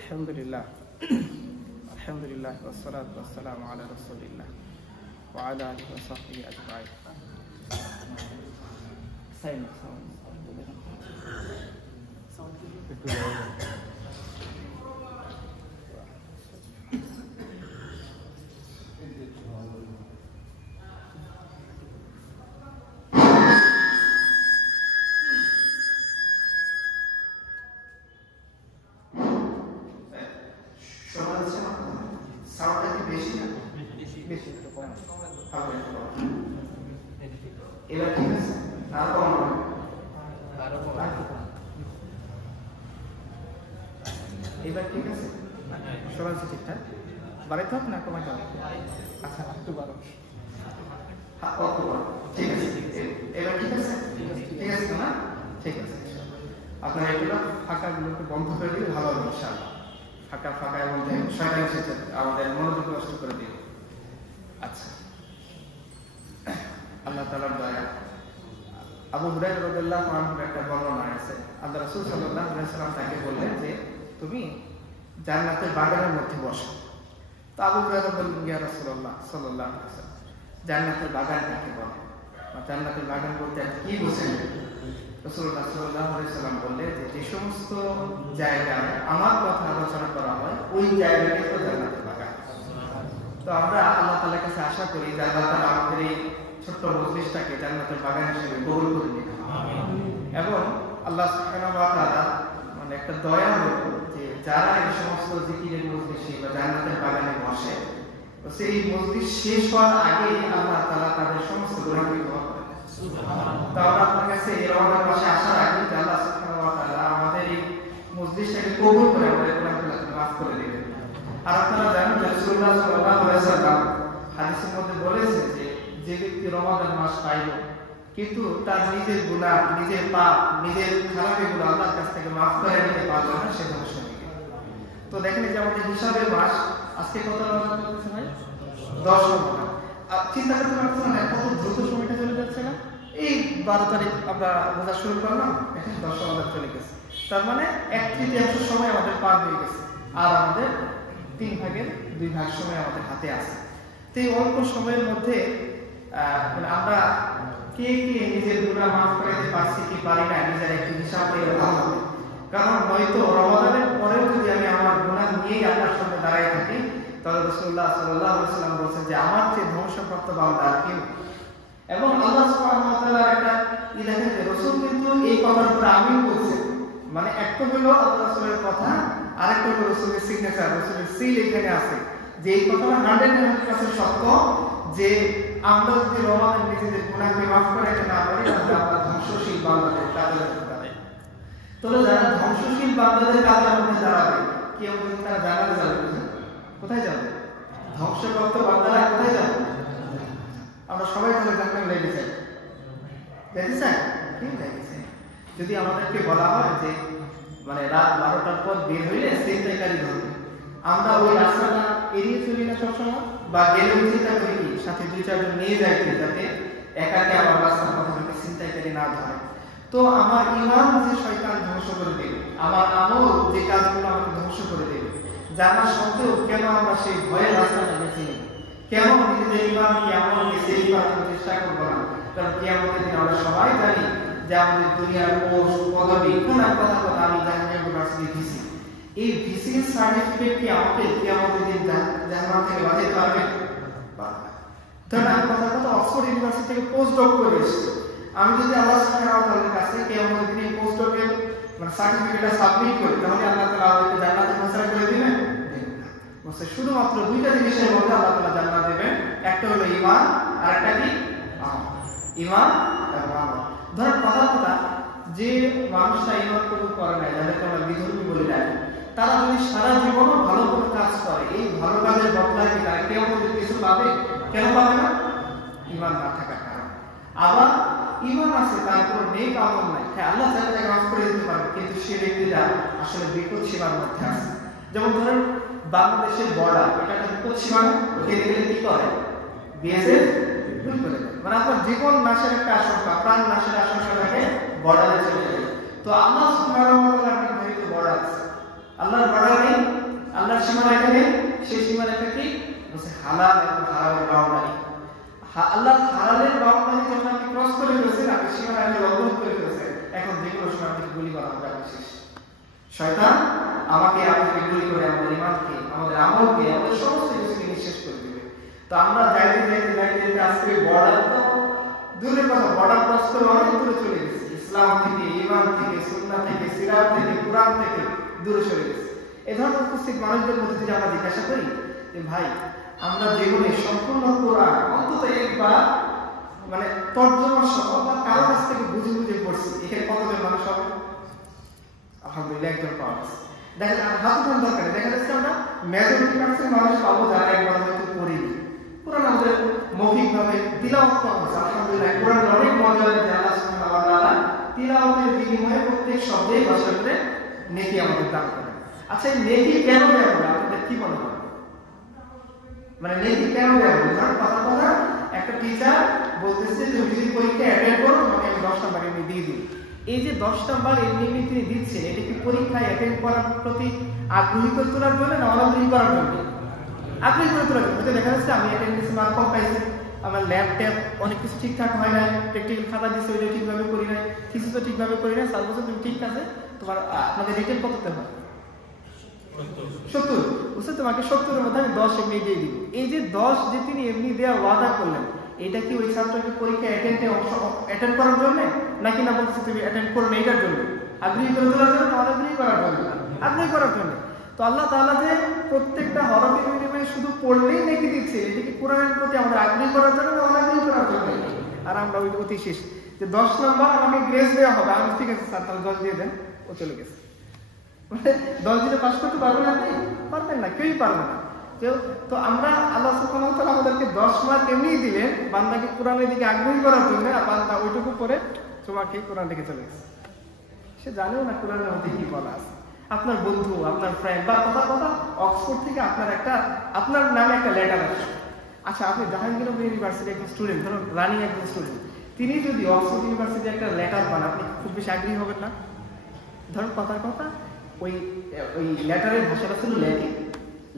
আলহামদুলিল্লাহ আলহামদুলিল্লাহ ওয়াসসালাতু ওয়াসসালামু আলা রাসূলিল্লাহ ওয়া আলা আলিহি ওয়া সাহবিহি আজমাইন। এবার ঠিক আছে, আর কম এবার ঠিক আছে, সবাই ঠিকঠাক বাড়াইতে হবে না কমাইতে হবে? আচ্ছা একটু বাড়ো। ঠিক আছে, এবার ঠিক আছে, ঠিক আছে না? ঠিক আছে, আপনারা এগুলো ফাঁকাগুলোকে বন্ধ করে দিলে ভালো হবে ইনশাআল্লাহ। ফাঁকার মধ্যে শয়তান এসেছে, আমাদের মনোযোগ নষ্ট করে দিবে। আচ্ছা, আল্লাহ তাআলার দয়া। আবু হুরায়রা রাদিয়াল্লাহু আনহুর একটা বর্ণনা আছে, আল্লাহ রাসূল সাল্লাল্লাহু আলাইহি ওয়াসাল্লাম তাকে বললেন যে তুমি জান্নাতের বাগানের মধ্যে বসো। তো আবু হুরায়রা বললেন, ইয়া রাসূলুল্লাহ সাল্লাল্লাহু আলাইহি ওয়াসাল্লাম, জান্নাতের বাগান কাকে বলে? জান্নাতের বাগান বলতে কি বোঝেন? রাসূলুল্লাহ সাল্লাল্লাহু আলাইহি ওয়াসাল্লাম বললেন যে সমস্ত জায়গায় আমার কথা আলোচনা করা হয় ওই জায়গাটাই তো জান্নাতের বাগান। তো আমরা আল্লাহ তাআলার কাছে আশা করি যে আল্লাহ তাআলা আমাদের এই ছোট্ট মজলিসটাকে জান্নাতের বাগান হিসেবে কবুল করে নিন। এবং আল্লাহ সুবহানাহু ওয়া তাআলা মানে একটা দয়া হলো যে যারা এই সমস্ত জিকিরের মজলিসে বা জান্নাতের বাগানে বসে, তো সেই মজলিস শেষ হওয়ার আগে আল্লাহ তাআলা তাদের সমস্ত গুনাহকে ক্ষমা করে দেন। সুবহানাল্লাহ। তো আমরা আপনার কাছে এই রমজান মাসে আশা রাখি যে আল্লাহ সুবহানাহু ওয়া তাআলা আমাদের এই মজলিসটাকে কবুল করে আমাদের গুনাহগুলোকে মাফ করে দিবেন। আর আপনারা জানেন যে রাসূলুল্লাহ সাল্লাল্লাহু আলাইহি ওয়াসাল্লাম হাদিসের মধ্যে বলেছেন যে ব্যক্তি রমাদান মাস পাইল কিন্তু তার নিজের গুনাহ, নিজের পাপ, নিজের খারাপিগুলো আল্লাহর কাছ থেকে মাফ করে নিতে পারলো না, সে ধ্বংস হয়ে গেল। তো দেখেন যে আমাদের হিসাবের মাস আজকে কত রমজান চলছে ভাই? 10 রমজান। আর চিন্তা করতে পারছেন না কত দ্রুত সময়টা চলে যাচ্ছে না? এই 12 তারিখ আমরা রোজা শুরু করলাম, এখন 10 রমজান চলে গেছে। তার মানে 1/3 সময় আমাদের পার হয়ে গেছে, আর আমাদের 3 ভাগের 2 ভাগ সময় আমাদের হাতে আছে। তো এই অল্প সময়ের মধ্যে আমরা কে নিজের গুনাহ মাফ করতে পারছি কি পারি না, নিজের একটু হিসাব করে ভালো হবে। কারণ হয়তো রমাদানের পরেও যদি আমি আমার গুনাহ নিয়েই আপনার সামনে দাঁড়ায় থাকি, তাহলে রাসূলুল্লাহ সাল্লাল্লাহু আলাইহি ওয়াসাল্লাম বলেছেন যে আমার চেয়ে ধ্বংসপ্রাপ্ত বান্দা আর কেউ। এবং আল্লাহ সুবহানাহু ওয়া তাআলার একটা দেখেন যে রাসূল কিন্তু এই কথার উপর আমিন বলছেন, মানে একটা হলো আল্লাহ রাসূলের কথা, আরেকটা হলো রাসূলের সিগনেচার, রাসূলের সিল এখানে আছে যে এই কথাটা 100% সত্য যে আমরা যদি রমাদান নিজেদের গুনাহকে মাফ করাইতে না পারি তাহলে আমরা ধ্বংসশীল বান্দাদের কাতারে দাঁড়াই। তাহলে যারা ধ্বংসশীল বান্দাদের কাতারের মধ্যে দাঁড়াবে, কিয়ামতের দিন তারা জান্নাতে যাবে। কোথায় যাবে? ধ্বংসপ্রাপ্ত বান্দারা কোথায় যাবে? আমরা সবাই তাহলে জান্নাতে লেগে যাই, যেতে চাই কি লেগে চাই। যদি আমাদেরকে বলা হয় যে মানে রাত 12টার পর বের হইলে ছিনতাইকারী ধরবে, আমরা ওই রাস্তাটা এড়িয়ে চলি না সবসময়, বা গেলে চিন্তা করি কি সাথে 2-4 জন নিয়ে যাই যাতে একাকে আমার রাস্তার পথে যদি ছিনতাইকারী না ধরে। তো আমার ঈমান যে শয়তান ধ্বংস করে দেবে, আমার আমল যে কাজগুলো আমাকে ধ্বংস করে দেবে, জানা সত্ত্বেও কেন আমরা সেই ভয়ের রাস্তাটা বেছে নিই? কেন নিজেদের ঈমান কি আমলকে সেই করার চেষ্টা করবো না? কারণ কিয়ামতের দিন আমরা সবাই জানি যে আমাদের দুনিয়ার পোস্ট পদবি কোন এক কথা আমি জাহান্নামের ইউনিভার্সিটি দিছি, এই ভিসিএস সার্টিফিকেট কি আমাকে কিয়ামতের দিন জাহান্নাম থেকে বাঁচাতে পারবে? ধরেন আমি কথা অক্সফোর্ড ইউনিভার্সিটি থেকে পোস্ট ডক করে এসেছি, আমি যদি আল্লাহ সুবহানাহু ওয়া তাআলার কাছে কিয়ামতের দিন এই পোস্ট ডকের মানে সার্টিফিকেটটা সাবমিট করি, তাহলে আল্লাহ তাআলা আমাকে জান্নাতে পৌঁছায় করে দিবেন? বলছে শুধুমাত্র 2টা জিনিসের মধ্যে আল্লাহ তাআলা জান্নাত দিবেন, একটা হলো ঈমান আর একটা কি আমল। ঈমান এবং আমল। ধরেন কথা যে মানুষটা ঈমান কবুল করে না, যাদেরকে আমরা বিধর্মী বলে ডাকি, তারা যদি সারা জীবনও ভালো কোনো কাজ করে, এই ভালো কাজের বদলায় কি তারা কিয়ামতের কিছু পাবে? কেন পাবে না? ঈমান না থাকার কারণে। আবার ঈমান আছে তারপর নেক আমল নাই, হ্যাঁ আল্লাহ তাআলা তাকে মাফ করে দিতে পারে, কিন্তু সে ব্যক্তিটা আসলে বিপদ সীমার মধ্যে আছে। যেমন ধরেন বাংলাদেশের বর্ডার, এটা একটা বিপদ সীমা, ওকে গেলে কি করে? বিএসএফ ভুল করে দেয়, মানে আপনার জীবন নাশের একটা আশঙ্কা, প্রাণ নাশের আশঙ্কা থাকে, বর্ডারে চলে যায়। তো আল্লাহ সুবহানাহু ওয়া তাআলার নির্ধারিত বর্ডার আছে, আল্লাহর বর্ডার নেই শয়তান আমাকে আপনাকে গুলি করে আমাদের ঈমানকে, আমাদের আমলকে, আমাদের সমস্ত কিছুকে নিঃশেষ করে দিবে। তো আমরা যাইতে যাইতে যাইতে যাইতে আজকে বর্ডার তো দূরের কথা, বর্ডার ক্রস করে অনেক দূরে চলে গেছি। ইসলাম থেকে, ঈমান থেকে, সুন্নাহ থেকে, সিরাত থেকে, কোরআন থেকে দূরে চলে গেছি। এই ধরনের উপস্থিত মানুষদের মধ্যে যদি আমরা জিজ্ঞাসা করি যে ভাই আমরা জীবনে সম্পূর্ণ কোরআন অন্তত একবার মানে তর্জমা সহ বা কারো কাছ থেকে বুঝে বুঝে পড়ছি, এখানে কতজন মানুষ হবে? আলহামদুলিল্লাহ একজন পাওয়া গেছে। দেখা যায় হাত উঠান দরকার, দেখা যাচ্ছে আমরা মেজরিটি পার্সেন্ট মানুষ পাবো যারা একবার হয়তো পড়িনি কোরআন, আমাদের মৌখিকভাবে তিলাওয়াত করা হচ্ছে। আলহামদুলিল্লাহ কোরআনের অনেক মজা যে আল্লাহ সুবহানাহু ওয়া তাআলা তিলাওয়াতের বিনিময়ে প্রত্যেক শব্দেই ভাষা করে নেকি আমাদের দান করেন। আচ্ছা এই নেকি কেন দেওয়া হবে আপনাদের কি মনে হয়? মানে নেকি কেন দেওয়া হবে? ধর কথা কথা একটা টিচার বলতেছে যে তুমি পরীক্ষা অ্যাটেন্ড করো, মানে আমি 10 নাম্বার এমনি দিয়ে দিই। এই যে 10 নাম্বার এমনি তিনি দিচ্ছেন, এটা কি পরীক্ষায় অ্যাটেন্ড করার প্রতি আগ্রহী করে তোলার জন্য না অনাগ্রহী করার জন্য? আগ্রহী করে তোলার জন্য। দেখা যাচ্ছে আমি অ্যাটেন্ডেন্স মার্ক কম পাইছি, আমার ল্যাব ট্যাব অনেক কিছু ঠিকঠাক হয় না, প্র্যাকটিক্যাল খাতা দিচ্ছে ওইটা ঠিকভাবে করি নাই, থিসিসও ঠিকভাবে করি নাই, স্যার বলছে তুমি ঠিক আছে, তোমার আপনাদের রিটেন কততে হয় 70, বুঝছো তোমাকে 70-এর মধ্যে আমি 10 এমনি দিয়ে দিব। এই যে 10 যে তিনি এমনি দেওয়ার ওয়াদা করলেন, এটা কি ওই ছাত্রকে পরীক্ষা অ্যাটেন্ড করার জন্য নাকি না বলছে তুমি অ্যাটেন্ড করো না এটার জন্য? আগ্রহী করে তোলার জন্য, অনাগ্রহী করার জন্য? আগ্রহী করার জন্য। তো আল্লাহ তাআলা যে প্রত্যেকটা হরফের বিনিময়ে শুধু পড়লেই নেকি দিচ্ছে, এটা কি কোরআনের প্রতি আমাদের আগ্রহী করার জন্য না অনাগ্রহী করার জন্য? আর আমরা ওই অতি শেষ যে 10 নাম্বার আমাকে গ্রেস দেওয়া হবে, আমি ঠিক আছে স্যার তাহলে 10 দিয়ে দেন, ও চলে গেছে। মানে 10 দিনে পাস করতে পারবেন আপনি? পারবেন না, কেউই পারবে না। তো আমরা আল্লাহ সুবহানাহু ওয়া তাআলা আমাদেরকে 10 মার্ক এমনিই দিলেন বান্দাকে কোরআনের দিকে আগ্রহী করার জন্য, আর বান্দা ওইটুকু পরে তোমাকে কোরআন দিকে চলে গেছে। সে জানেও না কোরআনের মধ্যে কি বলা আছে। আপনার বন্ধু, আপনার ফ্রেন্ড বা কথা অক্সফোর্ড থেকে আপনার নামে একটা লেটার আসে। আচ্ছা আপনি জাহাঙ্গীরনগর ইউনিভার্সিটি একজন স্টুডেন্ট, ধরুন রানিং একজন স্টুডেন্ট, তিনি যদি অক্সফোর্ড ইউনিভার্সিটি একটা লেটার পান, আপনি খুব বেশি আগ্রহী হবেন না? ধরুন কথা ওই লেটারের ভাষাটা ছিল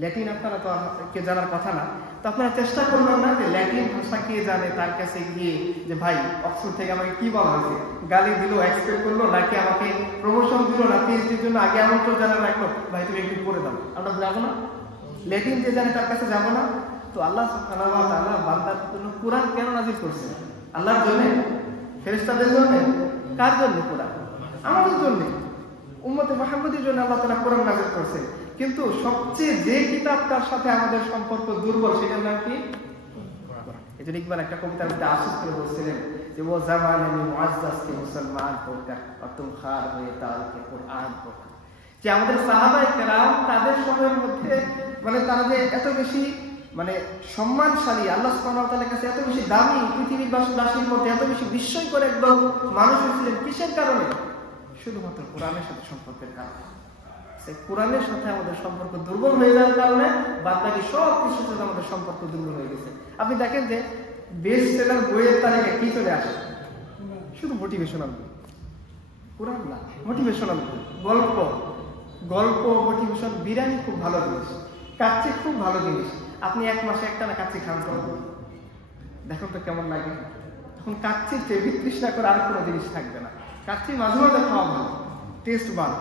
ল্যাটিন আপনারা তো কে জানার কথা না, তো আপনারা চেষ্টা করবেন না যে ল্যাটিন ভাষা কে জানে তার কাছে গিয়ে যে ভাই অক্সফোর্ড থেকে আমাকে কি বলা হয়েছে, গালি দিল, এক্সপেক্ট করলো, নাকি আমাকে প্রমোশন দিল না, পিএইচডির জন্য আগে আমন্ত্রণ জানা রাখলো, ভাই তুমি একটু করে দাও, আমরা যাবো না? ল্যাটিন যে জানে তার কাছে যাবো না? তো আল্লাহ সুবহানাহু ওয়া তাআলা বান্দার জন্য কোরআন কেন নাযিল করছেন? আল্লাহর জন্য? ফেরেশতাদের জন্য? কার জন্য কোরআন? আমাদের জন্য, উম্মতে মুহাম্মাদের জন্য আল্লাহ তাআলা কোরআন নাযিল করেছেন। কিন্তু সবচেয়ে যে কিতাবটার সাথে আমাদের সম্পর্ক দুর্বল সেটার নাম কি? এজন্য ইকবাল একটা কবিতার মধ্যে আফসোস করে বলছিলেন যে ও জামানে মুআজ্জাজ কে মুসলমান হোকর আর তুম খার হয়ে তালকে কোরআন পড়া। যে আমাদের সাহাবায়ে কেরাম তাদের সময়ের মধ্যে মানে তারা যে এত বেশি মানে সম্মানশালী, আল্লাহ সুবহানাহু ওয়া তাআলার কাছে এত বেশি দামি, পৃথিবীর বাসীর মধ্যে এত বেশি বিস্ময়কর একদম মানুষ ছিলেন, কিসের কারণে? শুধুমাত্র কোরআনের সাথে সম্পর্কের কারণে। সেই কোরআনের সাথে আমাদের সম্পর্ক দুর্বল হয়ে যাওয়ার কারণে বাদবাকি সব কিছুর সাথে আমাদের সম্পর্ক দুর্বল হয়ে গেছে। আপনি দেখেন যে বেস্ট সেলার বইয়ের তালিকায় কি চলে আসে? শুধু মোটিভেশনাল বই, কোরআন না, মোটিভেশনাল বই, গল্প, মোটিভেশন। বিরিয়ানি খুব ভালো জিনিস, কাচ্চি খুব ভালো জিনিস। আপনি 1 মাসে একটা না কাচ্চি খান তো দেখো তো কেমন লাগে। তখন কাচ্চির চেয়ে বিতৃষ্ণা করে আর কোনো জিনিস থাকবে না। কাচ্চি মাঝে মাঝে খাওয়া ভালো, টেস্ট ভালো,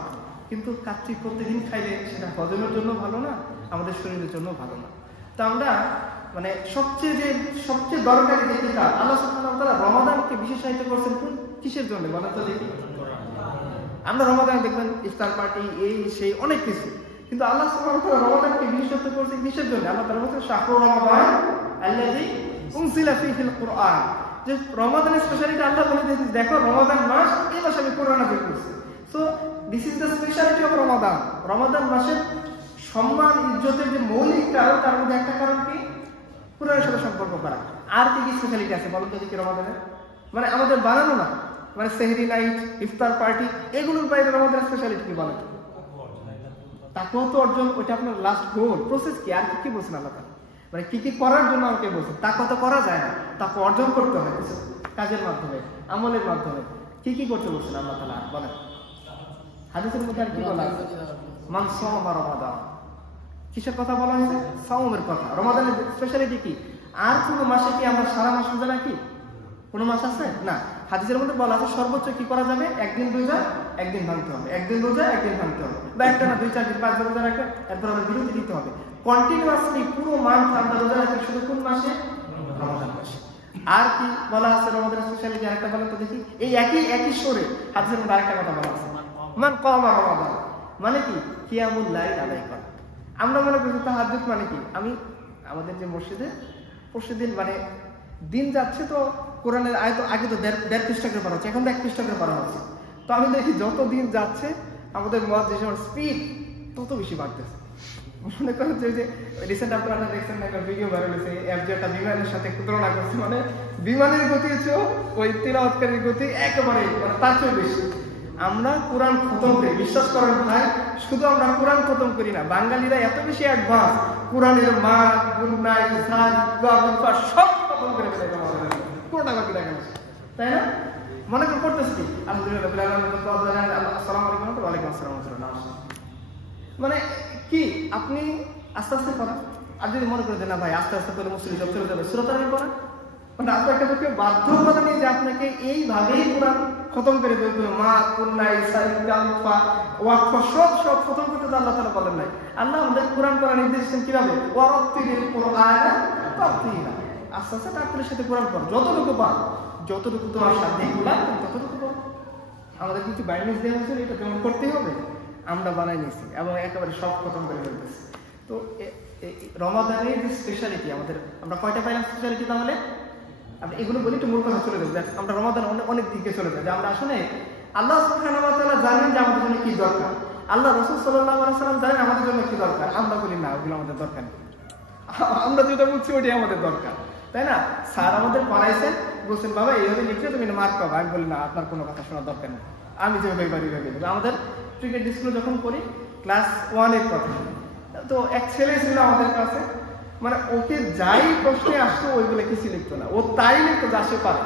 কিন্তু কাচ্চি প্রতিদিন খাইলে সেটা হজমের জন্য ভালো না, আমাদের শরীরের জন্য ভালো না। তো আমরা মানে সবচেয়ে দরকারি যে কিতাব আল্লাহ সুবহানাহু ওয়া তাআলা রমাদানকে বিশেষায়িত করেছেন কোন কিসের জন্য বলেন তো দেখি? আমরা রমাদানে দেখবেন ইফতার পার্টি, এই সেই অনেক কিছু, কিন্তু আল্লাহ সুবহানাহু ওয়া তাআলা রমাদানকে বিশেষায়িত করেছেন কিসের জন্য? আল্লাহ তাআলা বলেছেন শাহরু রমাদান আল্লাযী উনজিলা ফীহিল কুরআন। যে রমাদানের স্পেশালিটি আল্লাহ বলে দিয়েছেন, দেখো রমাদান মাস, এই মাসে আমি কোরআন নাযিল করছি। So this is the speciality of Ramadan. Ramadan মাসের সম্মান ইজ্জতের যে মৌলিক কারণ, তার মধ্যে একটা কারণ কি? কোরআনের সাথে সম্পর্ক করা। আর কি কি স্পেশালিটি আছে বলুন তো দেখি রমাদানের? মানে আমাদের বানানো না, মানে সেহরি নাইট, ইফতার পার্টি, এগুলোর বাইরে রমাদানের স্পেশালিটি কি বলেন? তাকওয়া তো অর্জন, ওইটা আপনার লাস্ট গোল। প্রসেস কি? আর কি বলছেন আল্লাহ তাআলা? মানে কি কি করার জন্য আমাকে বলছেন? তাকওয়া তো করা যায় না, তাকওয়া অর্জন করতে হয় কিছু কাজের মাধ্যমে, আমলের মাধ্যমে। কি কি করতে বলছেন আল্লাহ তাআলা বলেন? হাদিসের মধ্যে আর কি বলা আছে? মান সামা রমাদান। কিসের কথা বলা হয়েছে? সাওমের কথা। রমাদানের স্পেশালিটি কি? আর কোনো মাসে কি আমরা সারা মাস রোজা রাখি? কোনো মাস আছে না। হাদিসের মধ্যে বলা আছে সর্বোচ্চ কি করা যাবে? 1 দিন রোজা একদিন ভাঙতে হবে, একদিন রোজা একদিন ভাঙতে হবে, বা একটা না 2-4 দিন 5 দিন রোজা রাখে, এরপর আমরা বিরতি দিতে হবে। কন্টিনিউয়াসলি পুরো মান্থ আমরা রোজা রাখি শুধু কোন মাসে? রমাদান মাসে। আর কি বলা আছে রমাদানের স্পেশালিটি? আরেকটা বলেন তো দেখি। এই একই সুরে হাদিসের মধ্যে আরেকটা কথা বলা আছে, মান কামা রমাদান, মানে কি? কিয়ামুল লাইল আদায় করা। আমরা মনে করি তাহাজ্জুদ মানে কি? আমি আমাদের যে মসজিদে প্রতিদিন মানে দিন যাচ্ছে তো কোরআনের আয়াত আগে তো 1.5 পৃষ্ঠা করে পড়া হচ্ছে, এখন তো 1 পৃষ্ঠা করে পড়া হচ্ছে। তো আমি দেখি যত দিন যাচ্ছে আমাদের মুয়াজ্জিনের স্পিড তত বেশি বাড়তেছে। মনে করেন যে রিসেন্ট আপনারা দেখছেন না, একটা ভিডিও ভাইরাল হয়েছে, একটা বিমানের সাথে তুলনা করছে, মানে বিমানের গতি হচ্ছে ওই তিলাওয়াতকারীর গতি একেবারে মানে তার চেয়ে বেশি। আমরা কোরআন খতম করি, বিশ্বাস করেন ভাই, শুধু আমরা কোরআন খতম করি না, বাঙালিরা এত বেশি অ্যাডভান্স, কোরআনের মা গুন্নাই ইসান বাবা সব খতম করে ফেলে পুরোটা বাকি দেখা যাচ্ছে, তাই না? মনে করে করতেছি কি আলহামদুলিল্লাহ, আসসালামু আলাইকুম ওয়া আলাইকুম আসসালাম, মানে কি আপনি আস্তে আস্তে করেন। আর যদি মনে করেন যে না ভাই আস্তে আস্তে করে মুসলিম সব চলে যাবে, সূরা তারাবি পড়েন। মানে আপনাকে বাধ্য করে নিয়ে যে আপনাকে এইভাবেই কোরআন খতম করে দিতে হবে। মা কুন্নাই সাইকালফা ওয়াকফা সব খতম করতে তো আল্লাহ তাআলা বলেন নাই। আল্লাহ আমাদের কোরআন পড়ার নির্দেশ দিয়েছেন কিভাবে? ওয়ারাত্তিলিল কুরআনা তারতিলা, আস্তে আস্তে তারপরে সাথে কোরআন পড়ো, যতটুকু পারো, যতটুকু তোমার সাধ্যে এগুলা ততটুকু পড়ো। আমাদের কিছু বাইন্ডিংস দেওয়া হয়েছিল, এটা তেমন করতেই হবে, আমরা বানাই নিয়েছি এবং একেবারে সব খতম করে ফেলতেছি। তো রমাদানের যে স্পেশালিটি আমাদের, আমরা কয়টা পাইলাম স্পেশালিটি? তাহলে আপনি এগুলো বলি একটু মূল কথা চলে যাবে, আমরা রমাদান অনেক দিকে চলে যাবে। আমরা আসলে আল্লাহ সুবহানাহু ওয়া তাআলা জানেন যে আমাদের জন্য কি দরকার, আল্লাহ রাসূল সাল্লাল্লাহু আলাইহি ওয়াসাল্লাম জানেন আমাদের জন্য কি দরকার। আমরা বলি না ওগুলো আমাদের দরকার নেই, আমরা যেটা বুঝছি ওটাই আমাদের দরকার, তাই না? স্যার আমাদের পড়াইছেন, বলছেন বাবা এইভাবে লিখলে তুমি মার্ক পাবা। আমি বলি না, আপনার কোনো কথা শোনার দরকার নেই, আমি যেভাবে পারি ভেবে দেবো। আমাদের ক্রিকেট স্কুলে যখন পড়ি ক্লাস 1-এর কথা, তো এক ছেলে ছিল আমাদের কাছে, মানে ওকে যাই প্রশ্নে আসতো ওইগুলো কিছু লিখতো না, ও তাই লিখতো যা সে পারে।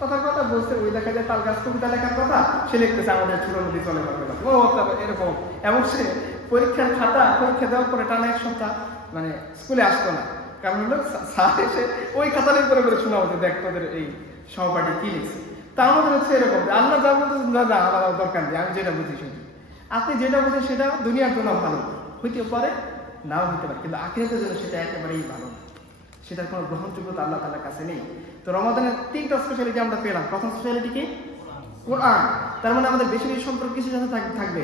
কথা বলছে, ওই দেখা যায় তার গাছ কবিতা লেখার কথা, সে লিখতেছে আমাদের ছোট নদী চলে এরকম। এবং সে পরীক্ষার খাতা পরীক্ষা দেওয়ার পরে টানা 1 সপ্তাহ মানে স্কুলে আসতো না, কারণ হলো স্যার এসে ওই খাতাটাই করে শোনা হতো, দেখ তোদের এই সহপাঠী কি লিখছে। তা আমাদের হচ্ছে এরকম, আল্লাহ যা বলতেছেন না আমার দরকার নেই, আমি যেটা বুঝি শুনি। আপনি যেটা বুঝেন সেটা দুনিয়ার জন্য ভালো হইতে পারে, নাও হইতে পারে, কিন্তু আখিরাতের জন্য সেটা একেবারেই ভালো না, সেটার কোনো গ্রহণযোগ্যতা আল্লাহ তাআলার কাছে নেই। তো রমাদানের 3টা স্পেশালিটি আমরা পেলাম। প্রথম স্পেশালিটি কি? কোরআন। তার মানে আমাদের বেশি বেশি সম্পর্ক কিছু সাথে থাকবে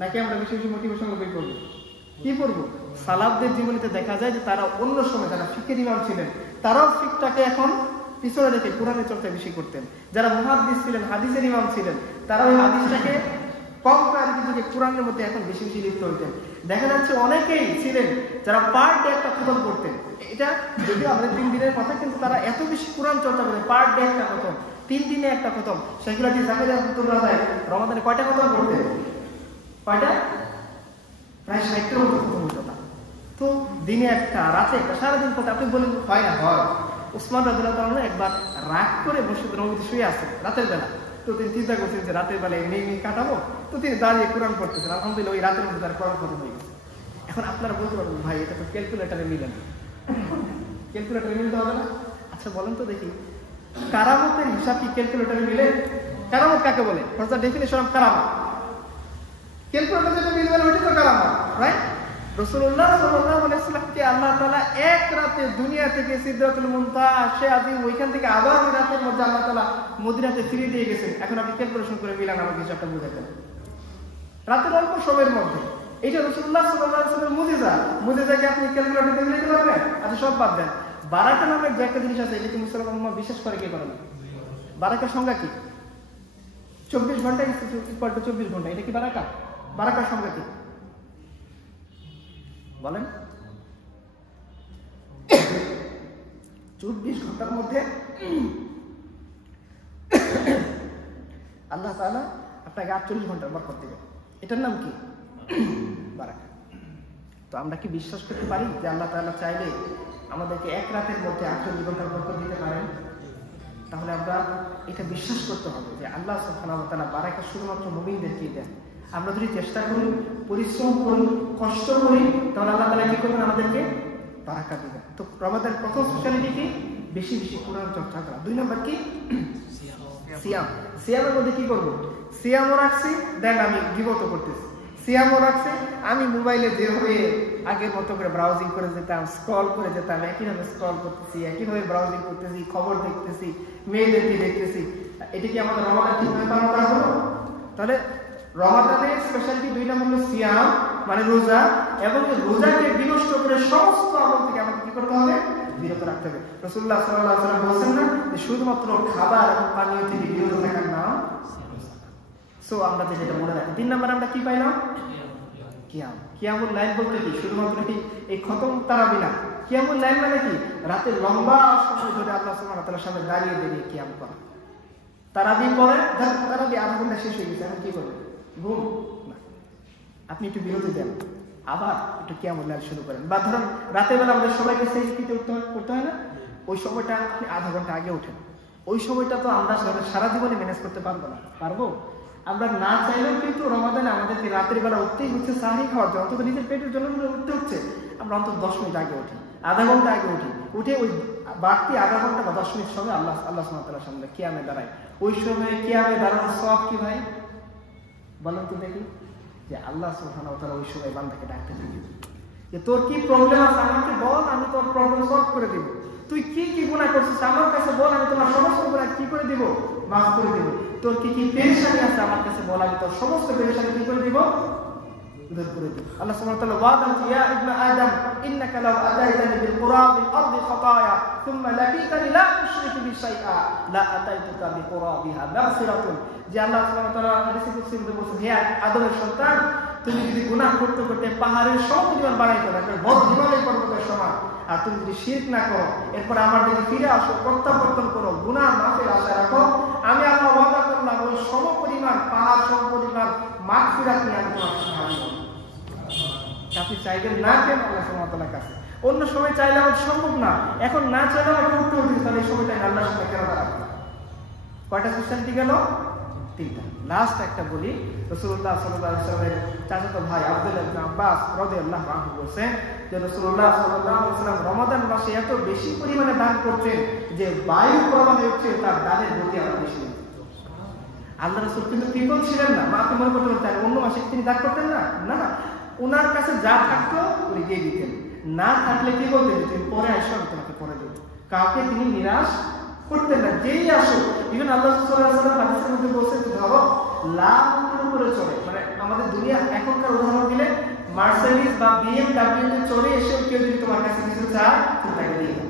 নাকি আমরা বেশি বেশি মোটিভেশন বই পড়বো? কি পড়বো? সালাফদের জীবনীতে দেখা যায় যে তারা অন্য সময় যারা ফিকহের ইমাম ছিলেন তারাও ফিকহটাকে এখন পিছনে রেখে কোরআনের চর্চা বেশি করতেন। যারা মুহাদ্দিস ছিলেন, হাদিসের ইমাম ছিলেন, তারা ওই হাদিসটাকে কম করে কিন্তু কোরআনের মধ্যে এখন বেশি বেশি লিপ্ত হতেন। দেখা যাচ্ছে অনেকেই ছিলেন যারা পার ডে একটা খতম করতেন। এটা যদিও আমাদের 3 দিনের কথা, কিন্তু তারা এত বেশি কোরআন চর্চা করেন, পার ডে একটা খতম, 3 দিনে একটা খতম। সেগুলাটি জাকারিয়া রাহমাতুল্লাহ আলাইহি রমাদানে কয়টা খতম করতেন? কয়টা? প্রায় 60টার মতো খতম হতো। তো দিনে একটা, রাতে একটা, সারাদিন কথা। আপনি বলেন হয় না? হয়। উসমান রাদিয়াল্লাহু আনহু একবার রাগ করে মসজিদের নববীতে শুয়ে আছেন রাতের বেলা। তো তিনি চিন্তা করছেন যে রাতের বেলা এমনি কাটাবো, তো তিনি দাঁড়িয়ে কোরআন পড়তেছেন। আলহামদুলিল্লাহ ওই রাতের মধ্যে তার কোরআন খতম হয়ে গেছে। এখন আপনারা বলতে পারবেন ভাই এটা তো ক্যালকুলেটারে মিলে না, ক্যালকুলেটারে মিলতে হবে না? আচ্ছা বলেন তো দেখি, কারামতের হিসাব কি ক্যালকুলেটারে মিলে? কারামত কাকে বলে? হোয়াটস দ্য ডেফিনিশন অফ কারামত? ক্যালকুলেটর যেটা মিলবে না ওইটা তো কারামত, রাইট? রাসূলুল্লাহ সাল্লাল্লাহু আলাইহি ওয়াসাল্লামকে আল্লাহ তাআলা এক রাতে দুনিয়া থেকে সিদরাতুল মুনতাহা সে আদি ওইখান থেকে আবার ওই রাতের মধ্যে আল্লাহ তাআলা মদিনাতে ফিরিয়ে দিয়ে গেছেন। এখন আপনি ক্যালকুলেশন করে মিলান, আমাকে হিসাবটা বুঝাতেন। রাতের অল্প সময়ের মধ্যে এইটা রাসূলুল্লাহ সাল্লাল্লাহু আলাইহি ওয়াসাল্লামের মুজিজা। মুজিজাকে আপনি ক্যালকুলেটরে মিলাতে পারবেন? আচ্ছা সব বাদ দেন, বারাকা নামের যে একটা জিনিস আছে, এটা কি মুসলমান উম্মাহ বিশ্বাস করে কি করে না? বারাকার সংজ্ঞা কি? 24 ঘন্টা ইকুয়াল টু 24 ঘন্টা, এটা কি বারাকা? বারাকার সংজ্ঞা কি বলেন? 24 ঘন্টার মধ্যে আল্লাহ তাআলা আপনাকে 48 ঘন্টার বরকত দিবে, এটার নাম কি? বারাকা। তো আমরা কি বিশ্বাস করতে পারি যে আল্লাহ তাআলা চাইলে আমাদেরকে এক রাতের মধ্যে 48 ঘন্টার বরকত দিতে পারেন? তাহলে আমরা এটা বিশ্বাস করতে হবে যে আল্লাহ সুবহানাহু ওয়া তাআলা বারাকা শুধুমাত্র মুমিনদেরকে দেন। আমরা যদি চেষ্টা করি, পরিশ্রম করি, কষ্ট করি, তাহলে আল্লাহ তাআলা কি করবেন? আমাদেরকে বারাকা দিবেন। তো রমাদানের প্রথম স্পেশালিটি কি? বেশি বেশি কোরআন চর্চা করা। 2 নম্বর কি? সিয়াম, সিয়ামের মধ্যে কি করবো? সিয়ামও রাখছি, দেন আমি গীবতও করতেছি। সিয়ামও রাখছি, আমি মোবাইলে যেভাবে আগের মতো করে ব্রাউজিং করে যেতাম, স্ক্রল করে যেতাম, একইভাবে স্ক্রল করতেছি, একইভাবে ব্রাউজিং করতেছি, খবর দেখতেছি, মেয়েদেরকে দেখতেছি। এটা কি আমাদের রমাদান ঠিকভাবে পালন করা হলো? তাহলে রমাদানের স্পেশালিটি 2 নম্বর হলো সিয়াম, মানে রোজা, এবং রোজাকে বিনষ্ট করে সমস্ত আমল থেকে আমাকে কি করতে হবে? বিরত রাখতে হবে। রাসূলুল্লাহ সাল্লাল্লাহু আলাইহি ওয়াসাল্লাম বলেছেন না যে শুধুমাত্র খাবার এবং পানীয় থেকে বিরত থাকার নাম। সো আমরা যেটা মনে রাখি। 3 নম্বর আমরা কি পাইলাম? কিয়াম। কিয়ামুল লাইল বলতে কি শুধুমাত্র কি এই খতম তারাবি না? কিয়ামুল লাইল মানে কি? রাতে লম্বা সময় ধরে আল্লাহ সুবহানাহু ওয়া তাআলার সামনে দাঁড়িয়ে দাঁড়িয়ে কিয়াম করা। তারাবি পরে তারাবি আধা ঘন্টা শেষ হয়ে গেছে, এখন কি করবেন? ঘুম না, আপনি একটু বিরতি দেন, আবার একটু কিয়ামুল লাইল শুরু করেন। বা ধরুন রাতের বেলা আমাদের সবাইকে সেজদাতে করতে হয় না? ওই সময়টা আপনি আধা ঘন্টা আগে ওঠেন। ওই সময়টা তো আমরা সারা জীবনে ম্যানেজ করতে পারবো না। পারবো? আমরা না চাইলেও কিন্তু রমাদানে আমাদেরকে রাতের বেলা উঠতেই হচ্ছে সাহারি খাওয়ার জন্য, অন্তত নিজের পেটের জন্য উঠতে হচ্ছে। আমরা অন্তত 10 মিনিট আগে উঠি, আধা ঘন্টা আগে উঠি, উঠে ওই বাড়তি আধা ঘন্টা বা 10 মিনিট সময় আল্লাহ সুবহানাহু ওয়া তাআলার সামনে কিয়ামে দাঁড়াই। ওই সময় কিয়ামে দাঁড়ানোর সওয়াব কি ভাই বলেন তো দেখি? যে আল্লাহ সুবহানাহু ওয়া তাআলা ওই সময় বান্দাকে ডাকতে থাকেন যে তোর কি প্রবলেম আছে আমাকে বল, আমি তোর প্রবলেম সলভ করে দেব। তুই কি কি গুনাহ করছিস আমার কাছে বল, আমি তোমার সমস্ত গুনাহ কি করে দেব? মাফ করে দেব। তোর কি কি পেরেশানি আছে আমার কাছে বল, আমি তোর সমস্ত পেরেশানি কি করে দেব? দূর করে দেব। আল্লাহ সুবহানাহু ওয়া তাআলা ওয়াদা ইয়া ইবনে আদম ইন্নাকা লাউ আতাইতানি বিল কুরাবিল আরদি খাতায়া থুম্মা লাকিতানি লা তুশরিকু বি শাইআ লা আতাইতুকা বি কুরাবিহা মাগফিরাতুন। যে আল্লাহ সুবহানাহু ওয়া তাআলা হাদিসে কুদসিতে বলেছেন, হে আদমের সন্তান, তুমি যদি গুনাহ করতে করতে পাহাড়ের সমপরিমাণ বাড়াইতে রাখো, বড় হিমালয় পর্বতের সমান, আর তুমি যদি শিরক না করো, এরপর আমার দিকে ফিরে আসো, প্রত্যাবর্তন করো, গুনাহ মাফের আশা রাখো, আমি আল্লাহ ওয়াদা করলাম ওই সমপরিমাণ পাহাড় সমপরিমাণ মাগফিরাত নিয়ে আমি তোমার কাছে হাজির হব। আপনি চাইবেন না কেন আল্লাহ সুবহানাহু ওয়া তাআলার কাছে? অন্য সময় চাইলে আমার সম্ভব না, এখন না চাইলে আমাকে উঠতে হচ্ছে, তাহলে এই সময়টা আল্লাহর সাথে কেন দাঁড়াবো? কয়টা সিস্টেমটি গেল? 3টা। লাস্ট একটা বলি, রাসূলুল্লাহ সাল্লাল্লাহু আলাইহি ওয়াসাল্লামের চাচাতো ভাই আব্দুল্লাহ ইবনে আব্বাস রাদিয়াল্লাহু আনহু বলেছেন যে রাসূলুল্লাহ সাল্লাল্লাহু আলাইহি ওয়াসাল্লাম রমাদান মাসে এত বেশি পরিমাণে দান করতেন যে বায়ু প্রবাহ হচ্ছে তার দানের গতি আরো বেশি। আল্লাহ রাসূল কিন্তু কৃপণ ছিলেন না। আপনি মনে করতে পারেন অন্য মাসে তিনি দান করতেন না? না, ওনার কাছে যা থাকতো উনি দিয়ে দিতেন। না থাকলে কি বলতেন? তুমি পরে আসো, আমি তোমাকে পরে দেব। কাউকে তিনি নিরাশ করতেন না, যেই আসো। ইভেন আল্লাহ সাল্লাল্লাহু আলাইহি ওয়াসাল্লাম হাদিসের মধ্যে বলেছেন, ধরো লাখের উপরে চলে, মানে আমাদের দুনিয়া এখনকার উদাহরণ দিলে মার্সেডিস বা BMW তে চড়ে এসে কেউ যদি তোমার কাছে কিছু চায়, তুমি তাকে দিয়ে দাও।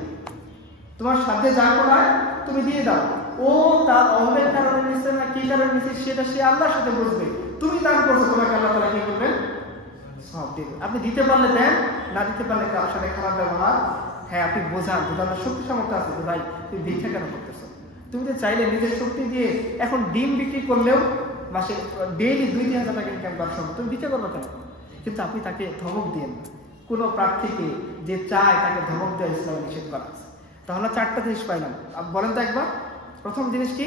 তোমার সাথে যা করায় তুমি দিয়ে দাও। ও তার অহংকারের কারণে নিচ্ছে না কি কারণে নিচ্ছে সেটা সে আল্লাহর সাথে বুঝবে। তুমি দান করছো, তোমাকে আল্লাহ তাআলা কি করবেন? সব দিবেন। আপনি দিতে পারলে দেন, না দিতে পারলে কারোর সাথে খারাপ ব্যবহার, হ্যাঁ আপনি বোঝান যে আপনার শক্তি সামর্থ্য আছে, তো ভাই তুমি ভিক্ষা কেন করতেছো? তুমি তো চাইলে নিজের শক্তি দিয়ে এখন ডিম বিক্রি করলেও মাসে ডেইলি 2-3 হাজার টাকা ইনকাম করা সম্ভব, তুমি ভিক্ষা করবে কেন? কিন্তু আপনি তাকে ধমক দিয়েন না। কোনো প্রার্থীকে যে চায় তাকে ধমক দেওয়া ইসলামে নিষেধ করা আছে। তাহলে 4টা জিনিস পাইলাম, বলেন তো একবার। প্রথম জিনিস কি?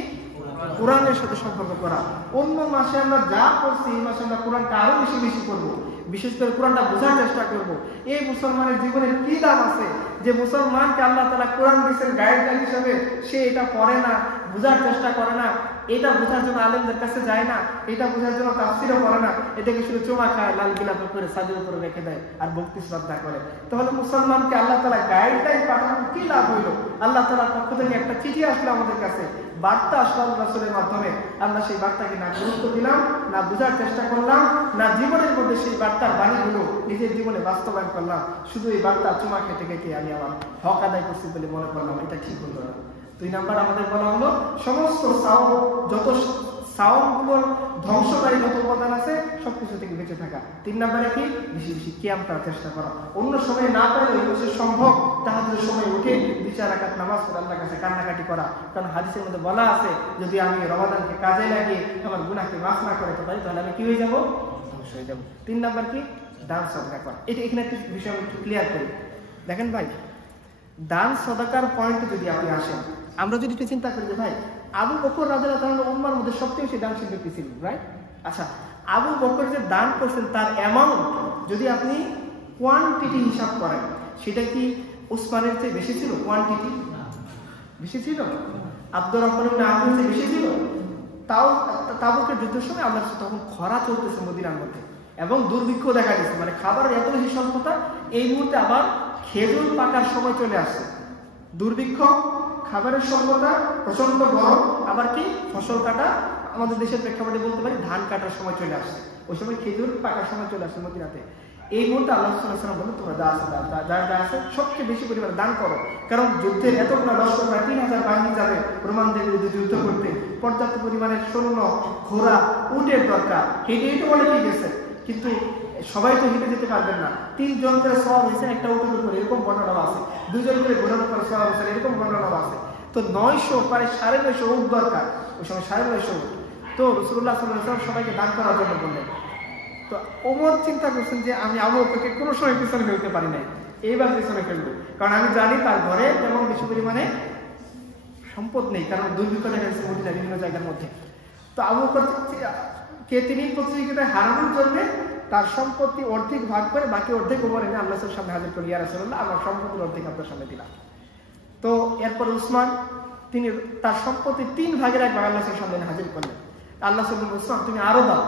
কোরআনের সাথে সম্পর্ক করা। অন্য মাসে আমরা যা করছি এই মাসে আমরা কোরআনটা আরো বেশি বেশি করবো, বিশেষ করে কোরআনটা বোঝার চেষ্টা করব। এই মুসলমানের জীবনে কি দাম আছে যে মুসলমানকে আল্লাহ তাআলা কোরআন দিয়েছেন গাইডলাইন হিসেবে, সে এটা পড়ে না, বোঝার চেষ্টা করে না, এটা বোঝার জন্য আলেমদের কাছে যায় না, এটা বোঝার জন্য তাফসীরও করে না, এটাকে শুধু চুমা খায়, লাল গিলাফ করে ছাদের উপরে রেখে দেয় আর ভক্তি শ্রদ্ধা করে। তাহলে মুসলমানকে আল্লাহ তাআলা গাইডলাইন পাঠানোর কি লাভ হইল? আল্লাহ তাআলার পক্ষ থেকে একটা চিঠি আসলো আমাদের কাছে, বার্তা আসলো রাসূলের মাধ্যমে, আমরা সেই বার্তাকে না গুরুত্ব দিলাম, না বোঝার চেষ্টা করলাম, না জীবনের মধ্যে সেই বার্তার বাণীগুলো নিজের জীবনে বাস্তবায়ন করলাম। শুধু এই বার্তা চুমা খেতে খেতে আমি আমার হক আদায় করছি বলে মনে করলাম, এটা ঠিক হলো না। 2 নাম্বার আমাদের বলা হলো সমস্ত যত সাওমগুলোর ধ্বংসকারী যত উপাদান আছে সবকিছু থেকে বেঁচে থাকা। 3 নাম্বারে কি? বেশি বেশি কিয়াম করার চেষ্টা করা। অন্য সময় না পারলে ওই বছর সম্ভব তাহাজ্জুদের সময় উঠে 2-4 রাকাত নামাজ পড়ে আল্লাহর কাছে কান্নাকাটি করা। কারণ হাদিসের মধ্যে বলা আছে, যদি আমি রমাদানকে কাজে লাগিয়ে আমার গুনাহকে মাফ না করতে পারি তাহলে আমি কি হয়ে যাব? ধ্বংস হয়ে যাব। 3 নাম্বার কি? দান সদকা করা। এটা এখানে একটা বিষয় একটু ক্লিয়ার করি। দেখেন ভাই, দান সদকার পয়েন্টে যদি আপনি আসেন, আমরা যদি একটু চিন্তা করি যে ভাই আবু বকর রাদিয়াল্লাহু তাআলা উম্মার মধ্যে সবচেয়ে বেশি দানশীল ব্যক্তি ছিলেন, রাইট? আচ্ছা, আবু বকর যে দান করছেন তার অ্যামাউন্ট যদি আপনি কোয়ান্টিটি হিসাব করেন, সেটা কি উসমানের চেয়ে বেশি ছিল? কোয়ান্টিটি বেশি ছিল? আব্দুর রহমান ইবনে আউফ বেশি ছিল। তাও তাবুকের যুদ্ধের সময় আমরা তখন খরা চলতেছে মদিনার মধ্যে এবং দুর্ভিক্ষ দেখা দিচ্ছে, মানে খাবারের এত বেশি স্বল্পতা। এই মুহূর্তে আবার খেজুর পাকার সময় চলে আসছে। দুর্ভিক্ষ, খাবারের স্বল্পতা, প্রচন্ড গরম, আবার কি ফসল কাটা, আমাদের দেশের প্রেক্ষাপটে বলতে পারি ধান কাটার সময় চলে আসছে। ওই সময় খেজুর পাকার সময় চলে আসছে মদিনাতে। এই মুহূর্তে আল্লাহ সাল্লাল্লাহু আলাইহি ওয়াসাল্লাম বললেন তোমরা যা আছে সবচেয়ে বেশি পরিমাণে দান করো, কারণ যুদ্ধের এতগুলো দর্শক প্রায় 3000 বাহিনী যাবে রোমানদের বিরুদ্ধে যুদ্ধ করতে, পর্যাপ্ত পরিমাণের সৈন্য, ঘোড়া, উটের দরকার। হেঁটে হেঁটে অনেকেই গেছে, কিন্তু সবাই তো হেঁটে যেতে পারবেন না। 3 জন করে সওয়ার হয়েছে একটা উটের উপরে, এরকম বর্ণনা আছে। 2 জন করে ঘোড়ার উপরে সওয়ার হয়েছে, এরকম বর্ণনা আছে। তো 900 প্রায় 950 উট দরকার, ওই সময় 950 উট। তো রাসূলুল্লাহ সাল্লাল্লাহু আলাইহি ওয়াসাল্লাম সবাইকে দান করার জন্য বললেন। তো ওমর চিন্তা করছেন যে আমি আবু বকরকে কোনো সময় পিছনে ফেলতে পারি নাই, এইবার পিছনে ফেলবো, কারণ আমি জানি তার ঘরে তেমন বেশি পরিমাণে সম্পদ নেই, কারণ দুর্ভিক্ষ দেখা যাচ্ছে মদিনার বিভিন্ন জায়গার মধ্যে। তো আবু বকরকে তিনি প্রতিযোগিতায় হারানোর জন্য তার সম্পত্তি অর্ধেক ভাগ করে বাকি অর্ধেক ওমর এনে আল্লাহ রাসূলের সামনে হাজির করলেন, ইয়া রাসূলুল্লাহ আমার সম্পত্তির অর্ধেক আপনার সামনে দিলাম। তো এরপর উসমান তিনি তার সম্পত্তি 3 ভাগের 1 ভাগ আল্লাহ রাসূলের সামনে হাজির করলেন। আল্লাহ সাল্লাল্লাহু আলাইহি ওয়াসাল্লাম তুমি আরো দাও,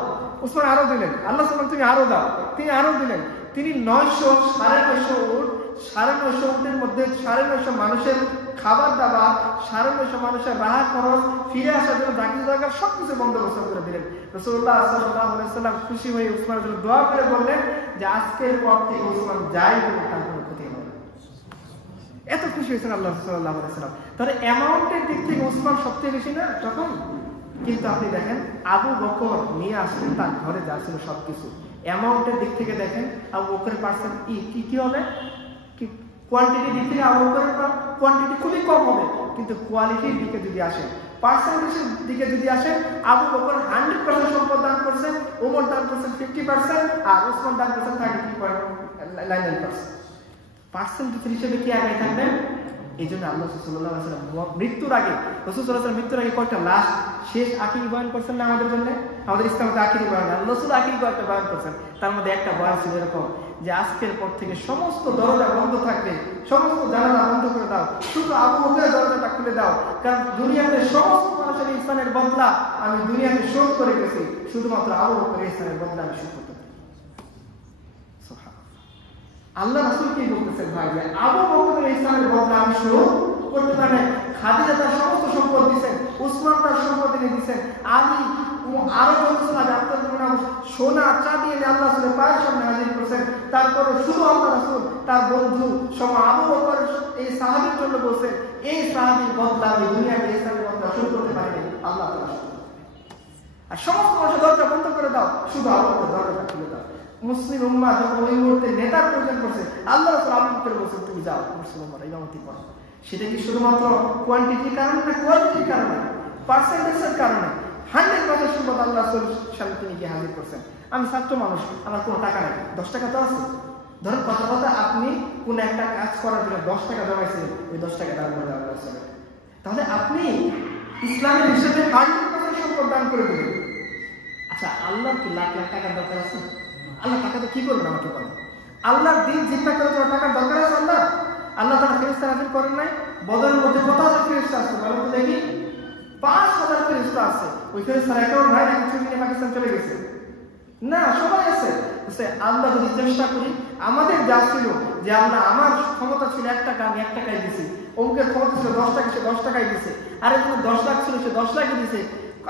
উসমান আরো দিলেন। আল্লাহ সাল্লাল্লাহু তুমি আরো দাও, তিনি আরো দিলেন। তিনি 900 950 উট, 950 উটের মধ্যে 950 মানুষের খাবার দাবার, 950 মানুষের রাহা খরচ, ফিরে আসার জন্য যা কিছু দরকার সবকিছু বন্দোবস্ত করে দিলেন। রাসূলুল্লাহ সাল্লাল্লাহু আলাইহি ওয়াসাল্লাম খুশি হয়ে উসমানের জন্য দোয়া করে বললেন যে আজকের পর থেকে উসমান যাই হোক তার কোনো ক্ষতি হবে না। এত খুশি হয়েছেন আল্লাহ সাল্লাল্লাহু আলাইহি ওয়াসাল্লাম। তাহলে অ্যামাউন্টের দিক থেকে উসমান সবচেয়ে বেশি না তখন, কিন্তু আপনি দেখেন আবু বকর নিয়ে আসলেন তার ঘরে যা ছিল সবকিছু। অ্যামাউন্টের দিক থেকে দেখেন আবু বকরের পার্সেন্ট কি হবে, কি কোয়ান্টিটির দিক থেকে আবু বকরের কোয়ান্টিটি খুবই কম হবে, কিন্তু কোয়ালিটির দিকে যদি আসেন, পার্সেন্টেজের দিকে যদি আসেন, আবু বকর 100% সম্পদ দান করছেন, ওমর দান করছেন 50%, আর উসমান দান করছেন 33.99%। পার্সেন্টেজ হিসেবে কি আগে থাকবেন? এই জন্য আল্লাহ সাল্লাল্লাহু আলাইহি ওয়াসাল্লাম মৃত্যুর আগে, রাসূল সাল্লাল্লাহু আলাইহি ওয়াসাল্লাম মৃত্যুর আগে কয়েকটা লাশ শেষ আখিরি বয়ান করছেন না আমাদের জন্য, আমাদের ইসলামের আখিরি বয়ান রাসূল আখিরি কয়েকটা বয়ান করছেন। তার মধ্যে একটা বয়ান ছিল এরকম যে আজকের পর থেকে সমস্ত দরজা বন্ধ থাকবে, সমস্ত জানালা বন্ধ করে দাও, শুধু আবু বকরের দরজাটা খুলে দাও, কারণ দুনিয়াতে সমস্ত মানুষের ইসলামের বদলা আমি দুনিয়াতে শোধ করে গেছি, শুধুমাত্র আবু বকরের ইসলামের বদলা আমি শোধ করতে পারি। আল্লাহ রাসূল কি বলতেছেন ভাই, আবু বকরের ইসলামের বদলা আমি শোধ করতে পারি। খাদিজা তার সমস্ত সম্পদ দিয়েছেন, উসমান তার সম্পদ এনে দিয়েছেন, আলী আরো সোনা চাঁদি এনে আল্লাহ রাসূলের পায়ের সামনে হাজির করেছেন। তারপর শুধু আল্লাহ রাসূল তার বন্ধু আবু বকর এই সাহাবীর জন্য বলছেন এই সাহাবীর বদলা আমি দুনিয়াতে ইসলামের বদলা শোধ করতে পারিনি, আল্লাহ তাআলা। আর সমস্ত মানুষের দরজা বন্ধ করে দাও, শুধু আবু বকরের দরজাটা খুলে দাও। মুসলিম উম্মাহ যখন ওই মুহূর্তে নেতার প্রয়োজন করছে, আল্লাহ রাসূল আবু বকরকে বলছেন তুমি যাও মুসলিম উম্মাহ ইমামতি করো। সেটা কি শুধুমাত্র কোয়ান্টিটির কারণে না কোয়ালিটির কারণে, পার্সেন্টেজের কারণে? 100% সম্পদ আল্লাহ রাসূলের সামনে তিনি গিয়ে হাজির করছেন। আমি ছাত্র মানুষ, আমার কোনো টাকা নেই, 10 টাকা তো আছে। ধরেন কথা আপনি কোন একটা কাজ করার জন্য 10 টাকা জমাইছিলেন, ওই 10 টাকা দান করে আল্লাহ রাসূল, তাহলে আপনি ইসলামের হিসেবে 100% সম্পদ দান করে দিলেন। আচ্ছা, আল্লাহর কি লাখ লাখ টাকার দরকার আছে? আল্লাহ টাকাতে কি করবেন আমাকে বলেন? আল্লাহর দিন চিন্তা করে তোমার টাকার দরকার আছে? আল্লাহ তারা ফেরেশতা নাযিল করেন নাই? বদরের মধ্যে কত হাজার ফেরেশতা আসছে বলেন তো দেখি? 5000 ফেরেশতা আছে। ওই ফেরেশতারা একাও নাই নাকি ছুটি নিয়ে পাকিস্তান চলে গেছে? না, সবাই আছে। আমরা যদি চেষ্টা করি, আমাদের যা ছিল যে আমার ক্ষমতা ছিল 1 টাকা, আমি 1 টাকায় দিছি, অঙ্কের ক্ষমতা ছিল 10 টাকা, সে 10 টাকায় দিছে, আর একজন 10 লাখ ছিল, সে 10 লাখই দিছে।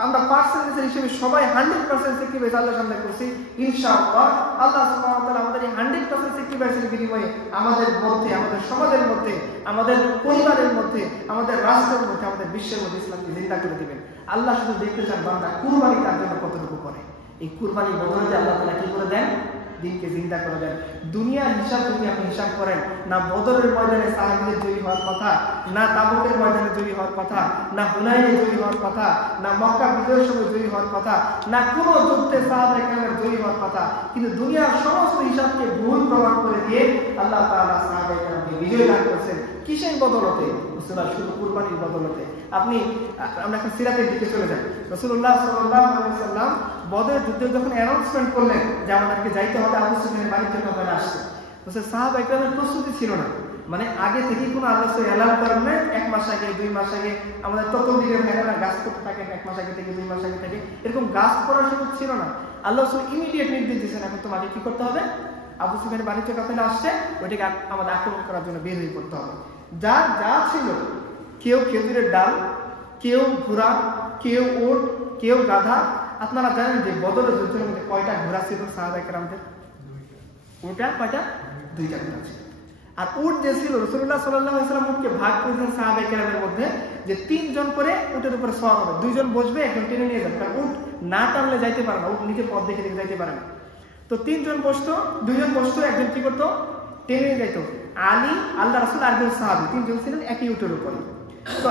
আমরা পার্সেন্টেজের হিসেবে সবাই 100% স্যাক্রিফাইস আল্লাহর সামনে করছি। ইনশাআল্লাহ আল্লাহ সুবহানাহু ওয়া তাআলা আমাদের এই 100% স্যাক্রিফাইসের বিনিময়ে আমাদের মধ্যে, আমাদের সমাজের মধ্যে, আমাদের পরিবারের মধ্যে, আমাদের রাষ্ট্রের মধ্যে, আমাদের বিশ্বের মধ্যে ইসলামকে জিন্দা করে দিবেন। আল্লাহ শুধু দেখতে চান বান্দা কুরবানি তার জন্য কতটুকু করে। এই কুরবানি বদলে যে আল্লাহ তাআলা কি করে দেন? দিনকে জিন্দা করে দেন। দুনিয়ার হিসাব যদি আপনি হিসাব করেন, না বদরের ময়দানে সাহাবীদের জয়ী হওয়ার কথা, না তাবুকের ময়দানে জয়ী হওয়ার কথা, না হুনাইনে জয়ী হওয়ার কথা, না মক্কা বিজয়ের সময় জয়ী হওয়ার কথা, না কোনো যুদ্ধে সাহাবায়ে কেরামের জয়ী হওয়ার কথা, কিন্তু দুনিয়ার সমস্ত হিসাবকে ভুল প্রমাণ করে দিয়ে আল্লাহ তাআলা সাহাবায়ে কেরামকে বিজয় দান করেছেন। কিসের বদলতে? শুধু কুরবানির বদলতে। আমরা এখন সিরাতের দিকে চলে যাই। রাসূলুল্লাহ সাল্লাল্লাহু আলাইহি ওয়াসাল্লাম বদরের যুদ্ধে যখন অ্যানাউন্সমেন্ট করলেন যে আমাদেরকে যাইতে হবে, আবু সুফিয়ানের বাড়ির জন্য ওখানে আসছে, সাহাবায়ে কেরামের প্রস্তুতি ছিল না। মানে আগে থেকে কোনো আল্লাহ রাসূল এলান করেন না 1 মাস আগে 2 মাস আগে। আমাদের তত দিনের ভাইরা গাছ করতে থাকেন 1 মাস আগে থেকে 2 মাস আগে থেকে, এরকম গাছ করার সুযোগ ছিল না। আল্লাহ রাসূল ইমিডিয়েট নির্দেশ দিয়েছেন এখন তোমাকে কি করতে হবে, আবু সুফিয়ানের বাড়িতে কাফেলা আসছে ওইটাকে আমাদের আক্রমণ করার জন্য বের হয়ে পড়তে হবে। যা যা ছিল, কেউ খেজুরের ডাল, কেউ ঘোড়া, কেউ উট, কেউ গাধা। আপনারা জানেন যে বদরের যুদ্ধের মধ্যে কয়টা ঘোড়া ছিল সাহাবায়ে কেরামদের? ওটা কয়টা? 2টা ঘোড়া ছিল। আর উট যে ছিল রাসূলুল্লাহ সাল্লাল্লাহু আলাইহি ওয়াসাল্লাম উটকে ভাগ করেছেন সাহাবায়ে কেরামের মধ্যে যে 3 জন করে উটের উপরে সওয়ার হবে, 2 জন বসবে, একজন টেনে নিয়ে যাবে, কারণ উট না টানলে যাইতে পারে না, উট নিজের পথ দেখে দেখে যাইতে পারে না। তো 3 জন বসতো, 2 জন বসতো, একজন কি করতো, টেনে নিয়ে যাইতো। আলী, আল্লাহ রাসূল আর একজন সাহাবী, 3 জন ছিলেন একই উটের উপরে। তো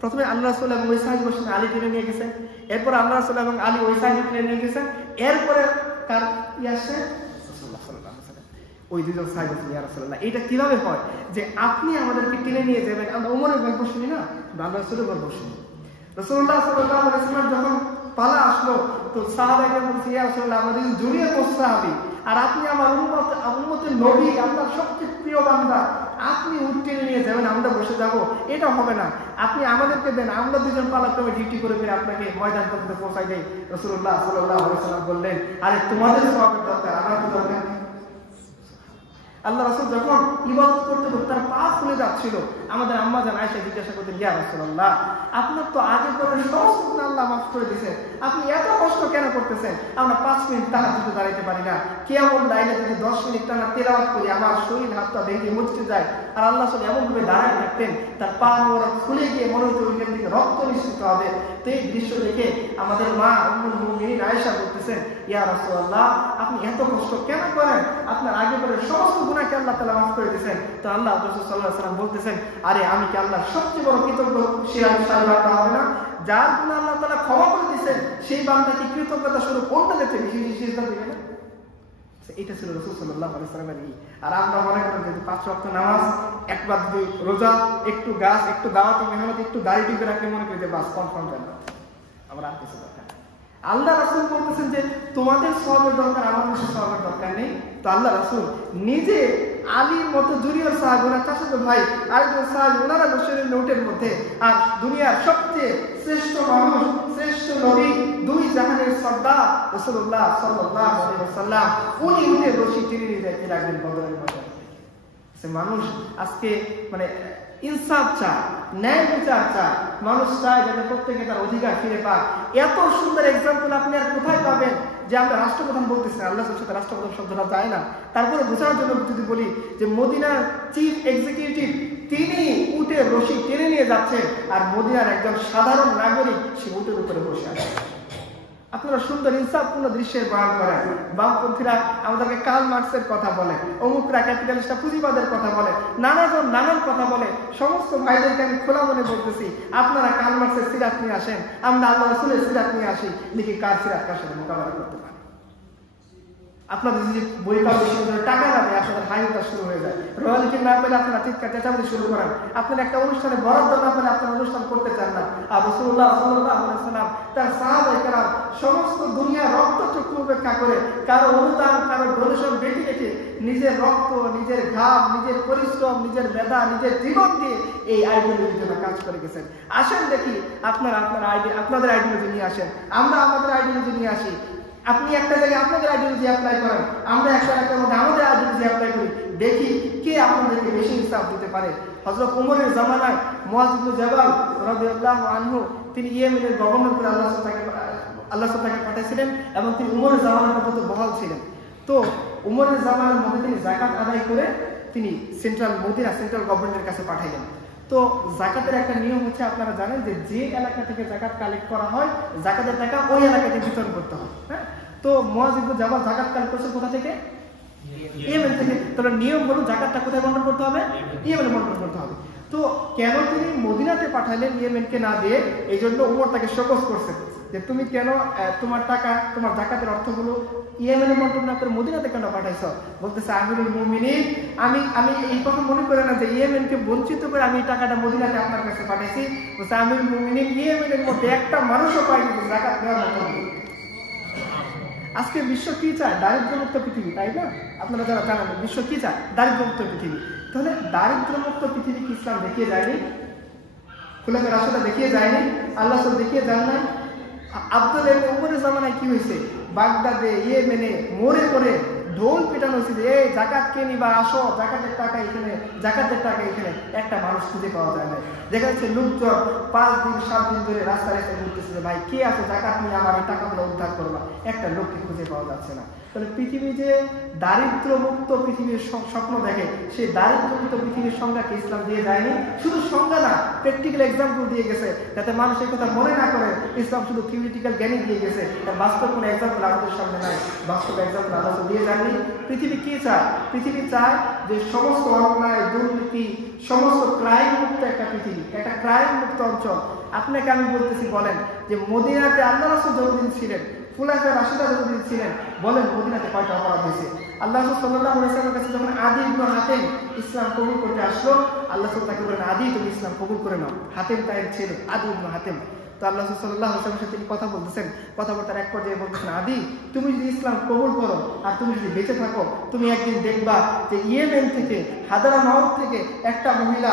প্রথমে আল্লাহ রাসূল এবং ওই সাহাবী বসেন, আলী টেনে নিয়ে গেছেন, এরপর আল্লাহ রাসূল এবং আলী ওই সাহাবী টেনে নিয়ে গেছেন, এরপরে কার আসছে রাসূলুল্লাহ সাল্লাল্লাহু আলাইহি ওয়াসাল্লাম। ওই 2 জন সাহাবী বলেন, ইয়া রাসূলুল্লাহ, এটা কিভাবে হয় যে আপনি আমাদেরকে টেনে নিয়ে যাবেন? আমরা ওমরের গল্প শুনি না, আল্লাহ রাসূলের গল্প শুনি। রাসূলুল্লাহ সাল্লাল্লাহু আলাইহি ওয়াসাল্লাম যখন পালা আসলো তো সাহাবায়ে বলছে, ইয়া রাসূলুল্লাহ, আমাদের জড়িয়ে পড়ছে সাহাবী, আর আপনি আমার উম্মতের নবী, আপনার সবচেয়ে প্রিয় বান্দা, আপনি উট টেনে নিয়ে যাবেন, আমরা বসে যাব, এটা হবে না। আপনি আমাদেরকে দেন, আমরা 2 জন পালাক্রমে ডিউটি করে ফিরে আপনাকে ময়দান পর্যন্ত পৌঁছাই দেই। রাসূলুল্লাহ সাল্লাল্লাহু আলাইহি ওয়াসাল্লাম বললেন, আরে তোমাদের সওয়াবের দরকার, আমার তো দরকার নেই। আল্লাহ রাসূল যখন ইবাদত করতে করতে তার পা ফুলে যাচ্ছিল, আমাদের আম্মা জান আয়েশা জিজ্ঞাসা করতেন, ইয়া রাসূলুল্লাহ, আপনার তো আগে করে সমস্ত গুনাহ আল্লাহ মাফ করে দিয়েছেন, আপনি এত কষ্ট কেন করতেছেন? আমরা 5 মিনিট তাহাজ্জুদে দাঁড়াইতে পারি না, কিয়ামুল লাইলে যদি 10 মিনিট টানা তেলাওয়াত করি আমার শরীর হাত পা ভেঙে মুচকে যায়। আর আল্লাহ রাসূল এমন ভাবে দাঁড়ায় থাকতেন, তার পা মোড়া ফুলে গিয়ে মনে হতো ওইখান থেকে রক্ত নিঃসৃত হবে। তো এই দৃশ্য দেখে আমাদের মা উম্মুল মুমিনিন আয়েশা বলতেছেন, ইয়া রাসূলুল্লাহ, আপনি এত কষ্ট কেন করেন? আপনার আগে করে সমস্ত গুনাহকে আল্লাহ তাআলা মাফ করে দিয়েছেন। তো আল্লাহ রাসূল সাল্লাল্লাহু আলাইহি ওয়াসাল্লাম বলতেছেন, আরে আমি কি আল্লাহর সবচেয়ে বড় কৃতজ্ঞ? সে আমি সারা হবে না, যার গুনাহ আল্লাহ তাআলা ক্ষমা করে দিয়েছেন, সেই বান্দাকে কৃতজ্ঞতা স্বরূপ কোনটা দিতে বেশি সিজদা দিবে না? এটা ছিল রাসূল সাল্লাল্লাহু আলাইহি ওয়াসাল্লামের ই। আর আমরা মনে করেন যে 5 ওয়াক্ত নামাজ, একবার রোজা, একটু গাছ, একটু দাওয়াত মেহনত, একটু দাড়ি টুপি রাখলে মনে করি যে বাস কনফার্ম জান্নাত, আমরা আর কিছু দরকার। আল্লাহ রাসূল বলতেছেন যে তোমাদের সওয়াবের দরকার, আমার কাছে সওয়াবের দরকার নেই। তো আল্লাহ রাসূল নিজে আলীর মতো জুনিয়র সাহাবী, ওনার চাচাতো ভাই আরেকজন সাহাবী, ওনারা বসেন নোটের মধ্যে, আর দুনিয়ার সবচেয়ে শ্রেষ্ঠ মানুষ, শ্রেষ্ঠ নবী, 2 জাহানের সর্দার রাসূলুল্লাহ সাল্লাল্লাহু আলাইহি ওয়াসাল্লাম, উনি উঠে বসে টেনে নিয়ে যাইতে লাগলেন বদরের ময়দানে। সে মানুষ আজকে মানে ইনসাফ চায়, ন্যায় বিচার চায়, মানুষ চায় যাতে প্রত্যেকে তার অধিকার ফিরে পাক। এত সুন্দর এক্সাম্পল আপনি আর কোথায় পাবেন? যে আমরা রাষ্ট্রপ্রধান বলতেছি, আল্লাহর সাথে রাষ্ট্রপ্রধান শব্দটা যায় না, তারপরে বোঝানোর জন্য যদি বলি যে মদিনার চিফ এক্সিকিউটিভ তিনি উটে রশি টেনে নিয়ে যাচ্ছেন, আর মদিনার একজন সাধারণ নাগরিক সে উটের উপরে বসে আছে। আপনারা সুন্দর ইনসাফপূর্ণ দৃশ্যের বয়ান করেন, বামপন্থীরা আমাদেরকে কার্ল মার্কসের কথা বলে, অমুকরা ক্যাপিটালিস্টরা পুঁজিবাদের কথা বলে, নানাজন নানান কথা বলে। সমস্ত ভাইদেরকে আমি খোলা মনে বলতেছি, আপনারা কার্ল মার্কসের সিরাত নিয়ে আসেন, আমরা আল্লাহ রাসূলের সিরাত নিয়ে আসি, দেখি কার সিরাত কার সাথে মোকাবেলা করতে পারে। আপনাদের যদি বই পাওয়া বিশ্ববিদ্যালয়ে টাকা না দেয়, আপনাদের হাইটা শুরু হয়ে যায়, রয়্যালিটি না পেলে আপনারা চিৎকার চেঁচামেচি শুরু করেন, আপনারা একটা অনুষ্ঠানে বরাদ্দ না পেলে আপনারা অনুষ্ঠান করতে চান না। আর রাসূলুল্লাহ সাল্লাল্লাহু আলাইহি ওয়াসাল্লাম তার সাহাবায়ে কেরাম সমস্ত দুনিয়ার রক্ত চক্ষু উপেক্ষা করে, কারো অনুদান, কারো ডোনেশন বেশি রেখে নিজের রক্ত, নিজের ঘাম, নিজের পরিশ্রম, নিজের মেধা, নিজের জীবন দিয়ে এই আইডিওলজির জন্য কাজ করে গেছেন। আসেন দেখি আপনারা আপনাদের আইডিওলজি নিয়ে আসেন, আমরা আমাদের আইডিওলজি নিয়ে আসি। আপনি একটা জায়গায় আপনাদের আইডিওলজি অ্যাপ্লাই করেন, আমরা একটা এলাকার মধ্যে আমাদের আইডিওলজি অ্যাপ্লাই করি, দেখি কে আপনাদেরকে বেশি ইনসাফ দিতে পারে। হযরত ওমরের জামানায় মুআয ইবনে জাবাল রাদিয়াল্লাহু আনহু তিনি ইয়েমেনের গভর্নর করে আল্লাহ তাকে পাঠিয়েছিলেন, এবং তিনি ওমরের জামানার পর্যন্ত বহাল ছিলেন। তো ওমরের জামানার মধ্যে তিনি যাকাত আদায় করে তিনি সেন্ট্রাল গভর্নমেন্টের কাছে পাঠাইলেন। তো যাকাতের একটা নিয়ম হচ্ছে, আপনারা জানেন যে যে এলাকা থেকে যাকাত কালেক্ট করা হয়, যাকাতের টাকা ওই এলাকাতে বিতরণ করতে হয়। হ্যাঁ, তো মুআয ইবনে জাবাল যাকাত কালেক্ট করছে কোথা থেকে? ইয়েমেন থেকে। তাহলে নিয়ম হলো যাকাতটা কোথায় বন্টন করতে হবে? ইয়েমেনে বন্টন করতে হবে। তো কেন তিনি মদিনাতে পাঠাইলেন ইয়েমেনকে না দিয়ে? এই জন্য ওমর তাকে শোকজ করছেন যে তুমি কেন তোমার টাকা, তোমার যাকাতের অর্থগুলো ইয়েমেনে বন্টন না করে মদিনাতে কেন পাঠাইছো? বলতেছে আমিরুল মুমিনিন, আমি এই কথা মনে করে না যে ইয়েমেনকে বঞ্চিত করে আমি এই টাকাটা মদিনাতে আপনার কাছে পাঠাইছি। বলছে আমিরুল মুমিনিন, ইয়েমেনের মধ্যে একটা মানুষও পায়নি যাকাত দেওয়ার মতো। আজকে বিশ্ব কি চায়? দারিদ্র্যমুক্ত পৃথিবী, তাই না? আপনারা যারা জানেন বিশ্ব কি চায়? দারিদ্র্যমুক্ত পৃথিবী। তাহলে দারিদ্র্যমুক্ত পৃথিবী কি ইসলাম দেখিয়ে যায়নি? খুলাফায়ে রাশিদা দেখিয়ে যায়নি? আল্লাহ রাসূল দেখিয়ে যান নাই? আব্দুল্লাহ ইবনে উমরের জামানায় কি হয়েছে? বাগদাদে, ইয়েমেনে মোড়ে মোড়ে ঢোল পিটানো হয়েছে, এই জাকাত কে নিবা, আসো, জাকাতের টাকা এখানে, জাকাতের টাকা এখানে। একটা মানুষ খুঁজে পাওয়া যায় না। দেখা যাচ্ছে লোকজন 5 দিন 7 দিন ধরে রাস্তায় রাস্তায় ঘুরতেছে যে ভাই কে আছে জাকাত নিয়ে আমার এই টাকাগুলো উদ্ধার করবা, একটা লোককে খুঁজে পাওয়া যাচ্ছে না। তাহলে পৃথিবী যে দারিদ্র মুক্ত পৃথিবীর স্বপ্ন দেখে, সেই দারিদ্র মুক্ত পৃথিবীর সংজ্ঞাকে ইসলাম দিয়ে যায়নি। শুধু সংজ্ঞা না, প্র্যাকটিক্যাল এক্সাম্পল দিয়ে গেছে, যাতে মানুষ এই কথা মনে না করে ইসলাম শুধু থিওরিটিক্যাল জ্ঞানই দিয়ে গেছে, তার বাস্তব কোনো এক্সাম্পল আমাদের সামনে নাই। বাস্তব এক্সাম্পল আল্লাহ দিয়ে যায়নি। পৃথিবী কি চায়? পৃথিবী চায় যে সমস্ত অন্যায়, দুর্নীতি, সমস্ত ক্রাইম মুক্ত একটা পৃথিবী, একটা ক্রাইম মুক্ত অঞ্চল। আপনাকে আমি বলতেছি, বলেন যে মদিনাতে আল্লাহ রাসূল যতদিন ছিলেন, খুলাফায়ে রাশিদা যতদিন ছিলেন, বলেন মদিনাতে কয়টা অপরাধ হয়েছে? আল্লাহ রাসূল সাল্লাল্লাহু আলাইহি ওয়াসাল্লামের কাছে যখন আদী ইবনে হাতেম ইসলাম কবুল করতে আসলো, আল্লাহ রাসূল তাকে বলেন, আদী তুমি ইসলাম কবুল করে নাও। হাতেম তার ছেলে, আদী ইবনে হাতেম। তো আল্লাহ রাসূল সাল্লাল্লাহু আলাইহি ওয়াসাল্লামের সাথে তিনি কথা বলতেছেন, কথা বলতে এক পর্যায়ে বলতেছেন, আদী তুমি যদি ইসলাম কবুল করো আর তুমি যদি বেঁচে থাকো, তুমি একদিন দেখবা যে ইয়েমেন থেকে, হাদারামাউত থেকে একটা মহিলা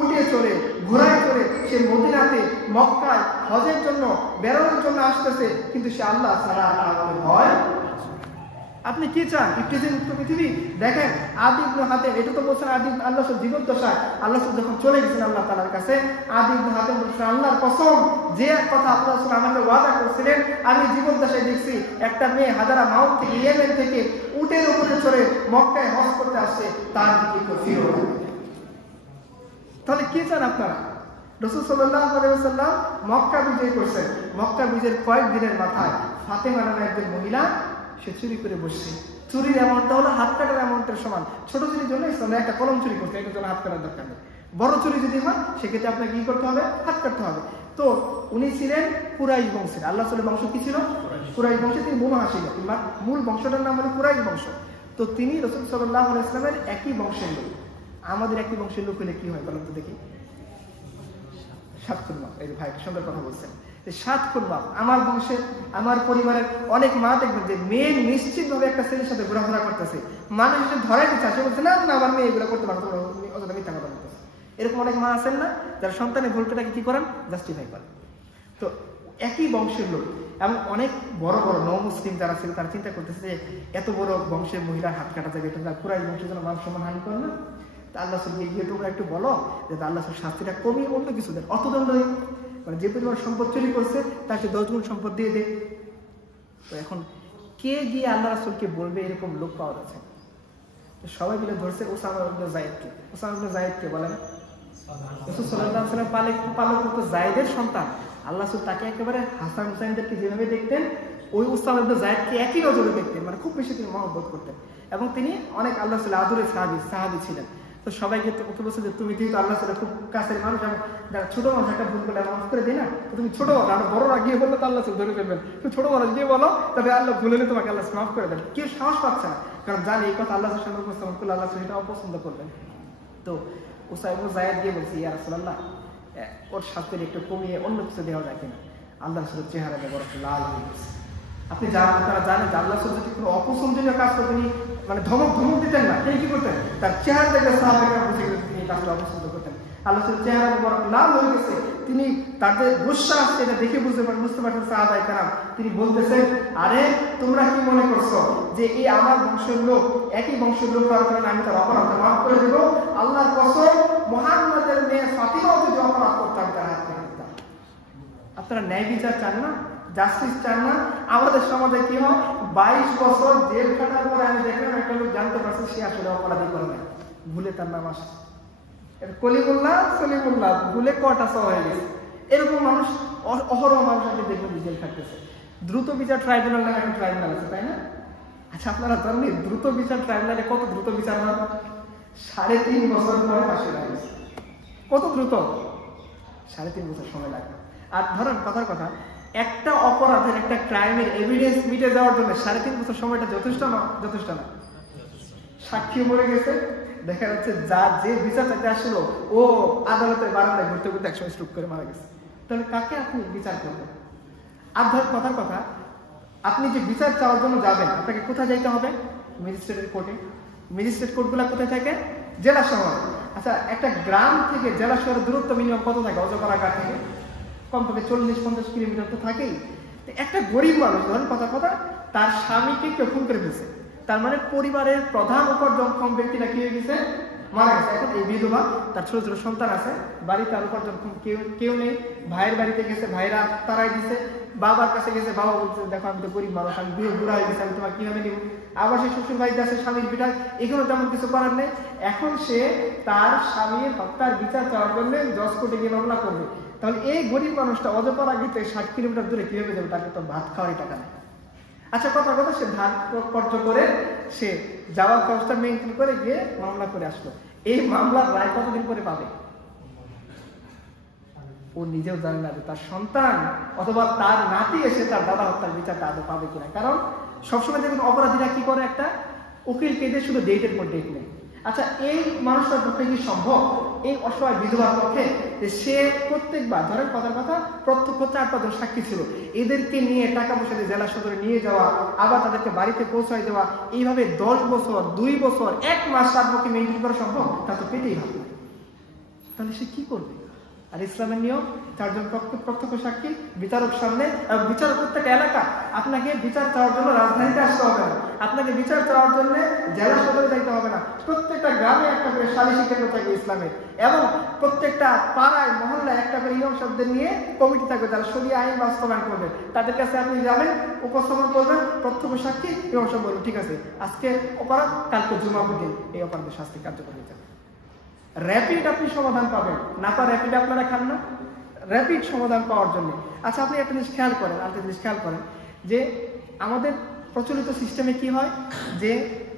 উটে চড়ে, ঘোড়ায় চড়ে সে মদিনাতে, মক্কায় হজের জন্য, বেরোনোর জন্য আসতেছে, কিন্তু সে আল্লাহ ছাড়া আর ভয়। আপনি কি চান? ইফতিজিমুক্ত পৃথিবী? দেখেন আদী ইবনে হাতেম, এটা তো বলছেন আদী আল্লাহ জীবদ্দশায়, আল্লাহ যখন চলে গেছেন আল্লাহ তাআলার কাছে, আদী ইবনে হাতেম বলছেন, আল্লাহর কসম, যে এক কথা আল্লাহ আমাকে ওয়াদা করেছিলেন, আমি জীবদ্দশায় দেখছি একটা মেয়ে হাদারামাউত থেকে, ইয়েমেন থেকে উটের উপরে চড়ে মক্কায় হজ করতে আসছে, তার দিকে কেউ ফিরে না। তাহলে কি চান আপনারা? রাসূল সাল্লাল্লাহু আলাইহি ওয়াসাল্লাম মক্কা বিজয় করছেন। মক্কা বিজয়ের কয়েক দিনের মাথায় ফাতেমা নামে একজন মহিলা সে চুরি করে বসছে। চুরির অ্যামাউন্টটা হলো হাত কাটার অ্যামাউন্টের সমান। ছোট চুরির জন্য ইসলামে একটা কলম চুরি করছে, এটার জন্য হাত কাটার দরকার নেই। বড় চুরি যদি হয় সেক্ষেত্রে আপনাকে কি করতে হবে? হাত কাটতে হবে। তো উনি ছিলেন কুরাইশ বংশের। আল্লাহ রাসূলের বংশ কি ছিল? কুরাইশ বংশে। তিনি বনু হাশিম, মূল বংশটার নাম হলো কুরাইশ বংশ। তো তিনি রাসূল সাল্লাল্লাহু আলাইহি ওয়াসাল্লামের একই বংশের লোক। আমাদের একই বংশের লোক হলে কি হয় বলেন তো দেখি? 7 খুন মাপ। এই ভাই সুন্দর কথা বলছেন, 7 খুন মাপ। আমার বংশের, আমার পরিবারের অনেক মা দেখবেন যে মেয়ে নিশ্চিত ভাবে একটা ছেলের সাথে ঘোরাফেরা করতেছে, মানুষ এসে ধরাই দিচ্ছে, সে বলছে না না আমার মেয়ে এগুলো করতে পারতো, অযথা মিথ্যা কথা বলতেছে। এরকম অনেক মা আছেন না, যারা সন্তানের ভুলটাকে কি করেন? জাস্টিফাই করেন। তো একই বংশের লোক, এবং অনেক বড় বড় নও-মুসলিম যারা ছিল তারা চিন্তা করতেছে যে এত বড় বংশের মহিলার হাত কাটা যাবে, এটা কুরাইশ বংশের জন্য মান সম্মান হানি করে না। তা আল্লাহ রাসূলকে গিয়ে তোমরা একটু বলো যে আল্লাহ রাসূল শাস্তিটা কমিয়ে অন্য কিছু দেন, অর্থদণ্ড দেন, মানে যে পরিমাণ সম্পদ চুরি করছে তাকে 10 গুণ সম্পদ দিয়ে দেয়। তো এখন কে গিয়ে আল্লাহ রাসূলকে বলবে? এরকম লোক পাওয়া যাচ্ছে। সবাই মিলে ধরছে ওসামা ইবনে যায়েদকে। ওসামা ইবনে যায়েদকে বলেন রাসূল সাল্লাল্লাহু আলাইহি ওয়াসাল্লাম পালক যায়েদের সন্তান। আল্লাহ রাসূল তাকে একেবারে হাসান হুসাইনদেরকে যেভাবে দেখতেন, ওই ওসামা ইবনে যায়েদকে একই নজরে দেখতেন, মানে খুব বেশি তিনি মহব্বত করতেন। এবং তিনি অনেক আল্লাহ রাসূলের আদরের সাহাবী ছিলেন। তো সবাইকে ওকে বলছে যে তুমি যেহেতু আল্লাহ রাসূলের খুব কাছের মানুষ, এবং ছোট মানুষ একটা ভুল করলে মাফ করে দিই না, তুমি ছোট আর বড়রা গিয়ে বললে তো আল্লাহ রাসূল ধরে ফেলবেন, তুমি ছোট মানুষ গিয়ে বলো, তবে আল্লাহ ভুল হলে তোমাকে আল্লাহ মাফ করে দেন। কেউ সাহস পাচ্ছে না, কারণ জানে এই কথা আল্লাহ সামনে উপস্থাপন করলে আল্লাহ সেটা অপছন্দ করবেন। তো ওসামা ইবনে যায়েদ গিয়ে বলছে, ইয়া রাসূলুল্লাহ, ওর শাস্তি একটু কমিয়ে অন্য কিছু দেওয়া যায় কিনা? আল্লাহ রাসূলের চেহারাটা বড় লাল হয়ে গেছে। আপনি আপনারা জানেন যে আল্লাহ রাসূল যদি কোনো অপছন্দনীয় কাজ করতেন, মানে ধমক দিতেন না, তিনি কি করতেন? তার চেহারা দেখে সাহাবারা বুঝে গেছেন তিনি কাজটা অপছন্দ করতেন। আল্লাহ রাসূলের চেহারা বড় লাল হয়ে গেছে, তিনি তাদের গুসা আসছে এটা দেখে বুঝতে পারছেন সাহাবায়ে কেরাম। তিনি বলতেছেন, আরে তোমরা কি মনে করছো যে এই আমার বংশের লোক, একই বংশের লোক হওয়ার কারণে আমি তার অপরাধ মাফ করে দেব? আল্লাহর কসম, মুহাম্মাদের মেয়ে ফাতিমাও যদি অপরাধ করতাম তার হাত থেকে দিতাম। আপনারা ন্যায় বিচার চান না? জাস্টিস চান না? আমাদের সমাজে কি হয়, 22 বছর জেল খাটার পরে আমি দেখলাম একটা লোক জানতে পারছে সে আসলে অপরাধী করে নাই, ভুলে তার নাম আসে কলিমুল্লাহ সলিমুল্লাহ, ভুলে কটা স হয়ে গেছে। এরকম মানুষ অহরহ মানুষ আগে দেখবেন জেল খাটতেছে। দ্রুত বিচার ট্রাইব্যুনাল নামে একটা ট্রাইব্যুনাল আছে, তাই না? আচ্ছা আপনারা জানেন দ্রুত বিচার ট্রাইব্যুনালে কত দ্রুত বিচার হয়? 3.5 বছর পরে ফাঁসি লাগে। কত দ্রুত? 3.5 বছর সময় লাগে। আর ধরেন কথার কথা, একটা অপরাধের, একটা ক্রাইমের এভিডেন্স মিটে দেওয়ার জন্য 3.5 বছর সময়টা যথেষ্ট না? যথেষ্ট না। সাক্ষী মরে গেছে, দেখা যাচ্ছে যে বিচার চাইতে আসলো ও আদালতের বারান্দায় ঘুরতে ঘুরতে একসময় স্ট্রোক করে মারা গেছে। তাহলে কাকে আপনি বিচার করবেন? আর ধর কথার কথা, আপনি যে বিচার চাওয়ার জন্য যাবেন, আপনাকে কোথায় যাইতে হবে? ম্যাজিস্ট্রেটের কোর্টে। ম্যাজিস্ট্রেট কোর্টগুলো কোথায় থাকে? জেলা শহর। আচ্ছা, একটা গ্রাম থেকে জেলা শহরের দূরত্ব মিনিমাম কত থাকে? অজপাড়াঘাট থেকে কমপক্ষে 40-50 কিলোমিটার তো থাকেই। একটা গরিব মানুষ, ধরেন কথা তার স্বামীকে কেউ খুন করে ফেলছে, তার মানে পরিবারের প্রধান উপার্জনক্ষম ব্যক্তিটা কি হয়ে গেছে? মারা গেছে। এখন এই বিধবা, তার ছোট ছোট সন্তান আছে, বাড়িতে আর উপার্জনক্ষম কেউ নেই। ভাইয়ের বাড়িতে গেছে, ভাইরা তারাই দিছে। বাবার কাছে গেছে, বাবা বলছে দেখো আমি তো গরিব মানুষ, আমি বুড়া হয়ে গেছে, আমি তোমার কিভাবে নিব? আবার সে শ্বশুর বাড়িতে আছে, স্বামীর পিঠা, এখানেও তেমন কিছু করার নেই। এখন সে তার স্বামীর হত্যার বিচার চাওয়ার জন্য জজ কোর্টে গিয়ে মামলা করবে। তাহলে এই গরিব মানুষটা অজপাড়া গেতে 60 কিলোমিটার দূরে কিভাবে যাবে? তাকে তো ভাত খাওয়ারই টাকা নেই। আচ্ছা, কথা সে ধার কর্য করে সে যাওয়ার খরচটা মেনটেন করে গিয়ে মামলা করে আসলো। এই মামলার রায় কতদিন পরে পাবে? ও নিজেও জানে না যে তার সন্তান অথবা তার নাতি এসে তার দাদা হত্যার বিচারটা আদৌ পাবে কিনা। কারণ সবসময় দেখবেন অপরাধীরা কি করে, একটা উকিল কেঁদে শুধু ডেটের পর ডেট নেই। আচ্ছা, এই মানুষটার পক্ষে কি সম্ভব, এই অসহায় বিধবার পক্ষে, যে সে প্রত্যেকবার ধরেন কথা প্রত্যক্ষ 4-5 জন সাক্ষী ছিল, এদেরকে নিয়ে টাকা পয়সা দিয়ে জেলা সদরে নিয়ে যাওয়া, আবার তাদেরকে বাড়িতে পৌঁছায় দেওয়া, এইভাবে 10 বছর 2 বছর 1 মাস তার পক্ষে মেনটেন করা সম্ভব? তা তো পেটেই ভাব। তাহলে সে কি করবে? আর ইসলামের নিয়ম 4 জন প্রত্যক্ষ সাক্ষী, বিচারক সামনে। বিচারক প্রত্যেক এলাকা, আপনাকে বিচার চাওয়ার জন্য রাজধানীতে আসতে হবে না, আপনাকে বিচার চাওয়ার জন্য জেলা সদরে যাইতে হবে না। প্রত্যেকটা গ্রামে একটা করে সালিসি কেন্দ্র থাকবে ইসলামের, এবং প্রত্যেকটা পাড়ায় মহল্লায় একটা করে ইমাম সাহেবদের নিয়ে কমিটি থাকবে যারা শরিয়া আইন বাস্তবায়ন করবে। তাদের কাছে আপনি যাবেন, উপস্থাপন করবেন, প্রত্যক্ষ সাক্ষী, ইমাম সাহেব বলবেন ঠিক আছে আজকে অপরাধ, কালকে জুমা দিন এই অপরাধের শাস্তি কার্যকর হয়ে যাবে। র্যাপিড আপনি সমাধান পাবেন। না পা র্যাপিড আপনারা খান না, র্যাপিড সমাধান পাওয়ার জন্য। আচ্ছা, আপনি একটা জিনিস খেয়াল করেন, আরেকটা জিনিস খেয়াল করেন যে আমাদের প্রচলিত সিস্টেমে কি হয়, যে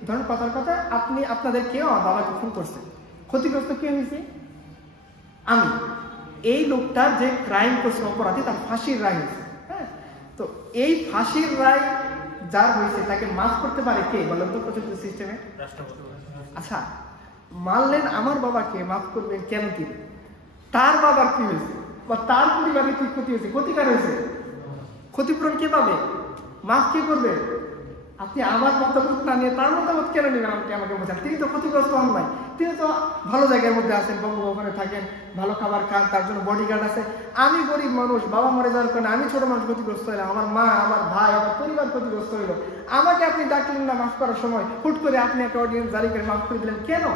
ধরেন কথা আপনি আপনাদের কেউ আমার বাবাকে ফোন করছেন, ক্ষতিগ্রস্ত কে হয়েছে? আমি। এই লোকটার যে ক্রাইম করছে, অপরাধী, তার ফাঁসির রায় হয়েছে। হ্যাঁ, তো এই ফাঁসির রায় যার হয়েছে তাকে মাফ করতে পারে কে বলেন তো প্রচলিত সিস্টেমে? রাষ্ট্রপতি। আচ্ছা, মানলেন আমার বাবাকে, মাফ করবেন কেন? কি তার বাবার কি হয়েছে বা তার পরিবারের কি ক্ষতি হয়েছে? ক্ষতিকার হয়েছে, ক্ষতিপূরণ কে পাবে? মাফ কে করবে? আপনি আমার মতামত না নিয়ে তার মতামত কেন নেবেন? আমাকে বোঝান, তিনি তো ক্ষতিগ্রস্ত হন নাই, তিনি তো ভালো জায়গার মধ্যে আছেন, বঙ্গভবনে থাকেন, ভালো খাবার খান, তার জন্য বডিগার্ড আছে। আমি গরিব মানুষ, বাবা মরে যাওয়ার কারণে আমি ছোট মানুষ ক্ষতিগ্রস্ত হইলাম, আমার মা, আমার ভাই, আমার পরিবার ক্ষতিগ্রস্ত হইলো, আমাকে আপনি ডাকলেন না মাফ করার সময়, হুট করে আপনি একটা অর্ডিন্যান্স জারি করে মাফ করে দিলেন কেন?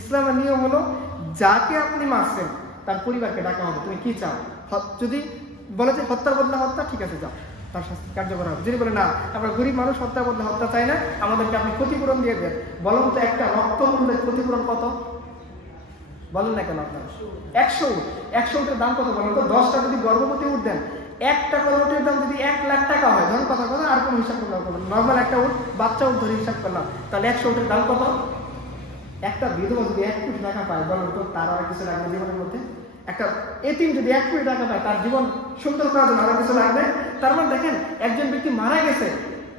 ইসলামের নিয়ম হলো যাকে আপনি মারছেন তার পরিবারকে ডাকা হবে, তুমি কি চাও? যদি বলে যে হত্যার বদলা হত্যা, ঠিক আছে যাও, তার শাস্তি কার্যকর হবে। যদি বলে না আমরা গরিব মানুষ, হত্যার বদলা হত্যা চাই না, আমাদেরকে আপনি ক্ষতিপূরণ দিয়ে দেন, বলুন তো একটা রক্তমূল্যের ক্ষতিপূরণ কত? বলেন না কেন আপনার? 100 উট। 100 উটের দাম কত বলেন তো? 10টা যদি গর্ভবতী উট দেন, একটা গর্ভবতীর দাম যদি 1 লাখ টাকা হয়, ধরুন কথা আর কোনো হিসাব করলাম, নর্মাল একটা উট, বাচ্চা উট ধরে হিসাব করলাম, তাহলে 100 উটের দাম কত? একটা বিধবা যদি 1 কোটি টাকা পায়, বলেন তো তার আর কিছু লাগবে জীবনের মধ্যে? একটা এতিম যদি 1 কোটি টাকা পায়, তার জীবন সুন্দর করার জন্য আরো কিছু লাগবে? তার মানে দেখেন, একজন ব্যক্তি মারা গেছে,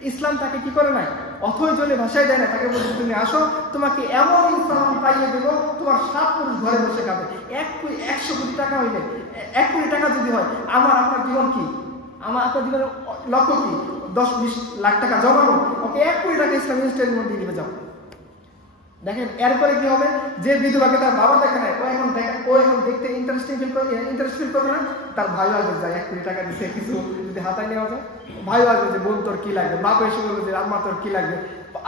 ইসলাম তাকে কি করে নাই? অথই জলে ভাষায় দেয় না, তাকে বলছে তুমি আসো, তোমাকে এমন ইসলাম পাইয়ে দেবো, তোমার 7 পুরুষ ঘরে বসে খাবে। 100 কোটি টাকা হইলে, 1 কোটি টাকা যদি হয়, আপনার জীবন কি? আপনার জীবনের লক্ষ্য কি? 10-20 লাখ টাকা জমানো, ওকে 1 কোটি টাকা ইসলামিক স্টেটের মধ্যে নিয়ে যাও। দেখেন এরপরে কি হবে, যে বিধবাকে তার বাবা দেখে নাই, ও এখন দেখতে ইন্টারেস্ট ফিল করবে না, তার ভাই আসবে যায় 1 কোটি টাকা দিচ্ছে, কিছু যদি হাতায় নেওয়া যায়, ভাই আসবে যে বোন তোর কি লাগবে, বাপ এসে বলবে যে আম্মা তোর কি লাগবে,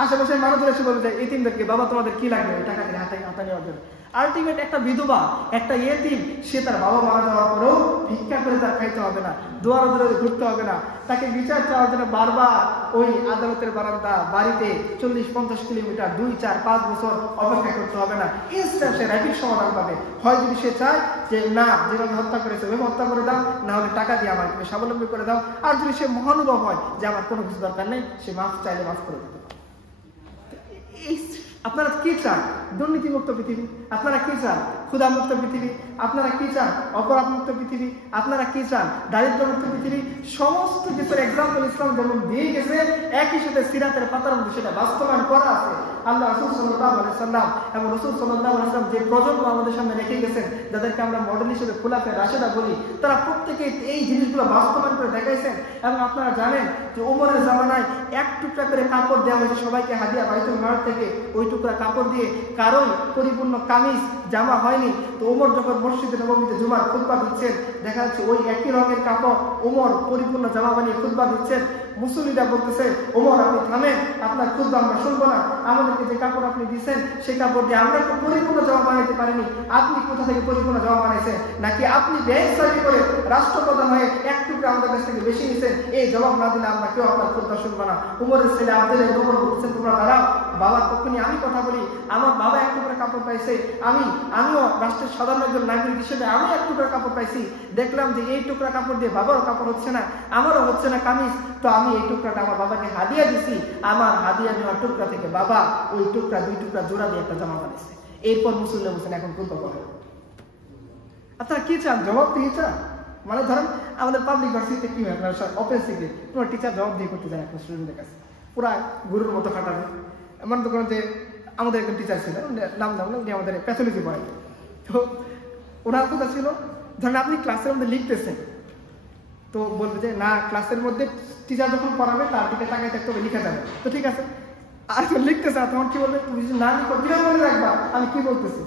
আশেপাশের মানুষজন এসে বলবে যে এতিমদেরকে বাবা তোমাদের কি লাগবে, ওই টাকা দিয়ে হাতা নেওয়ার জন্য। আলটিমেট একটা বিধবা, একটা এতিম, সে তার বাবা মারা যাওয়ার পরেও ভিক্ষা করে তার খাইতে হবে না, দুয়ারে দুয়ারে ঘুরতে হবে না, তাকে বিচার চাওয়ার জন্য বারবার ওই আদালতের বারান্দা, বাড়িতে 40-50 কিলোমিটার 2-4-5 বছর অপেক্ষা করতে হবে না। ইনস্ট্যান্ট সে র্যাপিড সমাধান পাবে। হয় যদি সে চায় যে না, যেভাবে হত্যা করেছে ওইভাবে হত্যা করে দাও, না হলে টাকা দিয়ে আমার স্বাবলম্বী করে দাও, আর যদি সে মহানুভব হয় যে আমার কোনো কিছু দরকার নেই, সে মাফ চাইলে মাফ করে দিতে পারে। আপনারা কি চান? দুর্নীতিমুক্ত পৃথিবী। আপনারা কি চান? ক্ষুধামুক্ত পৃথিবী? আপনারা কি চান? অপরাধমুক্ত পৃথিবী? আপনারা কি চান? দারিদ্র্যমুক্ত পৃথিবী? সমস্ত কিছুর এক্সাম্পল ইসলাম যেমন দিয়ে গেছে, একই সাথে সিরাতের পাতার মধ্যে সেটা বাস্তবায়ন করা আছে। আল্লাহ রাসূল সাল্লাল্লাহু আলাইহি সাল্লাম এবং রাসূল সাল্লাল্লাহু আলাইহি সাল্লাম যে প্রজন্ম আমাদের সামনে রেখে গেছেন, যাদেরকে আমরা মডেল হিসেবে খুলাফায়ে রাশেদা বলি, তারা প্রত্যেকেই এই জিনিসগুলো বাস্তবায়ন করে দেখাইছেন। এবং আপনারা জানেন যে ওমরের জামানায় এক টুকরা করে কাপড় দেওয়া হয়েছে সবাইকে হাদিয়া বাইতুল মাল থেকে। ওই টুকরা কাপড় দিয়ে কারোই পরিপূর্ণ কামিজ জামা হয়নি। তো ওমর যখন মসজিদে নববীতে জুমার খুতবা দিচ্ছেন, দেখা যাচ্ছে ওই একই রঙের কাপড় ওমর পরিপূর্ণ জামা বানিয়ে খুতবা দিচ্ছেন। মুসল্লিরা বলতেছে, ওমর আপনি থামেন, আপনার খুতবা আমরা শুনবো না, আমাদেরকে যে কাপড় আপনি দিচ্ছেন সেই কাপড় দিয়ে আমরা পরিপূর্ণ জামা বানাইতে পারিনি, আপনি কোথা থেকে পরিপূর্ণ জামা বানাইছেন? নাকি আপনি বেইজ্জতি করে রাষ্ট্রপ্রধান হয়ে এক টুকরা আমাদের কাছ থেকে বেশি নিছেন? এই জবাব না দিলে আমরা কেউ আপনার খুতবা শুনবো না। উমরের ছেলে আব্দুল্লাহ ইবনে উমর বলছেন, তোমরা দাঁড়াও, বাবার পক্ষে আমি কথা বলি। আমার বাবা এক টুকরা কাপড় পাইছে, আমিও রাষ্ট্রের সাধারণ একজন নাগরিক হিসেবে আমি এক টুকরা কাপড় পাইছি। দেখলাম যে এই টুকরা কাপড় দিয়ে বাবারও কাপড় হচ্ছে না, আমারও হচ্ছে না কামিজ, তো আমি এই টুকরাটা আমার বাবাকে হাদিয়া দিছি। আমার হাদিয়া নেওয়ার টুকরা থেকে বাবা ওই টুকরা দুই টুকরা জোড়া দিয়ে একটা জামা বানিয়েছে। এরপর মুসল্লি বলছেন, এখন খুতবা করে। আপনারা কি চান? জবাব দিয়ে চান? মানে ধরেন আমাদের পাবলিক ভার্সিটিতে কি হয়, অফিস থেকে তোমার টিচার জবাব দিয়ে করতে চান একটা স্টুডেন্টের কাছে, পুরা গুরুর মতো খাটাবে। এমন তো করেন যে আমাদের একজন টিচার ছিল, নাম উনি আমাদের প্যাথোলজি পড়ায়। তো ওনার কথা ছিল, ধরেন আপনি ক্লাসের মধ্যে লিখতেছেন, তো বলবে যে না, ক্লাসের মধ্যে টিচার যখন পড়াবে তার দিকে তাকাই থাকতে হবে, লিখে যাবে। তো ঠিক আছে, আর কেউ লিখতেছে, তখন কি বলবে? তুমি যদি না লিখো বিনা মনে রাখবা আমি কি বলতেছি।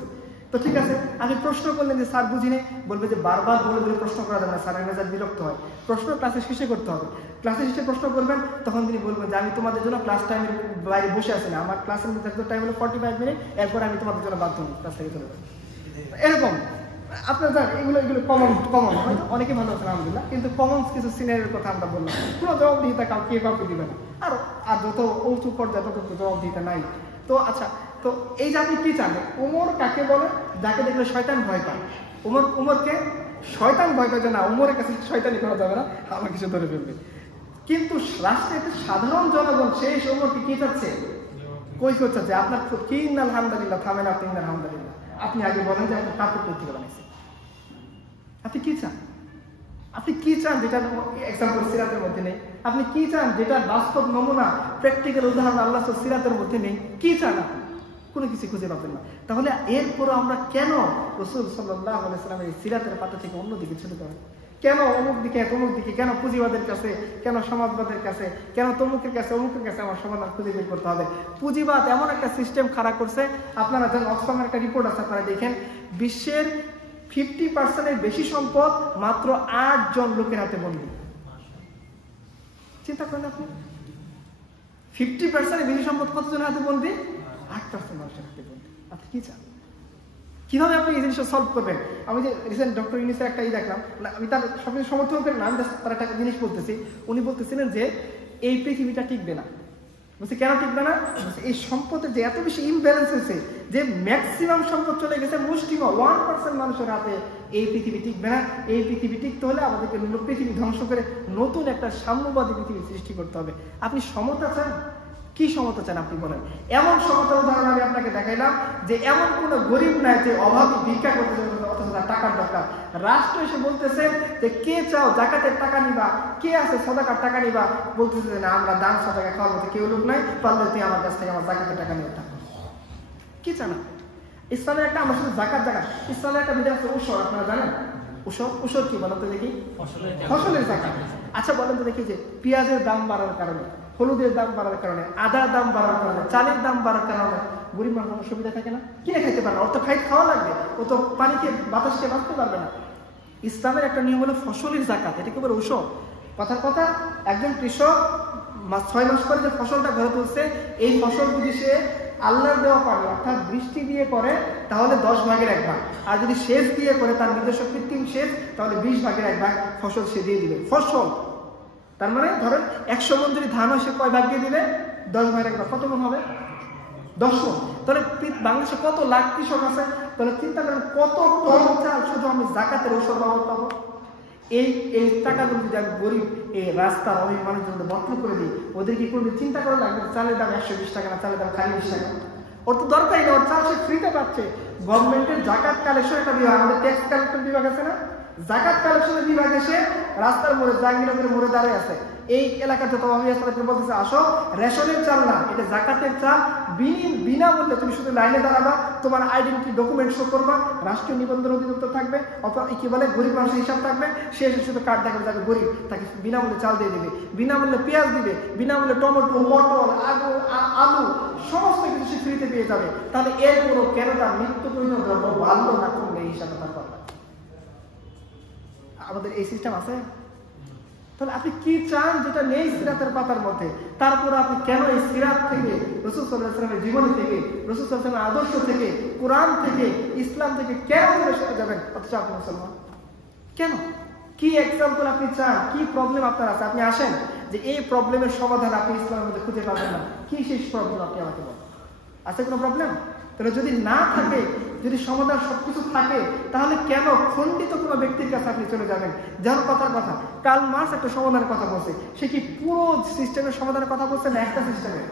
তো ঠিক আছে, আমি প্রশ্ন করলেন যে স্যার বুঝি নেই, বলবে যে বারবার বলে বলে প্রশ্ন করা যাবে না, স্যারের মেজাজ বিরক্ত হয়, প্রশ্ন ক্লাসে শেষে করতে হবে। ক্লাসে শেষে প্রশ্ন করবেন, তখন তিনি বলবেন যে আমি তোমাদের জন্য ক্লাস টাইমের বাইরে বসে আছি না, আমার ক্লাসের নির্ধারিত টাইম হলো 45 মিনিট, এরপর আমি তোমাদের জন্য বাধ্য হই ক্লাস থেকে চলে যাবো। এরকম আপনার এগুলো কমন হয়তো অনেকে ভালো আছেন আলহামদুলিল্লাহ, কিন্তু কমন কিছু সিনারির কথা আমরা বললাম, কোনো জবাবদিহিতা কাউকে দিবে না। আর যত উঁচু পর্যায়ে তত জবাবদিহিতা নাই। তো আচ্ছা, তো এই যে আপনি কি চান? ওমর কাকে বলে? যাকে দেখলে শয়তান ভয় পায়। ওমরকে শয়তান ভয় পায় না, ওমরের কাছে শয়তানি করা যাবে না, আমার কিছু ধরে ফেলবে। কিন্তু রাষ্ট্রের সাধারণ জনগণ সেই ওমরকে কি চাচ্ছে? কই করছে যে আপনার কি আলহামদুলিল্লাহ, থামেন আপনি আলহামদুলিল্লাহ, আপনি আগে বলেন যে আপনি কাপড় কোথেকে বানাইছেন, আপনি কি চান? আপনি কি চান যেটা এক্সাম্পল সিরাতের মধ্যে নেই? আপনি কি চান যেটা বাস্তব নমুনা প্র্যাকটিক্যাল উদাহরণ আল্লাহ সিরাতের মধ্যে নেই? কি চান আপনি? কোনো কিছু খুঁজে পাবেন না। তাহলে এরপরও আমরা কেন রাসূল সাল্লাল্লাহু আলাইহি ওয়াসাল্লামের সিরাতের পাতা থেকে অন্যদিকে ছুটে যাবো? কেন অমুক দিকে তমুক দিকে? কেন পুঁজিবাদের কাছে, কেন সমাজবাদের কাছে, কেন তমুকের কাছে অমুকের কাছে আমার সমাধান খুঁজে বের করতে হবে? পুঁজিবাদ এমন একটা সিস্টেম খাড়া করছে, আপনারা জানেন অক্সফামের একটা রিপোর্ট আছে, আপনারা দেখেন, বিশ্বের 50% বেশি সম্পদ মাত্র 8 জন লোকের হাতে বন্দী। চিন্তা করেন আপনি, 50% বেশি সম্পদ কতজনের হাতে বন্দী? 8% মানুষের হাতে বন্দী। আপনি কি চান? কিভাবে আপনি এই জিনিসটা সলভ করবেন? আমি যে রিসেন্ট ডক্টর ইউনিসের একটা দেখলাম, আমি তার সবকিছু সমর্থন করি না, আমি তার একটা জিনিস বলতেছি। উনি বলতেছিলেন যে এই পৃথিবীটা টিকবে না। বলছে কেন টিকবে না? এই সম্পদের যে এত বেশি ইমব্যালেন্স হয়েছে, যে ম্যাক্সিমাম সম্পদ চলে গেছে মুষ্টিম 1% মানুষের হাতে, এই পৃথিবী টিকবে না। এই পৃথিবী টিকতে হলে আমাদেরকে পৃথিবী ধ্বংস করে নতুন একটা সাম্যবাদী পৃথিবী সৃষ্টি করতে হবে। আপনি সমতা চান? কি সমতা চান আপনি বলেন? এমন সমতার উদাহরণ আমি আপনাকে দেখাইলাম যে এমন কোন গরিব নাই যে অভাবী ভিক্ষা করতে অথচ তার টাকার দরকার। রাষ্ট্র এসে বলতেছে যে কে চাও জাকাতের টাকা নিবা, কে আছে সদাকার টাকা নিবা, বলতেছে না আমরা দান সদাকা খাওয়ার মতো কেউ লোক নাই, পারলে তুই আমার কাছ থেকে আমার জাকাতের টাকা নিয়ে থাকো। কি চান? ইসলামের একটা, আমরা শুধু জাকাত ইসলামের একটা বিধান আছে উসর, আপনারা জানেন উসর কি বলেন তো দেখি? ফসলের জাকাত। আচ্ছা বলেন তো দেখি, যে পেঁয়াজের দাম বাড়ার কারণে, হলুদের দাম বাড়ার কারণে, আদার দাম বাড়ার কারণে, চালের দাম বাড়ার কারণে গরিব মানুষের সুবিধা থাকে না? কিনে খাইতে পারে না, ওর তো খাওয়া লাগবে, ও তো পানি খেয়ে বাতাস খেয়ে বাঁচতে পারবে না। ইসলামের একটা নিয়ম হলো ফসলের জাকাত, এটা কি বলে উসর। কথার কথা, একজন কৃষক 6 মাস পরে যে ফসলটা ঘরে তুলছে, এই ফসল যদি সে আল্লাহর দেওয়া পানি অর্থাৎ বৃষ্টি দিয়ে করে তাহলে 10 ভাগের 1 ভাগ, আর যদি সেচ দিয়ে করে তার নিজস্ব কৃত্রিম সেচ, তাহলে 20 ভাগের 1 ভাগ ফসল সে দিয়ে দিবে। ফসল তার মানে ধরেন 100 মণ যদি ধান হয়, সে কয় ভাগ দিয়ে দিবে? 10 ভাগের 1 ভাগ। কত মণ হবে? 10 মণ। তাহলে বাংলাদেশে কত লাখ কৃষক আছে? তাহলে চিন্তা করেন কত টন চাল শুধু আমি জাকাতের ওষুধ বাবদ পাবো। এই টাকাগুলো যদি আমি গরিব এই রাস্তার অনেক মানুষের মধ্যে বন্ধ করে দিই, ওদের কি করবে? চিন্তা করা লাগবে চালের দাম 120 টাকা না, চালের দাম খালি 20 টাকা। ওর তো দরকারই না, ওর চাল সে ফ্রিতে পাচ্ছে। গভর্নমেন্টের জাকাত কালেকশন একটা বিভাগ, আমাদের ট্যাক্স কালেকশন বিভাগ আছে না, জাকাত কালেকশনের বিভাগ এসে রাস্তার মোড়ে জাহাঙ্গীরনগরের মোড়ে দাঁড়িয়ে আছে। এই এলাকাতে তো আমি বলতেছে আসো রেশনের চাল না, এটা জাকাতের চাল, বিনামূল্যে তুমি শুধু লাইনে দাঁড়াবা, তোমার আইডেন্টি ডকুমেন্ট শো করবা, রাষ্ট্রীয় নিবন্ধন অধিদপ্তর থাকবে, অথবা কি বলে গরিব মানুষের হিসাব থাকবে, সে এসে শুধু কার্ড দেখাবে যাকে গরিব, তাকে বিনামূল্যে চাল দিয়ে দিবে, বিনামূল্যে পেঁয়াজ দিবে, বিনামূল্যে টমেটো, পটল, আলু সমস্ত কিছু সে ফ্রিতে পেয়ে যাবে। তাহলে এরপরও কেন তার নিত্য প্রয়োজনীয় দ্রব্য বাড়লো না কমলে এই হিসাবে তার কথা? আমাদের এই সিস্টেম আছে? তাহলে আপনি কি চান যেটা নেই সিরাতের পাতার মধ্যে? তারপর আপনি কেন এই সিরাত থেকে, রাসূল সাল্লাল্লাহু আলাইহি ওয়াসাল্লামের জীবনী থেকে, রাসূল সাল্লাল্লাহু আলাইহি ওয়াসাল্লামের আদর্শ থেকে, কোরআন থেকে, ইসলাম থেকে কেন দূরে সরে যাবেন? অথচ আপনি মুসলমান। কেন? কি এক্সাম্পল আপনি চান? কি প্রবলেম আপনার আছে? আপনি আসেন যে এই প্রবলেমের সমাধান আপনি ইসলামের মধ্যে খুঁজে পাবেন না। কি সেই প্রবলেম আপনি আমাকে বলেন? আছে কোনো প্রবলেম? তাহলে যদি না থাকে, যদি সমাধান সবকিছু থাকে, তাহলে কেন খণ্ডিত কোনো ব্যক্তির কাছে আপনি চলে যাবেন? যার কথার কথা কার্ল মার্কস একটা সমাধানের কথা বলছে, সে কি পুরো সিস্টেমের সমাধানের কথা বলছে না একটা সিস্টেমের?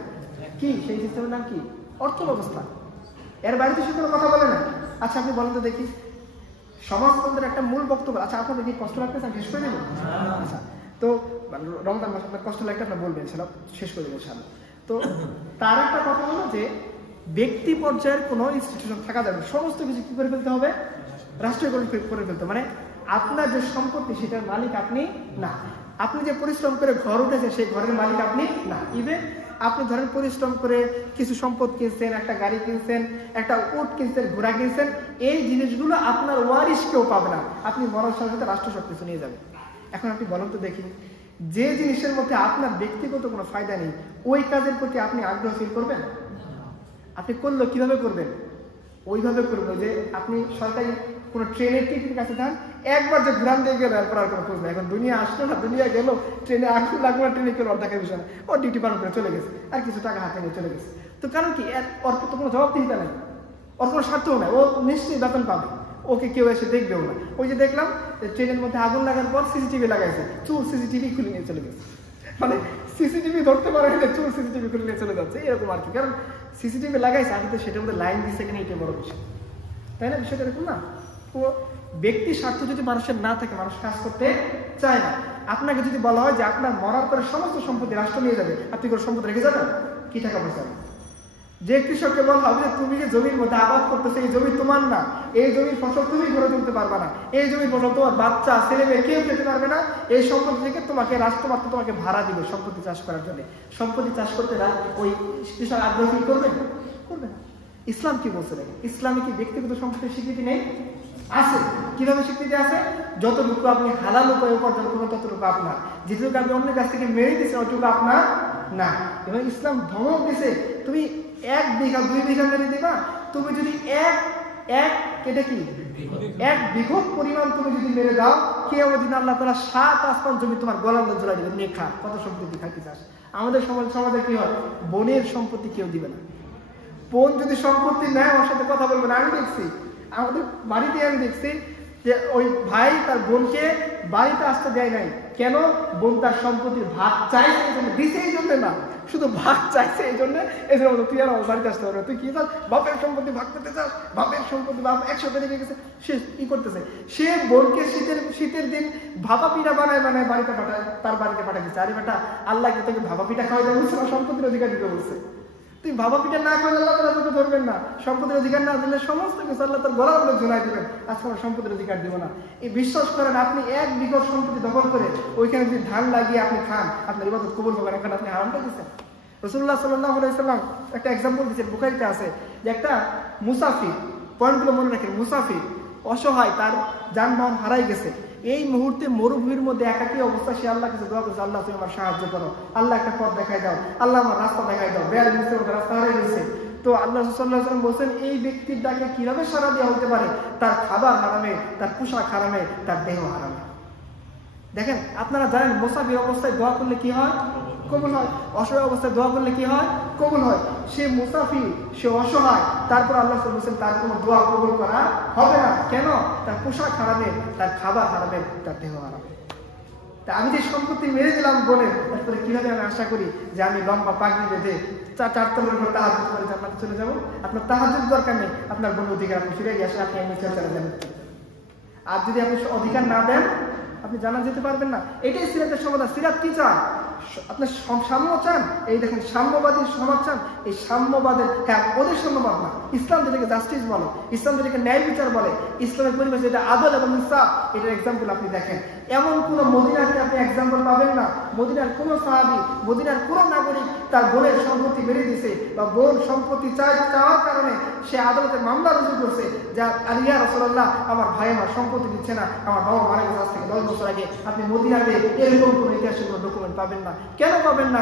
কি সেই সিস্টেমের নাম কি? অর্থ ব্যবস্থা। এর বাইরে সে কোনো কথা বলে না। আচ্ছা আপনি বলেন তো দেখি, সমাজতন্ত্রের একটা মূল বক্তব্য। আচ্ছা আপনাদের কি কষ্ট লাগতেছে? আমি শেষ করে দেবো। আচ্ছা, তো রমজান মাস আপনার কষ্ট লাগতে আপনার বলবেন, সেটা শেষ করে দেবো সামনে। তো তার একটা কথা হলো যে ব্যক্তি পর্যায়ের কোনো ইনস্টিটিউশন থাকা যাবে, সমস্ত কিছু কি করে ফেলতে হবে? রাষ্ট্রীয়করণ করে ফেলতে। মানে আপনার যে সম্পত্তি সেটার মালিক আপনি না। আপনি যে পরিশ্রম করে ঘর উঠেছে সেই ঘরের মালিক আপনি না। ইভেন আপনি ধরেন পরিশ্রম করে কিছু সম্পদ কিনছেন, একটা গাড়ি কিনছেন, একটা উট কিনছেন, ঘোড়া কিনছেন, এই জিনিসগুলো আপনার ওয়ারিশ কেউ পাবে না। আপনি মরার সাথে সাথে রাষ্ট্র সব কিছু নিয়ে যাবে। এখন আপনি বলেন তো দেখি, যে জিনিসের মধ্যে আপনার ব্যক্তিগত কোনো ফায়দা নেই, ওই কাজের প্রতি আপনি আগ্রহ ফিল করবেন? আপনি করলো কিভাবে করবেন? ওইভাবে করবেন যে আপনি সরকারি কোনো ট্রেনের টিকিট কাছে যান, একবার যে ঘুরান দিয়ে গেল এরপর আর কোনো খোঁজ নেই। এখন দুনিয়া আসলো না, দুনিয়া গেল, ট্রেনে আসলো লাগলো না, ট্রেনে গেল, দেখার বিষয় না, ও ডিউটি পালন করে চলে গেছে, আর কিছু টাকা হাতে নিয়ে চলে গেছে। তো কারণ কি, ওর তো কোনো জবাবদিহিতা নেই, ওর কোনো স্বার্থও নেই, ও নিশ্চয়ই বেতন পাবে, ওকে কেউ এসে দেখবেও না। ওই যে দেখলাম ট্রেনের মধ্যে আগুন লাগার পর সিসিটিভি লাগাইছে, চুর সিসিটিভি খুলে নিয়ে চলে গেছে। মানে সিসিটিভি ধরতে পারে না, চুর সিসিটিভি খুলে নিয়ে চলে যাচ্ছে, এরকম আর কি। কারণ সিসিটিভি লাগাইছে, আমি তো সেটার মধ্যে লাইন দিচ্ছে কিনা এটাই বড় বিষয়, তাই না? বিষয়টা এরকম না। তো ব্যক্তি স্বার্থ যদি মানুষের না থাকে, মানুষ কাজ করতে চায় না। আপনাকে যদি বলা হয় যে আপনার মরার পরে সমস্ত সম্পত্তি রাষ্ট্র নিয়ে যাবে, আপনি কোনো সম্পত্তি রেখে যাবেন? কি টাকা পয়সা? যে কৃষককে বলা হবে যে তুমি যে জমির মধ্যে আবাদ করতেছে, এই জমি তোমার না, এই জমির ফসল তুমি ঘরে তুলতে পারবে না, এই জমির ফসল তোমার বাচ্চা ছেলে মেয়ে কেউ খেতে পারবে না, এই সম্পত্তি থেকে তোমাকে রাষ্ট্র মাত্র তোমাকে ভাড়া দিবে সম্পত্তি চাষ করার জন্য। সম্পত্তি চাষ করতে ওই কৃষক আগ্রহী করবে? করবে না। ইসলাম কি বলছে? ইসলামে কি ব্যক্তিগত সম্পত্তির স্বীকৃতি নেই? আছে। কিভাবে স্বীকৃতি আছে? যতটুকু আপনি হালাল উপায়ে উপার্জন করবেন ততটুকু আপনার, যেটুকু আপনি অন্যের কাছ থেকে মেরে দিচ্ছেন ওটুকু আপনার না। এবং ইসলাম ধমক দিছে, তুমি 1 বিঘা 2 বিঘা মেরে দিবা, তুমি যদি এক বিঘত পরিমাণ তুমি যদি মেরে দাও, কিয়ামতের দিন আল্লাহ তাআলা 7 আসমান জমি তোমার গলার মধ্যে ঝুলাই দিবেন, নিয়ে খা। কত সম্পত্তি খাইতে চাস? আমাদের সমাজে কি হয়, বোনের সম্পত্তি কেউ দিবে না। বোন যদি সম্পত্তি নেয় ওর সাথে কথা বলবে না। আমি দেখছি আমাদের বাড়িতে, আমি দেখছি যে ওই ভাই তার বোনকে বাড়িতে আসতে দেয় নাই। কেন? বোন তার সম্পত্তির ভাগ চাইছে, দিছে এই জন্য না, শুধু ভাগ চাইছে এই জন্য। এই জন্য তুই আর আমার বাড়িতে আসতে পারবে, তুই কি চাস? বাপের সম্পত্তি ভাগ করতে চাস? বাপের সম্পত্তি বাপ একসাথে রেখে গেছে, সে কি করতেছে? সে বোনকে শীতের দিন ভাপা পিঠা বানায় বাড়িতে পাঠায়, তার বাড়িতে পাঠায় দিচ্ছে। আরে বেটা, আল্লাহকে তোকে ভাপা পিঠা খাওয়া যাবে বলছে না, সম্পত্তির অধিকার দিতে বলছে। তুই ভাবা পিঠা না করলে আল্লাহ তাআলা তোকে ধরবেন না। সম্পদের অধিকার না দিলে সমস্ত কিছু আল্লাহ তার গলার মধ্যে ঝুলাই দিবেন। আজকে আমরা সম্পদের অধিকার দিব না। এই বিশ্বাস করেন, আপনি 1 বিঘত সম্পত্তি দখল করে ওইখানে যদি ধান লাগিয়ে আপনি খান, আপনার ইবাদত কবুল হবে না। এখন আপনি হারামটা দিচ্ছেন। রাসূলুল্লাহ সাল্লাল্লাহু আলাইহি ওয়াসাল্লাম একটা এক্সাম্পল দিচ্ছেন, বুখারীতে আছে, যে একটা মুসাফির, পয়েন্টগুলো মনে রাখেন, মুসাফির অসহায়, তার যানবাহন হারাই গেছে, এই মুহূর্তে মরুভূমির মধ্যে একাকী অবস্থা, সে আল্লাহ কাছে দোয়া করছে, আল্লাহ তুমি আমার সাহায্য করো, আল্লাহ একটা পথ দেখাই দাও, আল্লাহ আমার রাস্তা দেখাই দাও, বেড়া দিচ্ছে, রাস্তা হারিয়ে গেছে। তো আল্লাহ রাসূল সাল্লাল্লাহু আলাইহি ওয়াসাল্লাম বলছেন, এই ব্যক্তির ডাকে কিভাবে সাড়া দেওয়া হতে পারে? তার খাবার হারামে, তার পোশাক হারামে, তার দেহ হারামে। দেখেন, আপনারা জানেন মুসাফির অবস্থায় দোয়া করলে কি হয়? কবুল হয়। অসহায় অবস্থায় দোয়া করলে কি হয়? কবুল হয়। সে মুসাফির, সে অসহায়, তারপর আল্লাহ বলছেন তার কোনো দোয়া কবুল করা হবে না। কেন? তার পোশাক হারাবে, তার খাবার হারাবে, তার দেহ হারাবে। তা আমি যে সম্পত্তি মেরে দিলাম বোনের, তারপরে কিভাবে আমি আশা করি যে আমি লম্বা পাগড়ি বেঁধে চারতলের উপর তাহাজ্জুদ করে জান্নাতে চলে যাবো? আপনার তাহাজ্জুদ দরকার নেই, আপনার বোনের অধিকার আপনি ফিরে গিয়ে আসেন, আপনি এমনি চলে যাবেন। আর যদি আপনি অধিকার না দেন আপনি জানা যেতে পারবেন না। এটাই সিরাতের সমাধান। সিরাত কি চান? আপনার সাম্য চান? এই দেখেন সাম্যবাদী সমাজ চান। এই সাম্যবাদের, হ্যাঁ ওদের সাম্যবাদ না, ইসলাম যেটাকে জাস্টিস বলে, ইসলাম যেটাকে ন্যায় বিচার বলে, ইসলামের পরিবেশ যেটা আদল এবং ইনসাফ, এটার এক্সাম্পল আপনি দেখেন। এমন কোন মদিনাকে আপনি এক্সাম্পল পাবেন না, মদিনার কোন সাহাবী, মদিনার কোন নাগরিক তার বোনের সম্পত্তি বেড়ে দিয়েছে বা বোন সম্পত্তি চাওয়ার কারণে সে আদালতে মামলা রুজু করছে, যা ইয়া রাসূলুল্লাহ আমার ভাই আমার সম্পত্তি দিচ্ছে না, আমার বাবা মারা গেছে আজ থেকে 10 বছর আগে। আপনি মদিনাতে এরকম কোন ইতিহাসের কোন ডকুমেন্ট পাবেন না। কেন পাবেন না?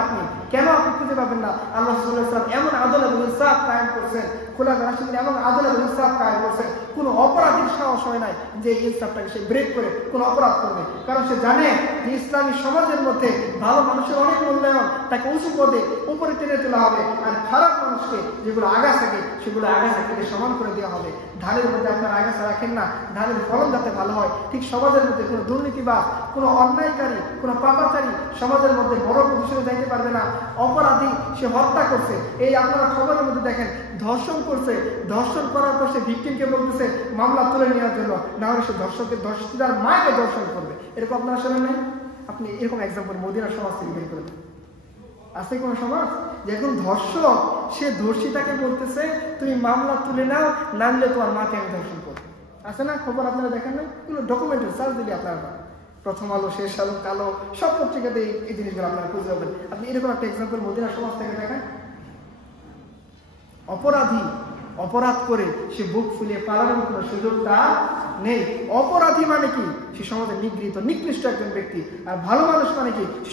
কেন আপনি খুঁজে পাবেন না? আল্লাহ রাসূলুল্লাহ সাল্লাল্লাহু আলাইহি ওয়াসাল্লাম এমন আদল এবং ইনসাফ কায়েম করছেন, খোলাফায়ে রাশিদিন এমন আদল এবং ইনসাফ কায়েম করছেন, কোন অপরাধীর সাহস হয় নাই যে এই ইনসাফটাকে সে ব্রেক করে কোন অপরাধ করবে। কারণ সে জানে যে ইসলামী সমাজের মধ্যে ভালো মানুষের অনেক মূল্যায়ন, তাকে উঁচু পদে উপরে টেনে তোলা হবে, আর খারাপ মানুষকে যেগুলো আগাছা থাকে সেগুলো আগাছা থেকে সমান করে দেওয়া হবে। ধানের মধ্যে আপনারা আগাছা রাখেন না, ধানের ফলন যাতে ভালো হয়, ঠিক সমাজের মধ্যে কোনো দুর্নীতিবাজ, কোনো অন্যায়কারী, কোনো পাপাচারী সমাজের মধ্যে বড় প্রতিষ্ঠানে যাইতে পারবে না। অপরাধী সে হত্যা করছে, এই আপনারা খবরের মধ্যে দেখেন, ধর্ষণ করছে, ধর্ষণ করার পর সে ভিকটিমকে বলতেছে মামলা তুলে নেওয়ার জন্য, না হলে সে ধর্ষিতার মাকে ধর্ষণ করবে। এরকম আপনারা শোনেন নাই? আপনি এরকম এক্সাম্পল মদিনার সমাজ থেকে বের করে দেন। আছে কোন সমাজ যে এখন ধর্ষক সে ধর্ষিতাকে বলতেছে তুমি মামলা তুলে নাও, না নিলে তোমার মাকে আমি ধর্ষণ করবো? আছে না খবর? আপনারা দেখেন না? এগুলো ডকুমেন্টারি সার্চ দিলে আপনারা প্রথম আলো, শেষ আলো, কালো সব পত্রিকাতে এই জিনিসগুলো আপনারা খুঁজে পাবেন। আপনি এরকম একটা এক্সাম্পল মদিনার সমাজ থেকে দেখেন। অপরাধী অপরাধ করে সে বুক ফুলিয়ে পালানোর কোনো সুযোগ তার নেই। অপরাধী মানে কি? সে সমাজের নিগৃহীত নিকৃষ্ট একজন ব্যক্তি। আর ভালো মানুষ মানে কি? সে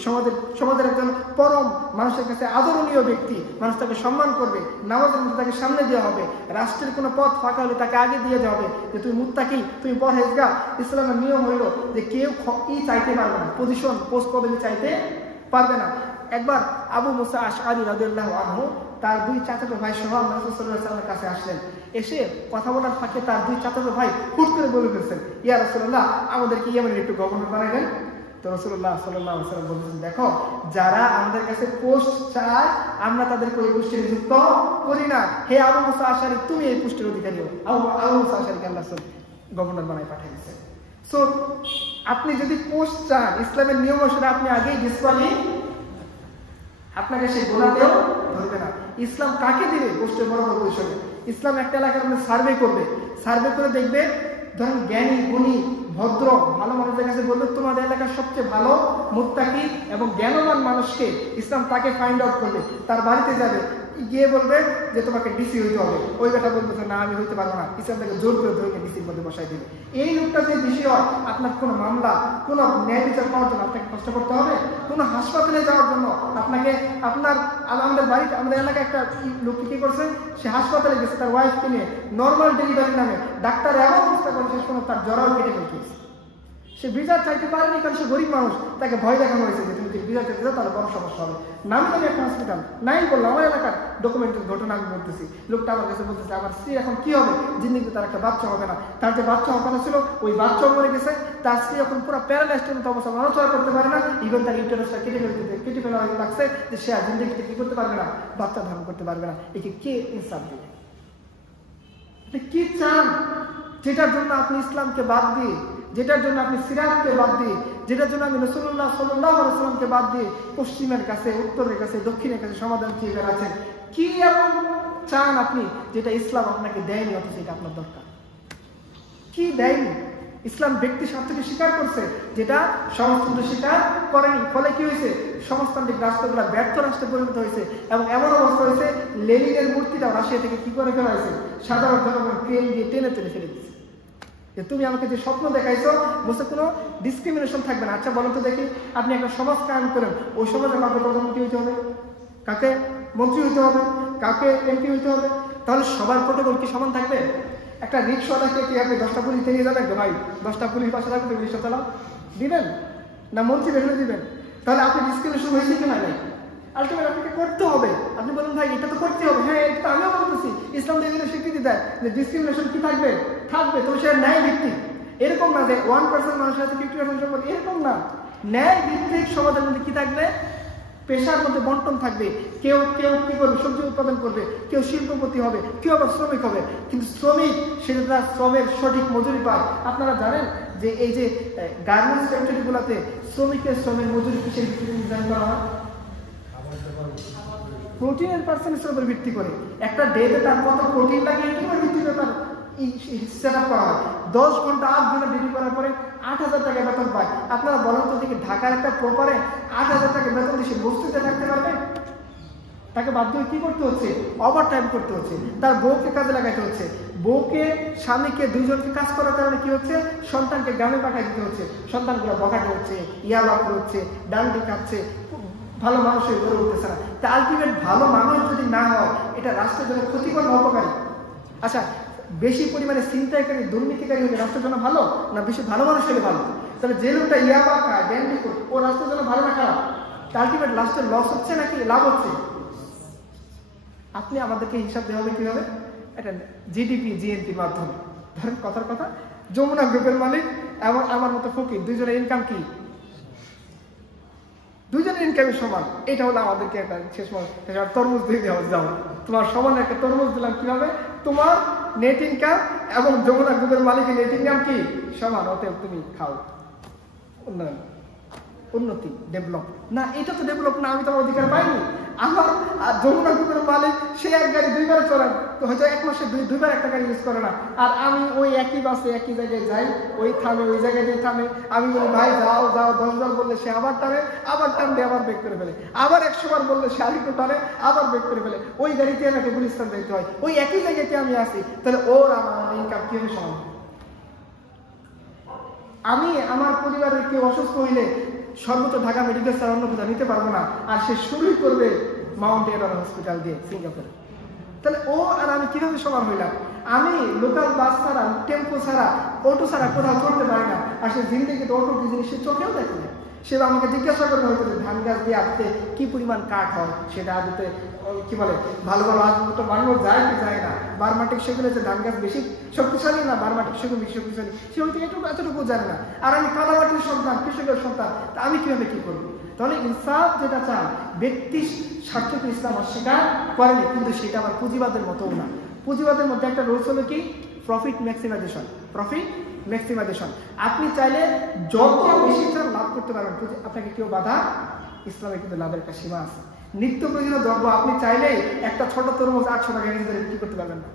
সমাজের একজন পরম মানুষের কাছে আদরণীয় ব্যক্তি, মানুষ তাকে সম্মান করবে, নামাজের মধ্যে তাকে সামনে দেওয়া হবে, রাষ্ট্রের কোনো পথ ফাঁকা হলে তাকে আগে দিয়ে দেওয়া হবে যে তুমি মুত্তাকি, তুমি পরহেজগার। ইসলামের নিয়ম হইল যে কেউ চাইতে পারবে না, পজিশন পোস্ট পদবি চাইতে পারবে না। একবার আবু মুসা আশআরী রাদিয়াল্লাহু আনহু তার দুই চাচাতো ভাই সহ রাসূল সাল্লাল্লাহু আলাইহি ওয়াসাল্লামের কাছে আসলেন। এসে কথা বলার ফাঁকে তার দুই চাচাতো ভাই হুট করে বলে ফেলছেন, ইয়া রাসূলুল্লাহ আমাদেরকে ইয়েমেনের একটু গভর্নর বানাবেন। তো রাসূলুল্লাহ সাল্লাল্লাহু আলাইহি ওয়াসাল্লাম বলছেন, দেখো যারা আমাদের কাছে পোস্ট চায় আমরা তাদেরকে ওই পোস্টে নিযুক্ত করি না। হে আবু মুসা আশআরী তুমি এই পোস্টের অধিকারী হও। আবু মুসা আশআরীকে আল্লাহ গভর্নর বানায় পাঠিয়ে দিয়েছেন। সো আপনি যদি পোস্ট চান, ইসলামের নিয়ম অনুসারে আপনি আগেই ডিসকোয়ালিফাই, আপনাকে সেই গোনাতেও ধরবে না। ইসলাম কাকে দিবে পোস্টের বড় বড় পরিষদে? ইসলাম একটা এলাকার মধ্যে সার্ভে করবে, সার্ভে করে দেখবে ধরেন জ্ঞানী গুণী ভদ্র ভালো মানুষদের কাছে বলবে তোমাদের এলাকার সবচেয়ে ভালো মুত্তাকি এবং জ্ঞানবান মানুষকে ইসলাম তাকে ফাইন্ড আউট করবে, তার বাড়িতে যাবে, গিয়ে বলবে যে তোমাকে ডিসি হইতে হবে। ওই বেটা বলবে না আমি হইতে পারবো না, ইসলাম তাকে জোর করে ধরে ডিসির মধ্যে বসাই দিবে। এই লোকটা যে ডিসি হয়, আপনার কোনো মামলা, কোনো ন্যায় বিচার পাওয়ার জন্য আপনাকে কষ্ট করতে হবে? কোনো হাসপাতালে যাওয়ার জন্য আপনাকে আমাদের বাড়িতে আমাদের এলাকায় একটা লোককে কি করছে, সে হাসপাতালে গেছে তার ওয়াইফকে নিয়ে, নর্মাল ডেলিভারি নামে ডাক্তার এমন অবস্থা করে শেষ পর্যন্ত তার জরাও কেটে ফেলছে। সে বিচার চাইতে পারেনি কারণ সে গরিব মানুষ, তাকে ভয় দেখানো হয়েছে যে তুমি যদি বিচার চাইতে যাও তাহলে বড় সমস্যা হবে। নাম জানি একটা হসপিটাল নাই বললো, আমার এলাকার ডকুমেন্টের ঘটনা আমি বলতেছি। লোকটা আমার কাছে বলতেছে আমার স্ত্রী এখন কি হবে, জিন্দিগিতে তার একটা বাচ্চা হবে না, তার যে বাচ্চা হওয়ার কথা ছিল ওই বাচ্চাও মরে গেছে, তার স্ত্রী এখন পুরো প্যারালাইজড মতো অবস্থা, নড়াচড়া করতে পারে না, ইভেন তার ইউটেরাসটা কেটে ফেলা হয়ে লাগছে যে সে আর জিন্দিগিতে কি করতে পারবে না, বাচ্চা ধারণ করতে পারবে না। একে কে ইনসাফ দেবে? আপনি কি চান যেটার জন্য আপনি ইসলামকে বাদ দিয়ে, যেটার জন্য আপনি সিরাতকে বাদ দিয়ে, যেটার জন্য আপনি রাসূলুল্লাহ সাল্লাল্লাহু আলাইহি ওয়াসাল্লামকে বাদ দিয়ে পশ্চিমের কাছে, উত্তরের কাছে, দক্ষিণের কাছে সমাধান চেয়ে বেড়াচ্ছেন? কি এমন চান আপনি যেটা ইসলাম আপনাকে দেয়নি অথচ এটা আপনার দরকার? কি দেয়নি? ইসলাম ব্যক্তি স্বার্থকে স্বীকার করছে যেটা সমাজতন্ত্র স্বীকার করেনি। ফলে কি হয়েছে, সমাজতান্ত্রিক রাষ্ট্রগুলো ব্যর্থ রাষ্ট্রে পরিণত হয়েছে এবং এমন অবস্থা হয়েছে লেনিনের মূর্তিটাও রাশিয়া থেকে কি করে ফেলা হয়েছে, সাধারণ জনগণ ক্রেন দিয়ে টেনে ফেলে দিচ্ছে যে তুমি আমাকে যে স্বপ্ন দেখাইছো বলছে কোনো ডিসক্রিমিনেশন থাকবে না। আচ্ছা বলেন তো দেখি, আপনি একটা সমাজ কায়েম করেন, ওই সমাজে কাউকে প্রধানমন্ত্রী হইতে হবে, কাকে মন্ত্রী হইতে হবে, কাউকে এমপি হইতে হবে, তাহলে সবার প্রটোকল কি সমান থাকবে? একটা রিক্সাওয়ালাকে কি আপনি 10টা পুলিশ থেকে যাবেন ভাই 10টা পুলিশ পাশে রাখবে রিক্সা চালাও দিবেন না, মন্ত্রী বেরোলে দিবেন? তাহলে আপনি ডিসক্রিমিনেশন হয়েছে কি না? আলটিমেট আপনাকে করতে হবে। আপনি বলেন ভাই এটা তো করতে হবে, হ্যাঁ এটা আমিও বলতেছি, ইসলাম এগুলো স্বীকৃতি দেয় যে ডিসক্রিমিনেশন কি থাকবে, থাকবে, তো সে ন্যায় ভিত্তিক। এরকম না যে 1% মানুষের সাথে 50% সম্পর্ক, এরকম না। ন্যায় ভিত্তিক সমাজের মধ্যে কি থাকবে? পেশার মধ্যে বন্টন থাকবে। কেউ কেউ কি করবে? সবজি উৎপাদন করবে, কেউ শিল্পপতি হবে, কেউ আবার শ্রমিক হবে। কিন্তু শ্রমিক সেটা তার শ্রমের সঠিক মজুরি পায়। আপনারা জানেন যে এই যে গার্মেন্টস ফ্যাক্টরিগুলোতে শ্রমিকের শ্রমের মজুরি কিসের ভিত্তিতে নির্ধারণ করা হয়? প্রোটিনের পার্সেন্টেজের উপর ভিত্তি করে। একটা ডেতে তার কত প্রোটিন লাগে এটার উপর ভিত্তি করে তার সেট আপ করা হয়। 10 ঘন্টা 8 ঘন্টা ডিউটি করার পরে 8,000 টাকা বেতন পায়। আপনারা বলেন তো দেখি, ঢাকার একটা প্রপারে 8,000 টাকা বেতন দিয়ে সে বস্তিতে থাকতে পারবে? তাকে বাধ্য হয়ে কি করতে হচ্ছে? ওভার টাইম করতে হচ্ছে, তার বউকে কাজে লাগাতে হচ্ছে, বউকে স্বামীকে দুইজনকে কাজ করার কারণে কি হচ্ছে? সন্তানকে গ্রামে পাঠিয়ে দিতে হচ্ছে, সন্তানগুলো বকাটে হচ্ছে, ইয়াবা হচ্ছে, ডান্ডি খাচ্ছে, ভালো মানুষের গড়ে উঠতেছে না। তা আলটিমেট ভালো মানুষ যদি না হয় এটা রাষ্ট্রের জন্য ক্ষতিকর না উপকারী? আচ্ছা, বেশি পরিমাণে ছিনতাইকারী দুর্নীতিকারী হলে রাষ্ট্রের জন্য ভালো না বেশি ভালো মানুষ হলে ভালো? তাহলে যে লোকটা ইয়াবা খায়, ড্যান্ডি করে, ও রাষ্ট্রের জন্য ভালো না খারাপ? আলটিমেট রাষ্ট্রের লস হচ্ছে নাকি লাভ হচ্ছে? আপনি আমাদেরকে হিসাব দেওয়া হবে কিভাবে? এটা জিডিপি জিএনপির মাধ্যমে। ধরেন কথার কথা, যমুনা গ্রুপের মালিক এবং আমার মতো ফকির, দুইজনের ইনকাম কি? দুইজনের ইনকামের সমান। এটা হলো আমাদেরকে একটা শেষ তরমুজ দিয়ে দেওয়া। যাও, তোমার সমান একটা তরমুজ দিলাম, কিভাবে? তোমার নেট ইনকাম এবং যমুনা গ্রুপের মালিকের নেট ইনকাম কি? সমান। অতএব তুমি খাও। উন্নয়ন, উন্নতি, ডেভেলপ না? এটা তো ডেভেলপ না। আমি তো আমার অধিকার পাইনি। আমার যমুনা গ্রুপের মালিক সে এক গাড়ি দুইবার চড়ান, হয়তো এক মাসে দুইবার একটা গাড়ি ইউজ করে না। আর আমি ওই একই বাসে একই জায়গায় যাই, ওই থামে, ওই জায়গায় দিয়ে থামে। আমি বলি ভাই যাও যাও, 10 বার বললে সে আবার টানে, আবার টান দিয়ে আবার ব্রেক করে ফেলে, আবার 100 বার বললে সে আরেকটু টানে, আবার ব্রেক করে ফেলে। ওই গাড়িতে আমাকে গুলিস্তান যাইতে হয়, ওই একই জায়গাতে আমি আসি। তাহলে ওর আমার ইনকাম কিভাবে সমান? আমি আমার পরিবারের কেউ অসুস্থ হইলে সর্বোচ্চ ঢাকা মেডিকেল স্যার অন্য কোথাও নিতে পারবো না, আর সে শুরুই করবে মাউন্ট এভারেস্ট হসপিটাল দিয়ে সিঙ্গাপুরে। তাহলে ও আর আমি কিভাবে সমান হইলাম? আমি লোকাল বাস ছাড়া, টেম্পো ছাড়া, অটো ছাড়া কোথাও চলতে পারি না, আর সে জিন্দিগিতে অটো কি জিনিস সে চোখেও দেখে না। সে আমাকে জিজ্ঞাসা করবে হয়তো ধান গাছ দিয়ে আনতে কি পরিমাণ কাঠ হয়, সেটা আদতে কি বলে ভালো ভালো আজ তো বানানো যায় কি যায় না, বারমাটিক সেগুলো যে ধান গাছ বেশি শক্তিশালী না বারমাটিক সেগুলো বেশি শক্তিশালী, সে হয়তো এতটুকু জানে না। আর আমি কাদামাটির সন্তান, কৃষকের সন্তান, তা আমি কিভাবে কি করবো? তাহলে ইনসাফ যেটা চান, ব্যক্তি স্বার্থকে ইসলাম অস্বীকার করেনি, কিন্তু সেটা আবার পুঁজিবাদের মতোও না। পুঁজিবাদের মধ্যে একটা রুলস হলো কি? Profit maximisation. Profit maximisation. আপনি চাইলে যত বেশি চান লাভ করতে পারবেন, আপনাকে কেউ বাধা, ইসলামে কিন্তু লাভের একটা সীমা আছে। নিত্য প্রয়োজনীয় দ্রব্য আপনি চাইলে একটা ছোট তরমুজ 800 টাকা কেজি বিক্রি করতে পারবেন না।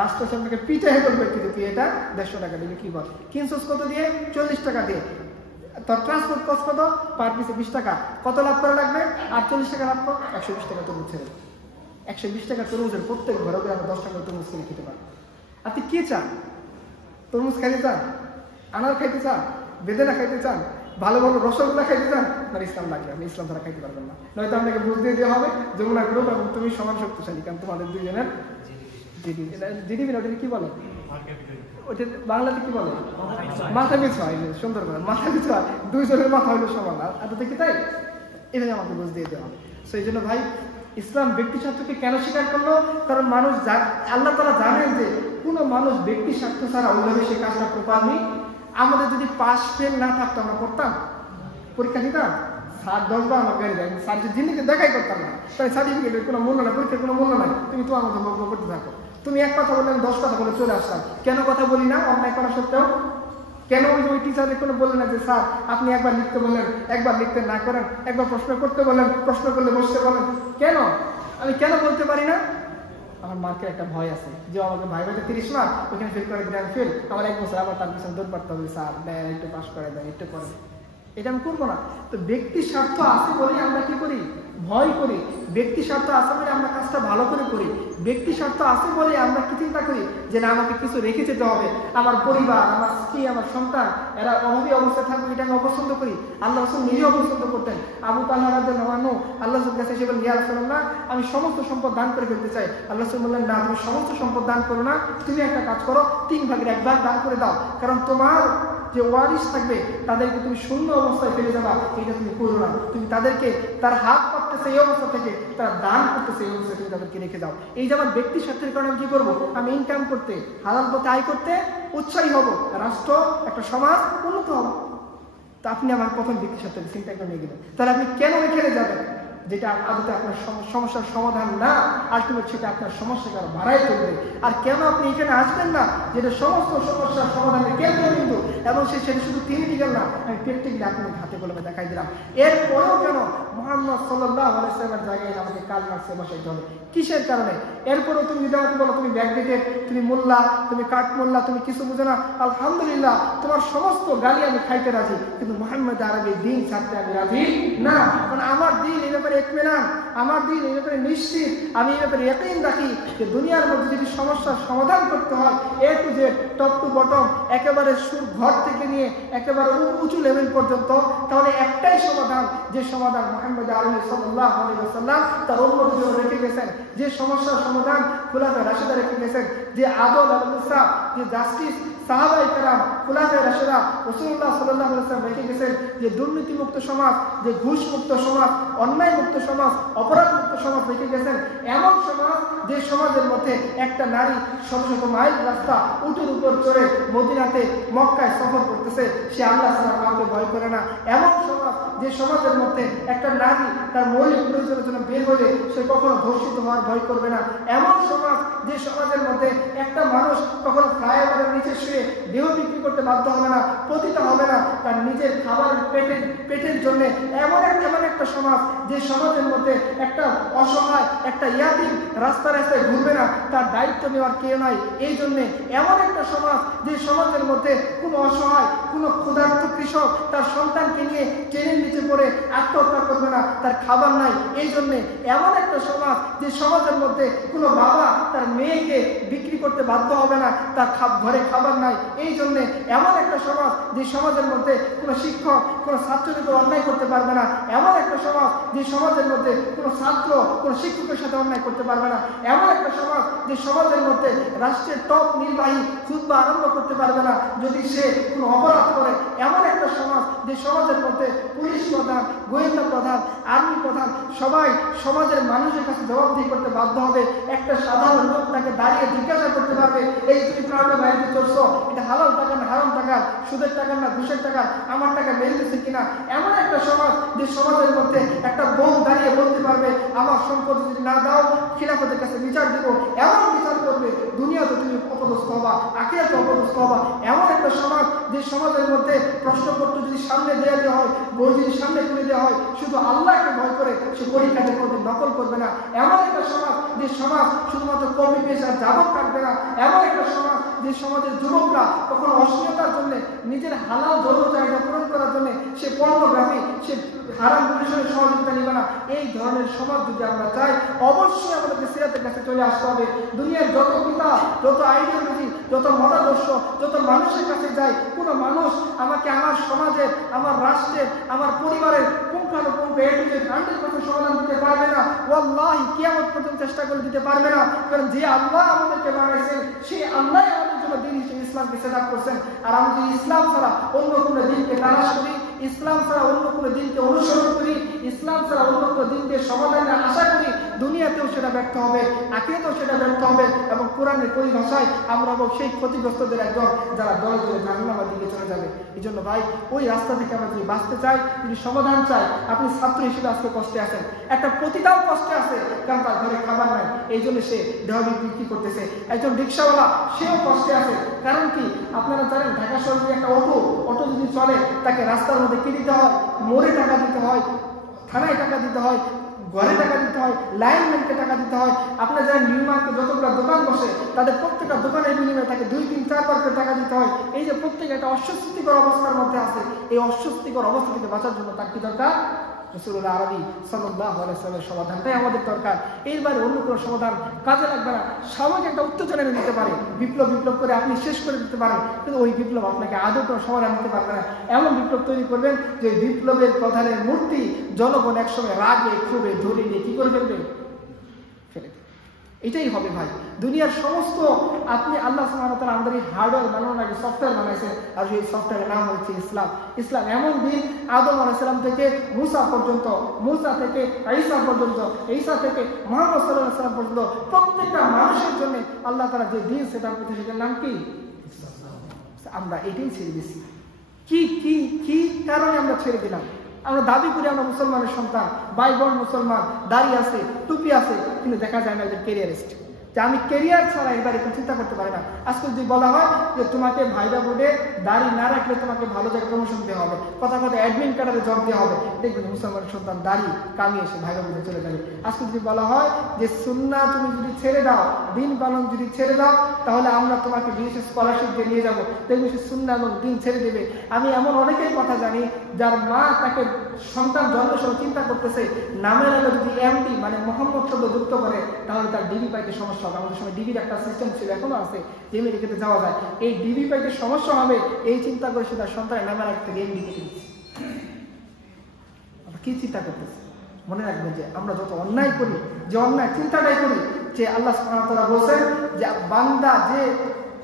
রাষ্ট্র আপনাকে পিঠে হেতল ব্যক্তি তুই এটা 150 টাকা দিয়ে বিক্রি কর। কিনছস কত দিয়ে? 40 টাকা দিয়ে। তোর ট্রান্সপোর্ট কস্ট কত? পার পিসে 20 টাকা। কত লাভ করা লাগবে? 48 টাকা লাভ কর, 120 টাকা তরমুজ ছেড়ে। 120 টাকা তরমুজের প্রত্যেক ঘরে আমরা 10 টাকা তরমুজ কিনে খেতে পারি। আপনি কি চান? তরমুজ খাইতে চান? আনার খাইতে চান? বেদেনা খাইতে চান? ভালো ভালো রসগোল্লা খাইতে চান? না ইসলাম লাগবে, আপনি ইসলাম ছাড়া খাইতে পারবেন না। নয়তো আপনাকে বুঝ দিয়ে দেওয়া হবে যমুনা গ্রুপ এবং তুমি সমান শক্তিশালী, কারণ তোমাদের দুইজনের জিডিপি না, ওটা কি বলে? ওটা বাংলাতে কি বলে? মাথা পিছু হয়। সুন্দর করে মাথা পিছু হয়, দুইজনের মাথা হইলো সমান। আর দেখি তাই এভাবে আমাকে বুঝ দিয়ে দেওয়া হবে। সেই জন্য ভাই, ইসলাম ব্যক্তি স্বার্থকে কেন স্বীকার করলো? কারণ মানুষ আল্লাহ তাআলা জানেন যে কোনো মানুষ ব্যক্তি স্বার্থ ছাড়া ওইভাবে সে কাজটা প্রপারলি। আমাদের যদি পাস ফেল না থাকতো আমরা করতাম, পরীক্ষা দিতাম, স্যার 10 বার আমার গাড়ি দেয়, স্যার যে জিনিসকে দেখাই করতাম না, তাই সার্টিফিকেটের কোনো মূল্য নাই, পরীক্ষার কোনো মূল্য নাই। তুমি তো আমাদের বক্তব্য করতে থাকো। তুমি এক কথা বললে 10 কথা বলে চলে আসলাম। কেন কথা বলি না অন্যায় করা সত্ত্বেও? কেন ওই টিচারের কোনো বললেন না যে স্যার আপনি একবার লিখতে বলেন, একবার লিখতে না করেন, একবার প্রশ্ন করতে বলেন, প্রশ্ন করলে বসতে বলেন? কেন আমি কেন বলতে পারি না? আমার মার্কের একটা ভয় আছে যে আমাকে ভাই ভাইতে 30 মার্ক, ওখানে ফেল করে দিলে আমি ফেল, আমার 1 বছর আবার তার পিছনে দৌড় পাড়তে হবে, স্যার দেয় একটু পাস করে দেয়, একটু করে। এটা আমি করবো না। তো ব্যক্তি স্বার্থ আছে বলে আমরা কি করি? ভয় করি। ব্যক্তি স্বার্থ আছে বলে আমরা কাজটা ভালো করে করি। ব্যক্তি স্বার্থ আছে বলে আমরা কি চিন্তা করি যে না আমাকে কিছু রেখে যেতে হবে, আমার পরিবার, আমার স্ত্রী, আমার সন্তান এরা অভাবী অবস্থায় থাকবে, এটা আমি অপছন্দ করি। আল্লাহ রাসূল নিজে অপছন্দ করতেন। আবু তালহা রাদিয়াল্লাহু আনহু আল্লাহ রাসূলের কাছে এসে বললেন, ইয়া রাসূলুল্লাহ আমি সমস্ত সম্পদ দান করে ফেলতে চাই। আল্লাহ রাসূল বললেন, না তুমি সমস্ত সম্পদ দান করো না, তুমি একটা কাজ করো, 3 ভাগের 1 ভাগ দান করে দাও, কারণ তোমার যে ওয়ারিস থাকবে তাদেরকে তুমি শূন্য অবস্থায় ফেলে যাবা, এটা তুমি করো না। তুমি তাদেরকে তার হাত পাততেছে এই অবস্থা থেকে, তারা দান করতেছে এই অবস্থায়, তুমি তাদেরকে রেখে দাও। এই যে আমার ব্যক্তি স্বার্থের কারণে আমি কি করবো? আমি ইনকাম করতে, হালাল পথে আয় করতে উৎসাহী হব, রাষ্ট্র একটা সমাজ উন্নত হবে। তো আপনি আমার প্রথম ব্যক্তির সাথে চিন্তা করে নিয়ে গেলেন, তাহলে আপনি কেন এখানে যাবেন যেটা আদতে আপনার সমস্যার সমাধান না, আলটিমেট সেটা আপনার সমস্যাকে আরো বাড়াই তুলবে। আর কেন আপনি এখানে আসবেন না যেটা সমস্ত সমস্যার সমাধানের কেন্দ্রবিন্দু, এবং সেটা শুধু থিওরিটিক্যাল না, আমি প্র্যাকটিক্যালি আপনাকে হাতে কলমে দেখাই দিলাম। এরপরেও কেন মুহাম্মদ সাল্লাল্লাহু আলাইহি ওয়াসাল্লামের জায়গায় আমাকে কাল মার্ক্সে বসাইতে হবে? কিসের কারণে? এরপরেও তুমি যদি আমাকে বলো তুমি ব্যাকডেটেড, তুমি মোল্লা, তুমি কাঠ মোল্লা, তুমি কিছু বুঝো না, আলহামদুলিল্লাহ, তোমার সমস্ত গালি আমি খাইতে রাজি, কিন্তু মুহাম্মদ আরবির দিন ছাড়তে আমি রাজি না। কারণ আমার দিন এই ব্যাপারে ইতমিনান, আমার দিন এই ব্যাপারে নিশ্চিত, আমি এই ব্যাপারে ইয়াকিন রাখি যে দুনিয়ার মধ্যে যদি সমস্যার সমাধান করতে হয় A to Z, top to bottom, একেবারে ঘর থেকে নিয়ে একেবারে উঁচু লেভেল পর্যন্ত, তাহলে একটাই সমাধান, যে সমাধান মুহাম্মদ আরবি সাল্লাল্লাহু আলাইহি ওয়াসাল্লাম তার উম্মতের জন্য রেখে গেছেন, যে সমস্যার সমাধান খুলাফায়ে রাশিদা রেখে গেছেন, যে আদল আল ইনসাফ, যে জাস্টিস সাহাবায়ে কেরাম, খুলাফায়ে রাশিদা, রাসূলুল্লাহ সাল্লাল্লাহু আলাইহি ওয়াসাল্লাম রেখে গেছেন, যে দুর্নীতিমুক্ত সমাজ, যে ঘুষ মুক্ত সমাজ, অন্যায় মুক্ত সমাজ, অপরাধ মুক্ত সমাজ রেখে গেছেন, এমন সমাজ যে সমাজের মধ্যে একটা নারী শত শত মাইল রাস্তা উটের উপর চড়ে মদিনাতে মক্কায় সফর করতেছে, সে আল্লাহ ছাড়া কাউকে ভয় করে না। এমন সমাজ যে সমাজের মধ্যে একটা নারী তার মৌলিক প্রয়োজনের জন্য বের হলে সে কখনো ধর্ষিত হওয়ার ভয় করবে না। এমন সমাজ যে সমাজের মধ্যে একটা মানুষ কখনো ফ্লাইওভারের নিচে শুয়ে দেহ বিক্রি করতে বাধ্য হবে না, পতিত হবে না তার নিজের খাবার পেটের জন্য। এমন একটা সমাজ যে সমাজের মধ্যে একটা অসহায়, একটা ইয়াতিম রাস্তায় ঘুরবে না, তার দায়িত্ব নেওয়ার কেউ নাই। এই জন্যে এমন একটা সমাজ যে সমাজের মধ্যে কোনো অসহায়, কোনো ক্ষুধার্ত কৃষক তার সন্তানকে নিয়ে ট্রেনের নিচে পড়ে আত্মহত্যা করবে না, তার খাবার নাই। এই জন্যে এমন একটা সমাজ যে সমাজের মধ্যে কোনো বাবা তার মেয়েকে বিক্রি করতে বাধ্য হবে না, তার ঘরে খাবার নাই। এই জন্যে এমন একটা সমাজ যে সমাজের মধ্যে কোনো শিক্ষক কোনো ছাত্রকে অন্যায় করতে পারবে না, এমন একটা সমাজ যে সমাজের মধ্যে কোনো ছাত্র কোনো শিক্ষকের সাথে অন্যায় করতে পারবে না, এমন একটা সমাজ যে সমাজের মধ্যে রাষ্ট্রের টপ নির্বাহী খুতবা আরম্ভ করতে পারবে না যদি সে কোনো অপরাধ করে, এমন একটা সমাজ যে সমাজের মধ্যে পুলিশ প্রধান, গোয়েন্দা প্রধান, আর্মি প্রধান সবাই সমাজের মানুষের কাছে জবাবদিহি করতে বাধ্য হবে। একটা সাধারণ লোক তাকে দাঁড়িয়ে জিজ্ঞাসা করতে পারবে, এই তুমি প্রাণে বাইরে চলছো, এটা হালাল টাকা না হারাম টাকা, সুদের টাকা না ঘুষের টাকা, আমার টাকা বেরিয়েছে কিনা। এমন একটা সমাজ যে সমাজের মধ্যে একটা বোন দাঁড়িয়ে বলতে পারবে, আমার সম্পদ যদি না দাও খিলাফতের কাছে বিচার দিব, এমন বিচার করবে দুনিয়াতে তুমি অপদস্থ হবা, আখিরাতে অপদস্থ হবা। এমন একটা সমাজ যে সমাজের মধ্যে প্রশ্নপত্র যদি সামনে দেওয়া দেওয়া হয়, বই যদি সামনে তুলে দেওয়া হয়, শুধু আল্লাহকে ভয় করে সে পরীক্ষাতে কোনোদিন নকল করবে না। এমন একটা সমাজ যে সমাজ শুধুমাত্র কপি পেস্ট আর যাদব কাটবে না। এমন একটা সমাজ যে সমাজের যুবকরা কখনো অশ্লীলতার জন্য, নিজের হালাল ধর্ম চাহিদা পূরণ করার জন্য সে পর্নোগ্রাফি, সে হারাম পরিসরের সহযোগিতা নেবে না। এই ধরনের সমাজ যদি আমরা চাই, অবশ্যই আমাদেরকে সিরাতের কাছে চলে আসতে হবে। দুনিয়ার যত কিতাব, যত আইডিওলজি, যত মতাদর্শ, যত মানুষের কাছে যায়, কোনো মানুষ আমাকে আমার সমাজের, আমার রাষ্ট্রের, আমার পরিবারের পুঙ্খানুপুঙ্খ 100% সমাধান দিতে পারবে না। ওয়াল্লাহি কিয়ামত পর্যন্ত চেষ্টা করে দিতে পারবে না। কারণ যে আল্লাহ আমাদেরকে বানাইছেন সেই আল্লাহ আমাদের জন্য দিন হিসেবে ইসলামকে সেট আপ করছেন। আর আমি যদি ইসলাম ছাড়া অন্য কোনো দিনকে তালাশ করি, ইসলাম ছাড়া অন্য কোনো দিনকে অনুসরণ করি, ইসলাম ছাড়া অন্য কোনো দিনকে সমাধানের আশা করি, দুনিয়াতেও সেটা ব্যর্থ হবে, আখিরাতেও সেটা ব্যর্থ হবে। এবং কোরআনের পরিভাষায় আমরা সেই ক্ষতিগ্রস্তদের একজন যারা দলে দলে জাহান্নামের দিকে চলে যাবে। এই জন্য ভাই, ওই রাস্তা থেকে আমরা যদি বাঁচতে চাই, যদি সমাধান চাই, আপনি ছাত্র হিসেবে আজকে কষ্টে আছেন, একটা প্রতিটাও কষ্টে আছে, কারণ তার ঘরে খাবার নাই, এই জন্য সে দেহ বিক্রি করতেছে। একজন রিক্সাওয়ালা সেও কষ্টে আছে, কারণ কি আপনারা জানেন ঢাকা শহরে একটা অটো যদি চলে তাকে রাস্তার মধ্যে কি দিতে হয়, মোড়ে টাকা দিতে হয়, থানায় টাকা দিতে হয়, ঘরে টাকা দিতে হয়, লাইনম্যানকে টাকা দিতে হয়। আপনার যারা নিউ মার্কেটে যতগুলো দোকান বসে তাদের প্রত্যেকটা দোকানের বিনিময়ে তাকে 2, 3, 4 বার করে টাকা দিতে হয়। এই যে প্রত্যেকে একটা অস্বস্তিকর অবস্থার মধ্যে আছে, এই অস্বস্তিকর অবস্থা থেকে বাঁচার জন্য তার কি দরকার? রাসূলুল্লাহ আরবি সাল্লাল্লাহু আলাইহি ওয়াসাল্লামের সমাধানটাই আমাদের দরকার। এর বাইরে অন্য কোনো সমাধান কাজে লাগবে না। সাময়িক একটা উত্তেজনা এনে দিতে পারে, বিপ্লব করে আপনি শেষ করে দিতে পারেন, কিন্তু ওই বিপ্লব আপনাকে আদৌ কোনো সমাধান দিতে পারবে না। এমন বিপ্লব তৈরি করবেন যে বিপ্লবের প্রধানের মূর্তি জনগণ একসময় রাগে ক্ষোভে ধরে নিয়ে কি করে ফেলবে, ফেলে দেবে। এটাই হবে ভাই। দুনিয়ার সমস্ত আপনি আল্লাহ সুবহানাহু ওয়া তাআলা আমাদের এই হার্ডওয়্যার বানানোর আগে সফটওয়্যার বানাইছেন, আর এই সফটওয়্যারের নাম হচ্ছে ইসলাম। ইসলাম এমন দিন আদম আলাইহিস সালাম থেকে মুসা পর্যন্ত, মুসা থেকে ঈসা পর্যন্ত, ঈসা থেকে মুহাম্মদ সাল্লাল্লাহু আলাইহি ওয়াসাল্লাম পর্যন্ত প্রত্যেকটা মানুষের জন্য আল্লাহ তাআলা যে দিন সেটা করতে, সেটার নাম কি? আমরা এটাই ছেড়ে দিচ্ছি। কি কি কি কারণে আমরা ছেড়ে দিলাম? আমরা দাবি করি আমরা মুসলমানের সন্তান, ভাই বোন মুসলমান, দাড়ি আছে, টুপি আছে, কিন্তু দেখা যায় না যে ক্যারিয়ারিস্ট, যে আমি ক্যারিয়ার ছাড়া এবার একটু চিন্তা করতে পারি না। আজকে যদি বলা হয় যে তোমাকে ভাইবা বোর্ডে দাড়ি না রাখলে তোমাকে ভালো জায়গায় প্রমোশন দেওয়া হবে, কথা কথা অ্যাডমিন কার্ডারে জব দেওয়া হবে, দেখবেন মুসলমানের সন্তান দাড়ি কামিয়ে এসে ভাইবা বোর্ডে চলে যাবে। আজকে যদি বলা হয় যে সুন্নাহ তুমি যদি ছেড়ে দাও, দিন পালন যদি ছেড়ে দাও, তাহলে আমরা তোমাকে বিশেষ স্কলারশিপ দিয়ে নিয়ে যাবো, দেখবেন সে সুন্নাহ এবং দিন ছেড়ে দেবে। আমি এমন অনেকেই কথা জানি যার মা তাকে সন্তান জন্মের সময় চিন্তা করতেছে নামের আগে যদি এমডি মানে মোহাম্মদ শব্দ যুক্ত করে তাহলে তার ডিবি পাইতে সমস্যা হবে। আমাদের সময় ডিবির একটা সিস্টেম ছিল, এখনো আছে, যে মেডিকেতে যাওয়া যায়, এই ডিবি পাইতে সমস্যা হবে এই চিন্তা করে সে তার সন্তানের নামের আগে থেকে এমডি কেটে দিচ্ছে। কি চিন্তা করতেছে? মনে রাখবেন যে আমরা যত অন্যায় করি, যে অন্যায় চিন্তাটাই করি, যে আল্লাহ সুবহানাহু ওয়া তাআলা বলেন যে বান্দা যে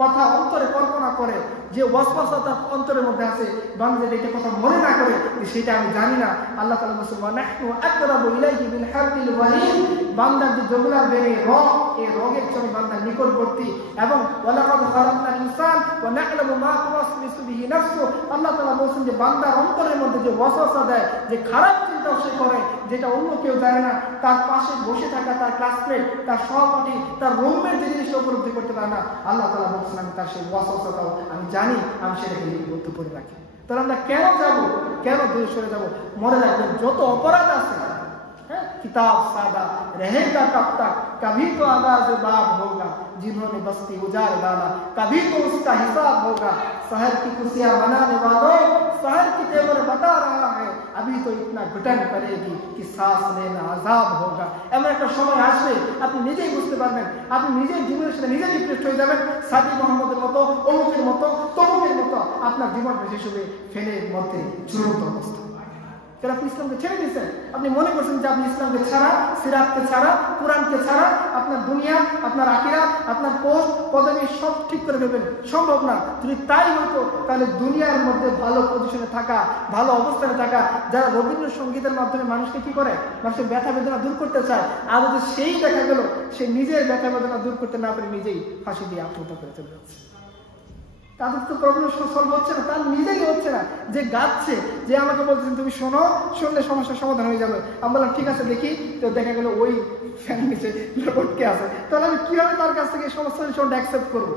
কথা অন্তরে কল্পনা করে, যে ওয়াসওয়াসা তার অন্তরের মধ্যে আছে, বান্দা যদি এটা কথা মনে না করে সেটা আমি জানি না। আল্লাহ তাআলা বলেন ওয়া নাহনু আকরাবু ইলাইহি মিন হাবলিল ওয়ারিদ, বান্দার যে জগুলার বেরে রগ, এই রগের চেয়ে বান্দার নিকটবর্তী। এবং ওয়ালাকাদ খালাকনাল ইনসান ওয়া না'লামু মা তুওয়াসওয়িসু বিহি নাফসু, আল্লাহ তাআলা বলেন যে বান্দার অন্তরের মধ্যে যে ওয়াসওয়াসা দেয়, যে খারাপ চিন্তা সে করে, যেটা অন্য কেউ জানে না, তার পাশে বসে থাকা তার ক্লাসমেট, তার সহপাঠী, তার রুমমেট যে জিনিসটা উপলব্ধি করতে পারে না, আল্লাহ তাআলা বলেন আমি তার সেই ওয়াসওয়াসাটাও আমি জানি, আমি সেটাকে লিপিবদ্ধ করে রাখি। তাহলে আমরা কেন যাব, কেন দূরে সরে যাব? মনে রাখবেন যত অপরাধ আছে, किताब सादा रहेगा कब तक, कभी तो आगाज बाब होगा, जिन्होंने बस्ती उजाड़ डाला कभी तो उसका हिसाब होगा, शहर की खुशियां मनाने वालों शहर की तेवर बता रहा है, अभी तो इतना घुटन पड़ेगी कि सांस लेना अजाब होगा। এমন একটা সময় আসবে আপনি নিজেই বুঝতে পারবেন, আপনি নিজেই জীবনের সাথে নিজে ডিপ্রেসড হয়ে যাবেন, সাদি মোহাম্মদের মতো, অমুকের মতো, তমুকের মতো, আপনার জীবনটা শেষ হবে ফেলের মধ্যে ঝুলন্ত অবস্থা। আপনি ইসলামকে ছেড়ে দিয়েছেন, আপনি মনে করছেন যে আপনি ইসলামকে ছাড়া, সিরাতকে ছাড়া, কোরআনকে ছাড়া আপনার দুনিয়া, আপনার আখিরাত, আপনার পোস্ট পদবী সব ঠিক করে দেবেন। সম্ভব না। যদি তাই হতো তাহলে দুনিয়ার মধ্যে ভালো পজিশনে থাকা, ভালো অবস্থানে থাকা, যারা রবীন্দ্রসঙ্গীতের মাধ্যমে মানুষকে কি করে, মানুষের ব্যথা বেদনা দূর করতে চায়, আর যদি সেই দেখা গেল সে নিজের ব্যথা বেদনা দূর করতে না পারে নিজেই ফাঁসি দিয়ে আত্মহত্যা করে চলে যাচ্ছে। তাদের তো প্রবলেম সলভ হচ্ছে না, তার নিজেই হচ্ছে না। যে গাচ্ছে, যে আমাকে বলছেন তুমি শোনো, শুনলে সমস্যার সমাধান হয়ে যাবে, আমি বললাম ঠিক আছে দেখি, তো দেখা গেল ওই ফ্যান নিচে লটকে আছে, তাহলে আমি কিভাবে তার কাছ থেকে সমস্যা সলিউশনটা অ্যাকসেপ্ট করবো?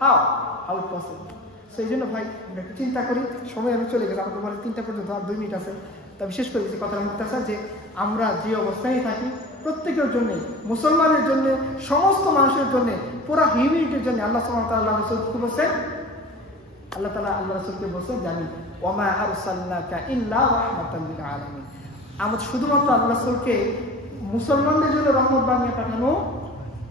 How it possible? সেই জন্য ভাই আমরা একটু চিন্তা করি। সময় আমি চলে গেলাম, আমাকে বলে 3টা পর্যন্ত আর 2 মিনিট আছে। তা বিশেষ করে যে কথাটা মুক্তাসা, যে আমরা যে অবস্থায় থাকি প্রত্যেকের জন্য, মুসলমানের জন্য, সমস্ত মানুষের জন্য, পুরো হিউম্যানিটির জন্য আল্লাহ সুবহানাহু ওয়া তাআলা রাসূলকে বলেছেন, আল্লাহ তাআলা আল্লাহ রাসূলকে বলেছেন জানি ওয়া মা আরসালনাকা ইল্লা রাহমাতাল লিল আলামিন, আমরা শুধুমাত্র আল্লাহ রাসূলকে মুসলমানদের জন্য রহমত বানিয়ে পাঠানো,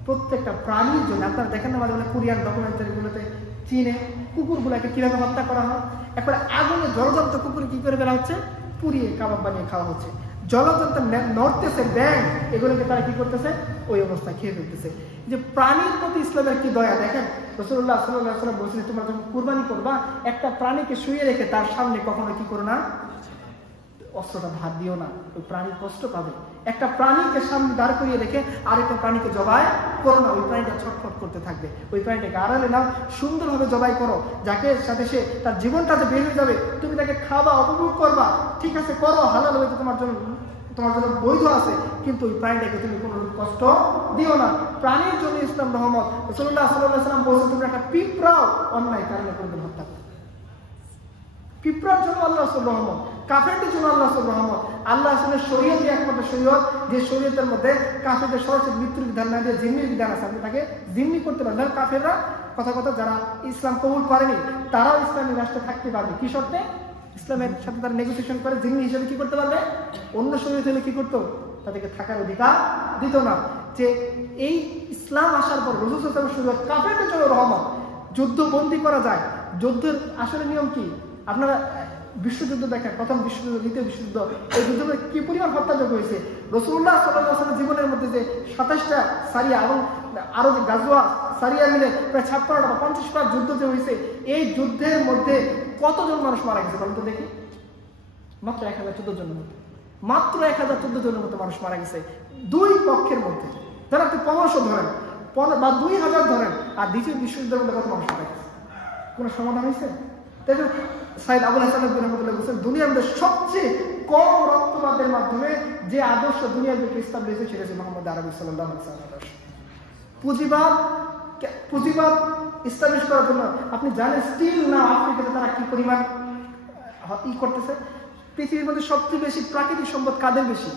প্রত্যেকটা প্রাণীর জন্য। আপনারা দেখেন না মাঝে মাঝে কোরিয়ান ডকুমেন্টারিগুলোতে চীনে কুকুরগুলোকে কিভাবে হত্যা করা হয়, একবারে আগুনে জলজন্ত কুকুর কি করে ফেলা হচ্ছে, পুড়িয়ে কাবাব বানিয়ে খাওয়া হচ্ছে। জলজন্ত নড়তেছে, ব্যাং, এগুলোকে তারা কি করতেছে, ওই অবস্থা খেয়ে ফেলতেছে। যে প্রাণীর প্রতি ইসলামের কি দয়া দেখেন। রাসূলুল্লাহ সাল্লাল্লাহু আলাইহি ওয়াসাল্লাম বলেছেন তোমরা যখন কুরবানি করবা একটা প্রাণীকে শুয়ে রেখে তার সামনে কখনো কি করো না, অস্ত্রটা ধার দিও না, ওই প্রাণী কষ্ট পাবে। একটা প্রাণীকে সামনে দাঁড় করিয়ে রেখে আরেকটা প্রাণীকে জবাই করো না, ওই প্রাণীটা ছটফট করতে থাকবে। ওই প্রাণীটাকে আড়ালে নাও, সুন্দরভাবে জবাই করো, যাকে সাথে সে তার জীবনটা যে বের হয়ে যাবে, তুমি তাকে খাওয়া উপভোগ করবা, ঠিক আছে করো, হালাল হয়েছে তোমার জন্য বৈধ আছে, কিন্তু ওই প্রাণীটাকে তুমি কোনো কষ্ট দিও না। প্রাণীর জন্য ইসলাম রহমত। রাসূলুল্লাহ সাল্লাল্লাহু আলাইহি ওয়াসাল্লাম বলেছেন তোমরা একটা পিঁপড়াও অন্যায় কারণে করবেন হত্যা। পিঁপড়ার জন্য আল্লাহ রাসূল রহমত, কাফেরদের জন্য আল্লাহ রাসূল রহমত। আল্লাহ রাসূলের শরীয়ত একমাত্র শরীয়ত যে শরীয়তের মধ্যে কাফেরদের সরাসরি মৃত্যুর বিধান না দিয়ে জিম্মির বিধান আছে, আপনি তাকে জিম্মি করতে পারবেন। কাফেররা কথা কথা যারা ইসলাম কবুল করেনি তারাও ইসলামী রাষ্ট্রে থাকতে পারবে, কি শর্তে? ইসলামের সাথে তারা নেগোসিয়েশন করে জিম্মি হিসেবে কি করতে পারবে। অন্য শরীয়ত হলে কি করতো, তাদেরকে থাকার অধিকার দিত না। যে এই ইসলাম আসার পর রাসূল সাল্লাল্লাহু আলাইহি ওয়াসাল্লাম শরীয়ত কাফেরদের জন্য রহমত। যুদ্ধ বন্দী করা যায়, যুদ্ধের আসলে নিয়ম কি? আপনারা বিশ্বযুদ্ধ দেখেন, প্রথম বিশ্বযুদ্ধ, দ্বিতীয় বিশ্বযুদ্ধ, এই যুদ্ধে কি পরিমাণ হত্যাযজ্ঞ হয়েছে। রাসূলুল্লাহ সাল্লাল্লাহু আলাইহি ওয়াসাল্লামের জীবনের মধ্যে যে 27টা সারিয়া এবং আরো যে গাজওয়া সারিয়া মিলে প্রায় 56টা বা 50টা যুদ্ধ যে হয়েছে, এই যুদ্ধের মধ্যে কতজন মানুষ মারা গেছে বলুন তো দেখি? মাত্র 1014 জনের মতো, মাত্র 1014 জনের মতো মানুষ মারা গেছে দুই পক্ষের মধ্যে। যারা আপনি 1500 ধরেন বা 2000 ধরেন, আর দ্বিতীয় বিশ্বযুদ্ধের মধ্যে কত মানুষ মারা গেছে? কোনো সমাধান হয়েছে? দেখুন সাইদ আবুল হাসান রহমতুল্লাহ বলছেন দুনিয়ার মধ্যে সবচেয়ে কম রক্তপাতের মাধ্যমে যে আদর্শ দুনিয়ার দিকে স্থাপিত হয়েছে সেটা হচ্ছে মোহাম্মদ আরবি সাল্লাল্লাহু আলাইহি ওয়াসাল্লাম। পুঁজিবাদ এস্টাবলিশ করার জন্য আপনি জানেন স্টিল না আফ্রিকাতে তারা কি পরিমাণ করতেছে। পৃথিবীর মধ্যে সবচেয়ে বেশি প্রাকৃতিক সম্পদ কাদের বেশি?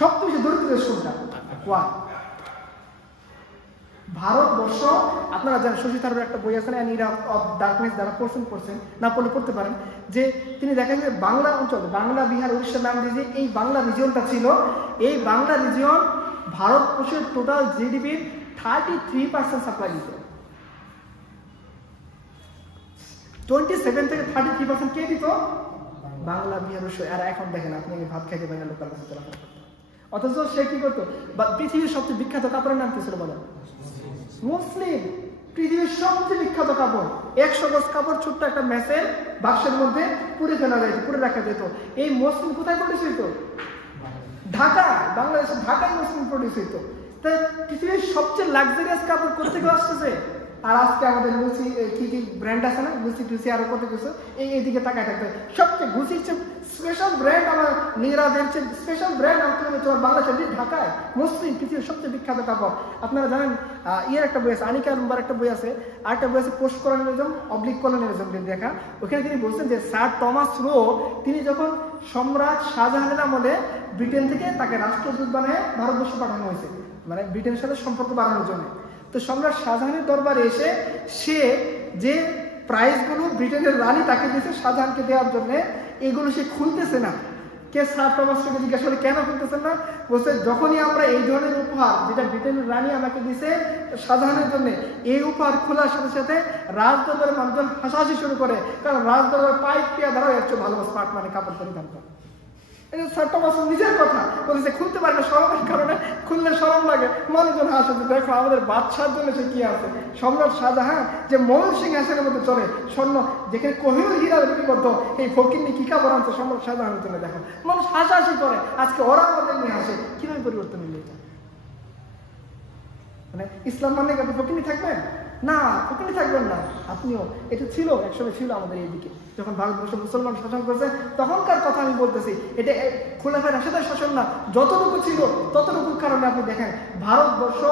সবচেয়ে বেশি দরিদ্র দেশ কোনটা? ভারতবর্ষ। আপনারা জানেন শশী থারুরের একটা বই আছে অ্যান ইরা অফ ডার্কনেস, যারা পড়ছেন না পড়লে পড়তে পারেন, যে তিনি দেখেন যে বাংলা অঞ্চল, বাংলা, বিহার, উড়িষ্যা, বাংলাদেশ, এই বাংলা রিজিয়নটা ছিল, এই বাংলা রিজিয়ন ভারতবর্ষের টোটাল জিডিপির 33% সাপ্লাই দিত। 27 থেকে 33% কে দিত? বাংলা, বিহার, উড়িষ্যা। আর এখন দেখেন আপনি ভাত খাইতে পারেন লোকাল কাছে চলাফেরা করতে, অথচ সে কি করতো? পৃথিবীর সবচেয়ে বিখ্যাত কাপড়ের নাম কি ছিল বলেন? মুসলিম। পৃথিবীর সবচেয়ে বিখ্যাত কাপড় 100 গজ কাপড় ছোট্ট একটা ম্যাচের বাক্সের মধ্যে পুড়ে ফেলা যেত, পুড়ে রাখা যেত। এই মুসলিম কোথায় প্রডিউস হইতো? ঢাকা, বাংলাদেশের ঢাকায় মুসলিম প্রডিউস হইতো। তাই পৃথিবীর সবচেয়ে লাক্সারিয়াস কাপড় কোথেকে আসতেছে? আর আজকে আমাদের লুচি কি ব্র্যান্ড আছে না, লুচি টুচি আরো কত কিছু, এইদিকে তাকায় থাকতে সবচেয়ে গুছির চেয়ে স্পেশাল ব্র্যান্ড আমার নিজেরাদের চেয়ে স্পেশাল ব্র্যান্ড তোমার বাংলাদেশের ঢাকায় মুসলিম পৃথিবীর সবচেয়ে বিখ্যাত কাপড়। আপনারা জানেন একটা বই আছে আনিকা নম্বর একটা বই আছে, আর একটা বই আছে পোস্ট কলোনিয়ালিজম অবলিক কলোনিয়ালিজম দেখা। ওখানে তিনি বলছেন যে স্যার টমাস রো তিনি যখন সম্রাট শাহজাহানের আমলে ব্রিটেন থেকে তাকে রাষ্ট্রদূত বানিয়ে ভারতবর্ষ পাঠানো হয়েছে, মানে ব্রিটেনের সাথে সম্পর্ক বাড়ানোর জন্য। তো সম্রাট শাহজাহানের দরবারে এসে সে যে প্রাইজগুলো ব্রিটেনের রানী তাকে দিয়েছে শাহজাহানকে দেওয়ার জন্য, এগুলো সে খুলতেছে না। কে স্যার টমাস রোকে জিজ্ঞাসা করে কেন খুলতেছেন না? বলছে যখনই আমরা এই ধরনের উপহার যেটা ব্রিটেনের রানী আমাকে দিয়েছে শাহজাহানের জন্য, এই উপহার খোলার সাথে সাথে রাজদরবারের মানুষজন হাসাহাসি শুরু করে, কারণ রাজদরবার পাইপ পেয়ে দ্বারাও একটু ভালো স্মার্ট মানে কাপড় পরিধান করে। নিজের কথা বলেছে খুলতে পারে না শরমের কারণে, খুললে শরম লাগে, মানুষজন হাসে। দেখো আমাদের বাদশার জন্য সে কি আছে, সম্রাট শাহজাহান যে ময়ূর সিংহাসনের মধ্যে চলে, স্বর্ণ যেখানে কোহিনুর হীরা বিক্রি করতো, এই ফকিরনি কি কাপড় আনছে সম্রাট শাহজাহানের জন্য। দেখো মানুষ হাসাহাসি করে, আজকে ওরা আমাদের নিয়ে আসে। কিভাবে পরিবর্তন হয়ে যায়? মানে ইসলাম মানে আপনি ফকিরনি থাকবেন না, ফকিরনি থাকবেন না আপনিও। এটা ছিল একসময় ছিল আমাদের এইদিকে, যখন ভারতবর্ষ মুসলমান শাসন করছে তখনকার কথা আমি বলতেছি। এটা খোলাফায় রাশেদার শাসন না, যতটুকু ছিল ততটুকুর কারণে আপনি দেখেন ভারতবর্ষ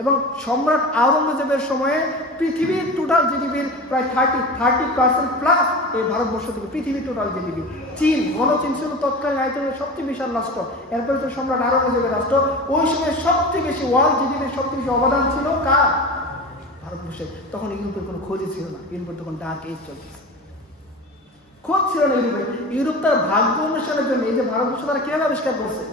এবং সম্রাট আওরঙ্গজেবের সময়ে পৃথিবীর টোটাল জিডিপির প্রায় 30% প্লাস এই ভারতবর্ষ থেকে পৃথিবীর টোটাল জিডিপি। চীন, চীন ছিল তৎকালীন আয়তনের সবচেয়ে বিশাল রাষ্ট্র, এরপরে তো সম্রাট আওরঙ্গজেবের রাষ্ট্র। ওই সময় সবচেয়ে বেশি ওয়ার্ল্ড জিডিপির সবচেয়ে বেশি অবদান ছিল কার? ভারতবর্ষে। তখন ইউরোপের কোনো খোঁজই ছিল না, ইউরোপের তখন ডার্ক এজ চলতেছে, খোঁজ ছিল না ইউরোপে। ইউরোপ তার ভাগ্য অনুষ্ঠানের জন্য এই যে ভারতবর্ষ তারা কিভাবে আবিষ্কার করছে,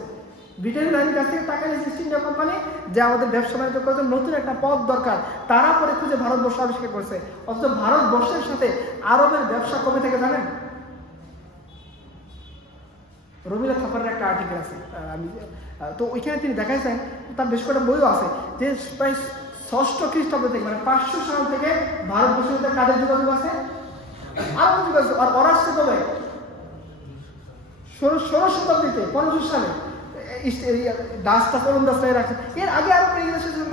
ব্রিটেনের রানীর কাছ থেকে টাকা নিয়েছে ইস্ট ইন্ডিয়া কোম্পানি যে আমাদের ব্যবসা বাণিজ্য করার জন্য নতুন একটা পথ দরকার, তারা পরে খুঁজে ভারতবর্ষ আবিষ্কার করছে। অথচ ভারতবর্ষের সাথে আরবের ব্যবসা কবে থেকে জানেন? রবিলা থাপারের একটা আর্টিকেল আছে, আমি তো ওইখানে তিনি দেখাইছেন, তার বেশ কয়েকটা বইও আছে, যে প্রায় 6ষ্ঠ খ্রিস্টাব্দ থেকে মানে 500 সাল থেকে ভারতবর্ষের সাথে কাদের যোগাযোগ আছে? আরব যোগাযোগ। আর ওরা আসছে কবে? 16 শতাব্দীতে 1500 সালে ডাচটা ওলন্দাজটাই রাখছে। এর আগে আরো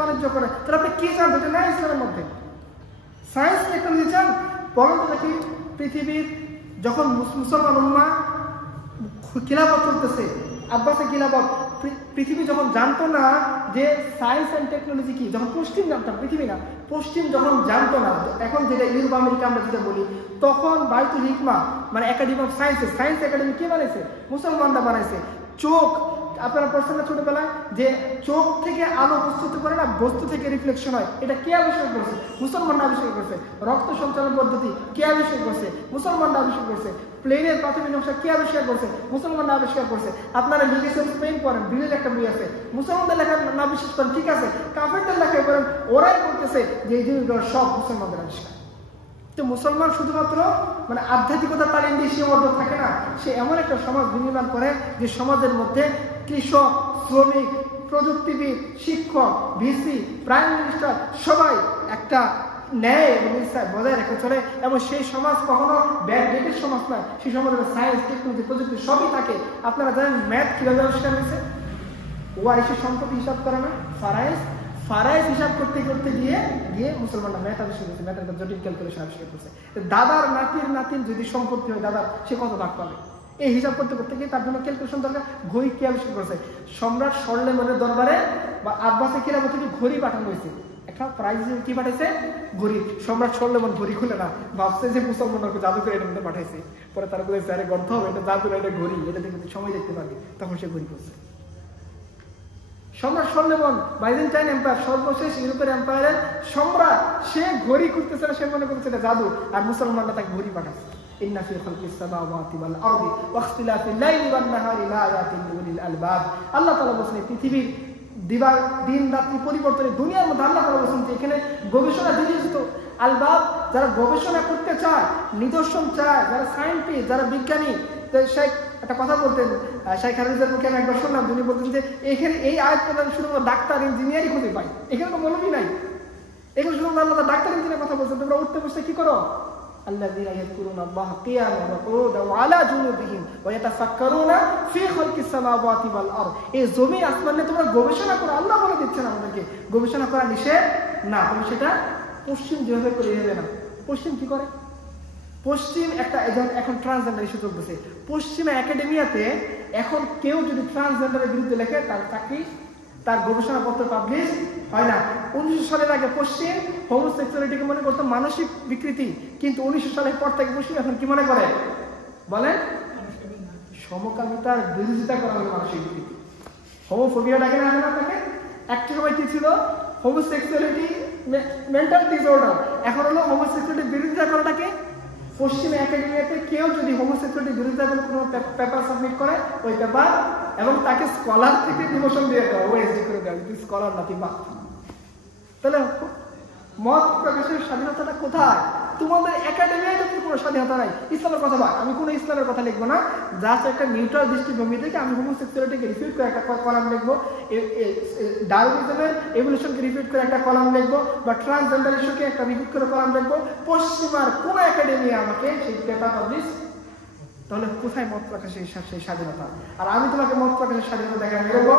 বাণিজ্য করে। তাহলে আপনি কি চান যেটা নাই ইসলামের মধ্যে? সায়েন্স টেকনোলজি চান? বলেন তো দেখি, পৃথিবীর যখন মুসলমান উম্মাহ খিলাফত চলতেছে, আব্বাসে খিলাফত, পৃথিবী যখন জানতো না যে সায়েন্স অ্যান্ড টেকনোলজি কি, যখন পশ্চিম জানতাম, পৃথিবী না, পশ্চিম যখন জানতো না, এখন যেটা ইউরোপ আমেরিকা আমরা যেটা বলি, তখন বাইতুল হিকমা মানে academy of sciences, science academy কে বানাইছে? মুসলমানরা বানাইছে। চোখ আপনারা পড়ছেন না ছোটবেলায়, যে চোখ থেকে আলো প্রস্তুত করে না, বস্তু থেকে রিফ্লেকশন হয়, এটা কে আবিষ্কার করছে? মুসলমানরা আবিষ্কার করছে। রক্ত সঞ্চালন পদ্ধতি কে আবিষ্কার করছে? মুসলমানরা আবিষ্কার করছে। প্লেনের প্রাথমিক নকশা কে আবিষ্কার করছে? মুসলমানরা আবিষ্কার করছে। আপনারা লিগেশন স্পেন পড়েন, ব্রিলের একটা বই আছে, মুসলমানদের লেখা না বিশ্বাস করেন, ঠিক আছে, কাফেরদের লেখায় করেন, ওরাই বলতেছে যে এই জিনিসগুলো সব মুসলমানদের আবিষ্কার। তো মুসলমান শুধুমাত্র মানে আধ্যাত্মিকতা তার ইন্দ্রিয় সীমাবদ্ধ থাকে না, সে এমন একটা সমাজ বিনির্মাণ করে যে সমাজের মধ্যে কৃষক, শ্রমিক, প্রযুক্তিবিদ, শিক্ষক, ভিসি, প্রাইম মিনিস্টার সবাই একটা ন্যায় এবং ইনসাফ বজায় রেখে চলে। এবং সেই সমাজ কখনো ব্যাকডেটেড সমাজ নয়, সেই সমাজের সায়েন্স, টেকনোলজি, প্রযুক্তি সবই থাকে। আপনারা জানেন ম্যাথ কিভাবে আবিষ্কার হয়েছে? ওয়ারিশের সম্পত্তি হিসাব করে না, ফারাইজ হিসাব করতে করতে গিয়ে মুসলমানরা ম্যাথামেটিক্স করছে, ম্যাথামেটিক্স জটিল ক্যালকুলেশন আবিষ্কার করছে। দাদার নাতির যদি সম্পত্তি হয় দাদার, সে কত ভাগ পাবে, এই হিসাব করতে করতে গিয়ে তার জন্য ক্যালকুলেশন দরকার। ঘড়ি কে আবিষ্কার করেছে? সম্রাট সরলেমনের দরবারে বা আব্বাসে কিরাম থেকে ঘড়ি পাঠানো হয়েছে। একটা প্রাইজ কি পাঠাইছে? ঘড়ি। সম্রাট সরলেমন ঘড়ি খুলে না, ভাবছে যে মুসলমানকে জাদু করে এটার মধ্যে পাঠাইছে। পরে তারা বলেছে আরে গ্রন্থ হবে, এটা জাদু, এটা ঘড়ি, এটা দেখে সময় দেখতে পারবে। তখন সে ঘড়ি করছে। সম্রাট সরলেমন, বাইজেন্টাইন এম্পায়ার, সর্বশেষ ইউরোপের এম্পায়ারের সম্রাট, সে ঘড়ি করতেছে না, সে মনে করছে এটা জাদু, আর মুসলমানরা তাকে ঘড়ি পাঠাচ্ছে। ইন্না ফি খালকিস সামাওয়াতি ওয়াল আরদি ওয়া ইখতিলাফিল লাইলি ওয়ান নাহারি লাআয়াতিন লিউলিল আলবাব। আল্লাহ তাআলা বলেন পৃথিবীর দিন রাত্রি পরিবর্তনে দুনিয়ার মধ্যে আল্লাহ তাআলা বলেন যে এখানে গবেষণা বিশেষত আলবাব, যারা গবেষণা করতে চায়, নিদর্শন চায়, যারা সায়েন্টিস্ট, যারা বিজ্ঞানী। শেখ একটা কথা বলতেন, শেখ হারিজার মুখে আমি একবার শুনলাম, তিনি বলতেন যে এখানে এই আয়াত প্রদান শুধুমাত্র ডাক্তার ইঞ্জিনিয়ারই খুঁজে পাই, এখানে তো মৌলবী নাই। এখানে শুধুমাত্র আল্লাহ ডাক্তার ইঞ্জিনিয়ার কথা বলছেন। তোমরা উঠতে বসতে কি করো? আল্লাযীনা ইয়াযকুরুনা আল্লাহা কিয়ামান ওয়া কুউদান ওয়া আলা জুনুবিহিম ওয়া ইয়াতাফাক্কারুনা ফি খালকিস সামাওয়াতি ওয়াল আরদ। এই জমি আসমানে তোমরা গবেষণা করো। আল্লাহ বলে দিচ্ছেন আমাদেরকে গবেষণা করা নিষেধ না, তুমি সেটা পশ্চিম যেভাবে করে যাবে না। পশ্চিম কি করে? পশ্চিম একটা এখন ট্রান্সজেন্ডার ইস্যু চলতেছে। পশ্চিমা একাডেমিয়াতে এখন কেউ যদি ট্রান্সজেন্ডারের বিরুদ্ধে লেখে, তার চাকরি, তার গবেষণাপত্র পাবলিশ হয় না। 1900 সালের আগে পশ্চিম হোমোসেক্সুয়ালিটিকে মনে করতো মানসিক বিকৃতি, কিন্তু 1900 সালের পর থেকে পশ্চিম এখন কি মনে করে? বলেন সমকামিতার বিরোধিতা করা হলো মানসিক বিকৃতি। হোমোফোবিয়া ডাকে না তাকে? একটা সময় কি ছিল? হোমোসেক্সুয়ালিটি মেন্টাল ডিসঅর্ডার, এখন হলো হোমোসেক্সুয়ালিটির বিরোধিতা করাটাকে। পশ্চিম একাডেমিয়াতে কেউ যদি হোমোসেক্সুয়ালিটির বিরুদ্ধে কোনো পেপার সাবমিট করে, ওই পেপার এবং তাকে স্কলার থেকে ডিমোশন দিয়ে দেওয়া, ওএসডি করে দেওয়া, তুই স্কলার নাকি বা। তাহলে মত প্রকাশের স্বাধীনতাটা কোথায়? তোমাদের একাডেমিয়ায় তো কোনো স্বাধীনতা নাই। ইসলামের কথা বল, আমি কোনো ইসলামের কথা লিখবো না, জাস্ট একটা নিউট্রাল দৃষ্টিভঙ্গি থেকে আমি হোমোসেক্সুয়ালিটিকে রিফিউট করে একটা কলাম লিখবো, ডারউইনিজমের এভলিউশনকে রিফিউট করে একটা কলাম লিখবো, বা ট্রান্সজেন্ডার ইস্যুকে একটা রিফিউট করে কলাম লিখবো। পশ্চিমার কোন একাডেমি আমাকে সেই পেপার পাবলিশ, তাহলে কোথায় মত প্রকাশের সেই স্বাধীনতা? আর আমি তোমাকে মত প্রকাশের স্বাধীনতা দেখাই দেবো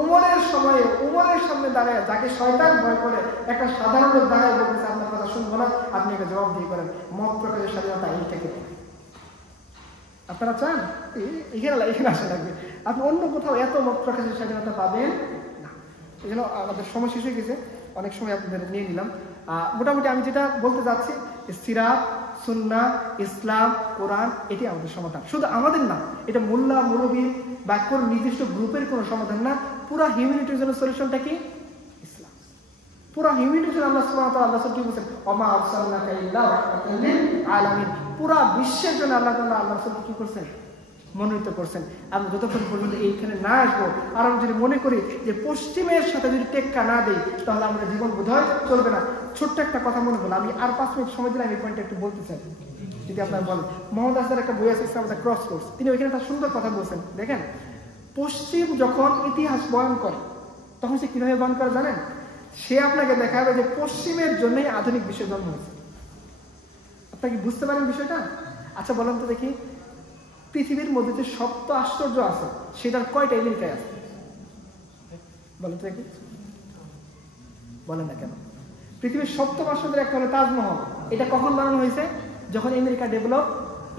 উমরের সময়ে, উমরের সামনে দাঁড়ায়, যাকে শয়তান ভয় করে একটা সাধারণ লোক দাঁড়ায় বলতেছে আপনার কথা শুনবো না, আপনি একে জবাব দিয়ে করেন। মত প্রকাশের স্বাধীনতা এই থেকে আপনারা চান? এখানে আসা লাগবে। আপনি অন্য কোথাও এত মত প্রকাশের স্বাধীনতা পাবেন না। এই জন্য আমাদের সময় শেষ হয়ে গেছে, অনেক সময় আপনাদের নিয়ে নিলাম। মোটামুটি আমি যেটা বলতে যাচ্ছি, সিরাত, সুন্নাহ, ইসলাম, কোরআন, এটি আমাদের সমাধান। শুধু আমাদের না, এটা মোল্লা মুরব্বি বা কোন নির্দিষ্ট গ্রুপের কোনো সমাধান না। পুরা হিউম্যানিটির জন্য সলিউশনটা কি? ইসলাম। পুরা হিউম্যানিটির জন্য আল্লাহ সুবহানাহু ওয়া তাআলা কি বলেছেন? ওমা আরসালনাকা ইল্লা রাহমাতাল লিল আলামিন। পুরা বিশ্বের জন্য আল্লাহ তাআলা আল্লাহ রাসূলকে কি করছেন? মনোনীত করছেন। আমরা যতক্ষণ পর্যন্ত এইখানে না আসবো, আর আমরা যদি মনে করি যে পশ্চিমের সাথে যদি টেক্কা না দেই, তাহলে আমাদের জীবন বোধহয় চলবে না। ছোট্ট একটা কথা মনে হলো, আমি আর 5 মিনিট সময় দিলে আমি এই পয়েন্টটা একটু বলতে চাই, যদি আপনার বলেন। মোহাম্মদ আজহার একটা বই আছে, ইসলাম ক্রস কোর্স, তিনি ওইখানে একটা সুন্দর কথা বলছেন। দেখেন, পশ্চিম যখন ইতিহাস বয়ন করে, তখন সে কিভাবে বয়ন করে জানেন? সে আপনাকে দেখাবে যে পশ্চিমের জন্যই আধুনিক বিশ্বের জন্ম হয়েছে। আপনারা কি বুঝতে পারেন বিষয়টা? আচ্ছা বলেন তো দেখি, পৃথিবীর মধ্যে যে সপ্ত আশ্চর্য আছে, সেটার কয়টা আমেরিকায় আছে? বলেন তো দেখি, বলেন না কেন? পৃথিবীর সপ্তম আশ্চর্যের একটা হলো তাজমহল। এটা কখন বানানো হয়েছে? যখন আমেরিকা ডেভেলপ,